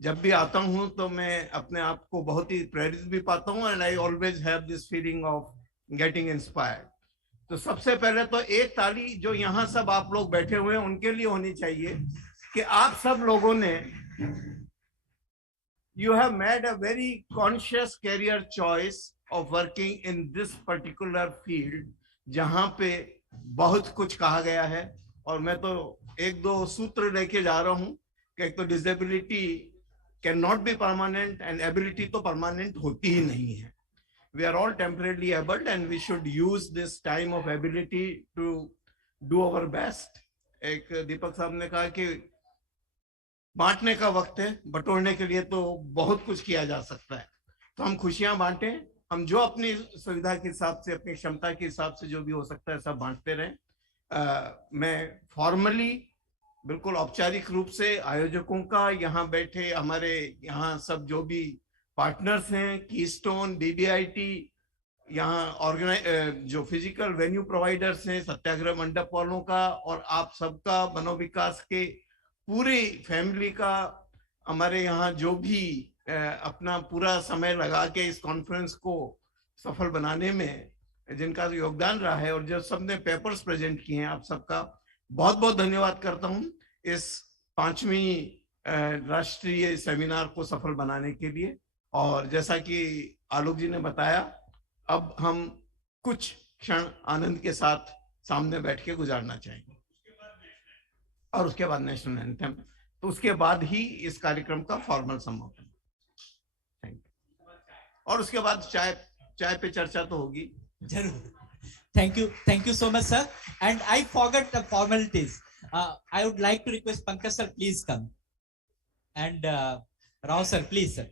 जब भी आता हूं तो मैं अपने आप को बहुत ही प्रेरित भी पाता हूं, and I always have this feeling of getting inspired. तो सबसे पहले तो एक ताली जो यहाँ सब आप लोग बैठे हुए हैं उनके लिए होनी चाहिए कि आप सब लोगों ने, you have made a very conscious career choice of working in this particular field, जहां पे बहुत कुछ कहा गया है। और मैं तो 1-2 सूत्र लेके जा रहा हूं कि एक तो disability can not be permanent, and ability तो परमानेंट होती ही नहीं है। We are all temporarily able, and we should use this time of ability to do our best. एक दीपक साहब ने कहा कि बांटने का वक्त है, बटोरने के लिए तो बहुत कुछ किया जा सकता है। तो हम खुशियां बांटें, हम जो अपनी सुविधा के हिसाब से, अपनी क्षमता के हिसाब से जो भी हो सकता है सब बांटते रहें। मैं फॉर्मली, बिल्कुल औपचारिक रूप से आयोजकों का, यहाँ बैठे हमारे यहाँ सब जो भी पार्टनर्स हैं, कीस्टोन, BBIT, यहाँ जो फिजिकल वेन्यू प्रोवाइडर्स हैं, सत्याग्रह मंडप वालों का, और आप सबका, मनोविकास के पूरी फैमिली का, हमारे यहाँ जो भी अपना पूरा समय लगा के इस कॉन्फ्रेंस को सफल बनाने में जिनका योगदान रहा है, और जो सबने पेपर्स प्रेजेंट किए हैं, आप सबका बहुत बहुत धन्यवाद करता हूँ इस 5वीं राष्ट्रीय सेमिनार को सफल बनाने के लिए। और जैसा कि आलोक जी ने बताया, अब हम कुछ क्षण आनंद के साथ सामने बैठ के गुजारना चाहेंगे, और उसके बाद नेशनल एंथम। तो उसके बाद ही इस कार्यक्रम का फॉर्मल समापन। Thank you. और उसके बाद चाय पे चर्चा तो होगी जरूर। Thank you so much, sir. And I forgot the formalities. I would like to request Pankaj sir, please come. And Rao sir, please sir.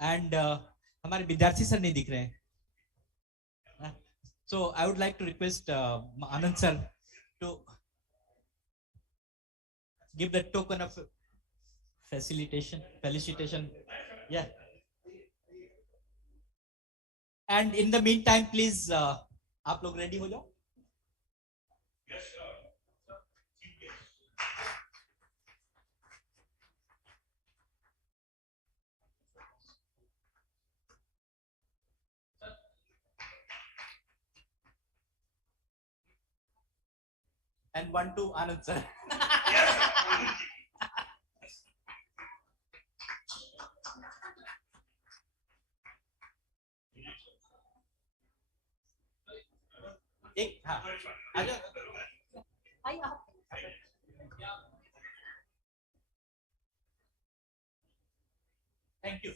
And हमारे विद्यार्थी सर नहीं दिख रहे हैं. So I would like to request Anand sir to give the token of felicitation. Yeah. And in the meantime, please, आप लोग ready हो जाओ. Yes, sir. And 1, 2, Anand sir. एक हाँ आजा थैंक यू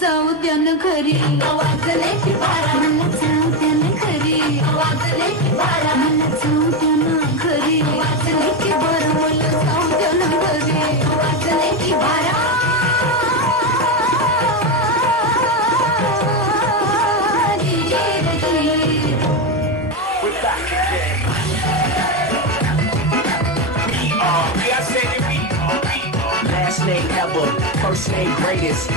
जाऊ त्यानं घरी वाजले की बारा मला जाऊ त्यानं घरी वाजले की बारा मला जाऊ त्यानं घरी वाजले की बारा मला जाऊ त्यानं घरी वाजले की बारा Last name ever, first name greatest.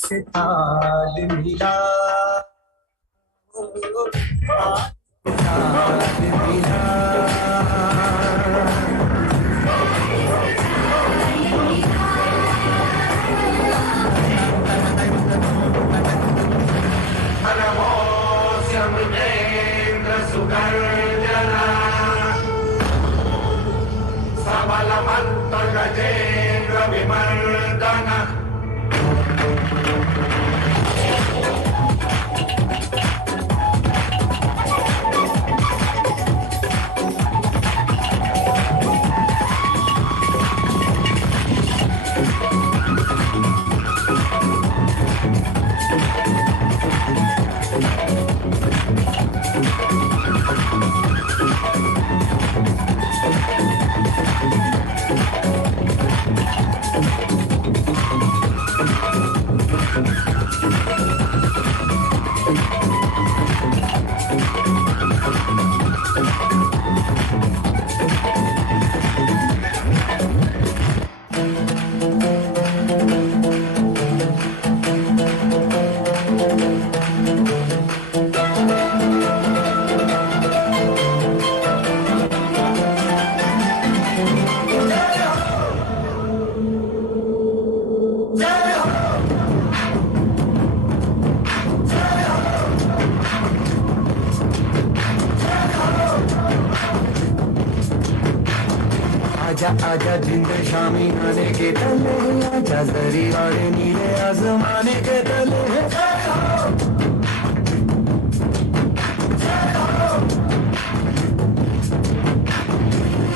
से ताल मिला ताल मिला सुगर्जना सबलमंत गजेन्द्र विमर्दन आजा आजा जिंद शामी आने के तले, आजा जरी वाले नीले आसमाने के तले।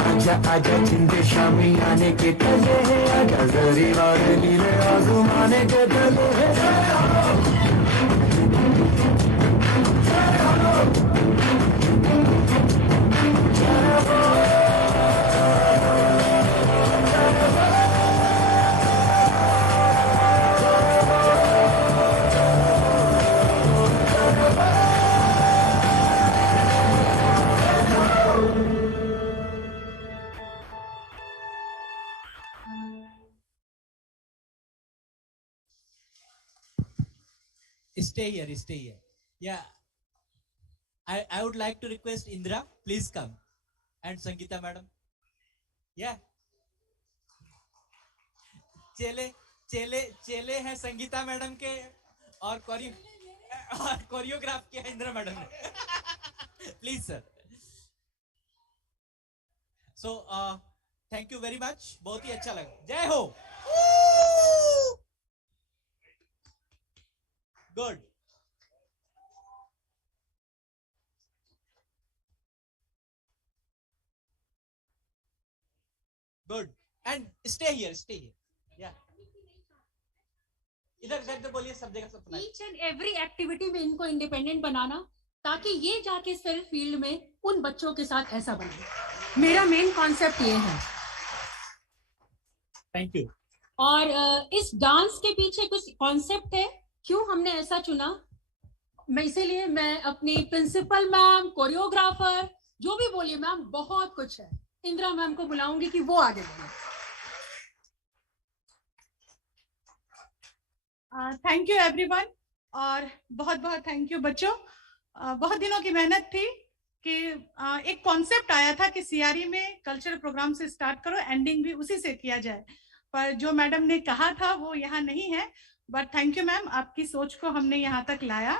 आजा आजा जिंद शामी आने के तले, आजा जरी वाले नीले आसमाने के तले। Stay here, stay here. Yeah. I would like to request Indra, please come. And Sangeeta madam. Yeah. चेले हैं संगीता मैडम के और कोरियोग्राफ किया है इंदिरा मैडम ने. Please sir. So thank you very much. बहुत ही अच्छा लगा. जय हो. Good. Good. And stay here, stay here. Yeah. इधर बोलिए सब जगह सब सुनाइए. Each and every activity में इनको इंडिपेंडेंट बनाना ताकि ये जाके सिर्फ फील्ड में उन बच्चों के साथ ऐसा बने. मेरा मेन कॉन्सेप्ट ये है. Thank you. और इस डांस के पीछे कुछ कॉन्सेप्ट है. क्यों हमने ऐसा चुना, मैं इसीलिए मैं अपनी प्रिंसिपल मैम, कोरियोग्राफर, जो भी बोलिए मैम, बहुत कुछ है. इंदिरा मैम को बुलाऊंगी कि वो आगे बढ़े. थैंक यू एवरीवन और बहुत बहुत थैंक यू बच्चों. बहुत दिनों की मेहनत थी कि एक कॉन्सेप्ट आया था कि सीआरई में कल्चरल प्रोग्राम से स्टार्ट करो, एंडिंग भी उसी से किया जाए, पर जो मैडम ने कहा था वो यहाँ नहीं है. बट थैंक यू मैम, आपकी सोच को हमने यहाँ तक लाया.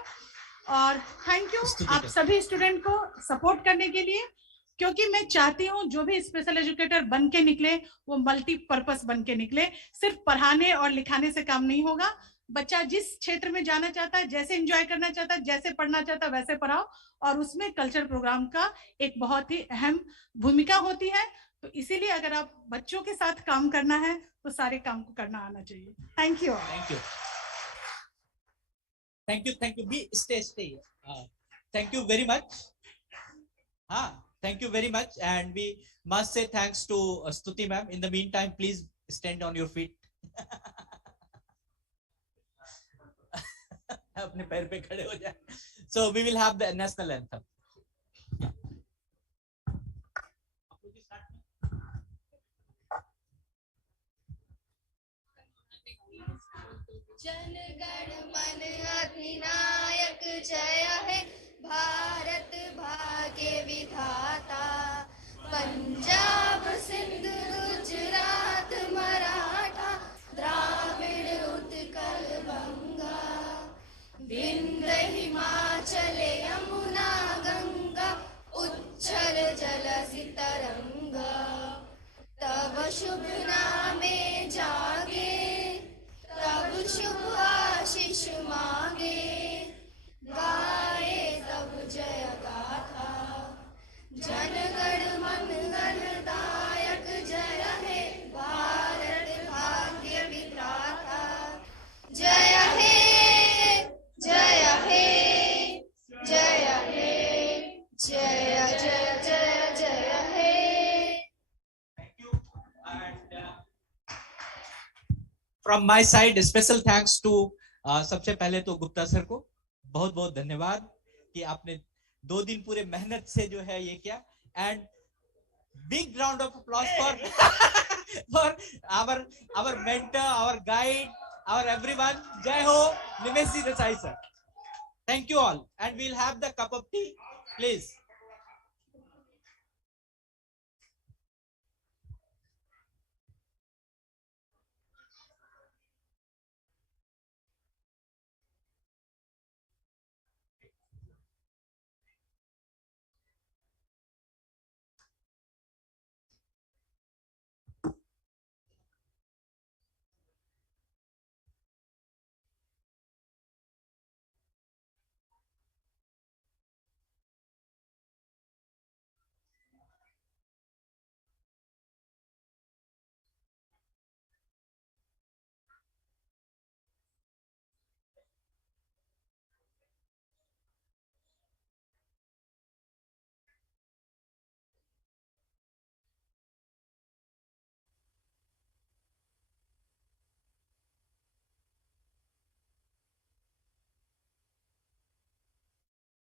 और थैंक यू आप सभी स्टूडेंट को सपोर्ट करने के लिए, क्योंकि मैं चाहती हूँ जो भी स्पेशल एजुकेटर बन के निकले वो मल्टीपर्पस बन के निकले. सिर्फ पढ़ाने और लिखाने से काम नहीं होगा. बच्चा जिस क्षेत्र में जाना चाहता है, जैसे एंजॉय करना चाहता है, जैसे पढ़ना चाहता है, वैसे पढ़ाओ. और उसमें कल्चर प्रोग्राम का एक बहुत ही अहम भूमिका होती है. तो इसीलिए अगर आप बच्चों के साथ काम करना है तो सारे काम को करना आना चाहिए. Thank you. Thank you. Thank you. Be stay. Thank you very much. Thank you very much, and we must say thanks to Stuti ma'am. In the meantime, please stand on your feet. अपने पैर पे खड़े हो जाए. So we will have the national anthem. Jana Gana मन अधिनायक जय है, भारत भाग्य विधाता. पंजाब सिंध गुजरात मराठा, द्राविड़ उत्कल बंगा, विंध्य हिमाचल यमुना गंगा, उच्छल जलधि तरंगा. तब शुभ नामे जागे, तब शुभ आशीष मांगे, गाए तब जय गाथा. जन गण मन गणदायक जय है, भारत भाग्य विधाता. जय हे जय हे जय हे जय जय जय जय हे. From my side, special thanks to सबसे पहले तो गुप्ता सर को बहुत बहुत धन्यवाद कि आपने 2 दिन पूरे मेहनत से जो है ये किया. And big round of applause for our mentor, our guide, our everyone. Jai ho, Nimesh Desai sir. Thank you all, and we'll have the cup of tea, please.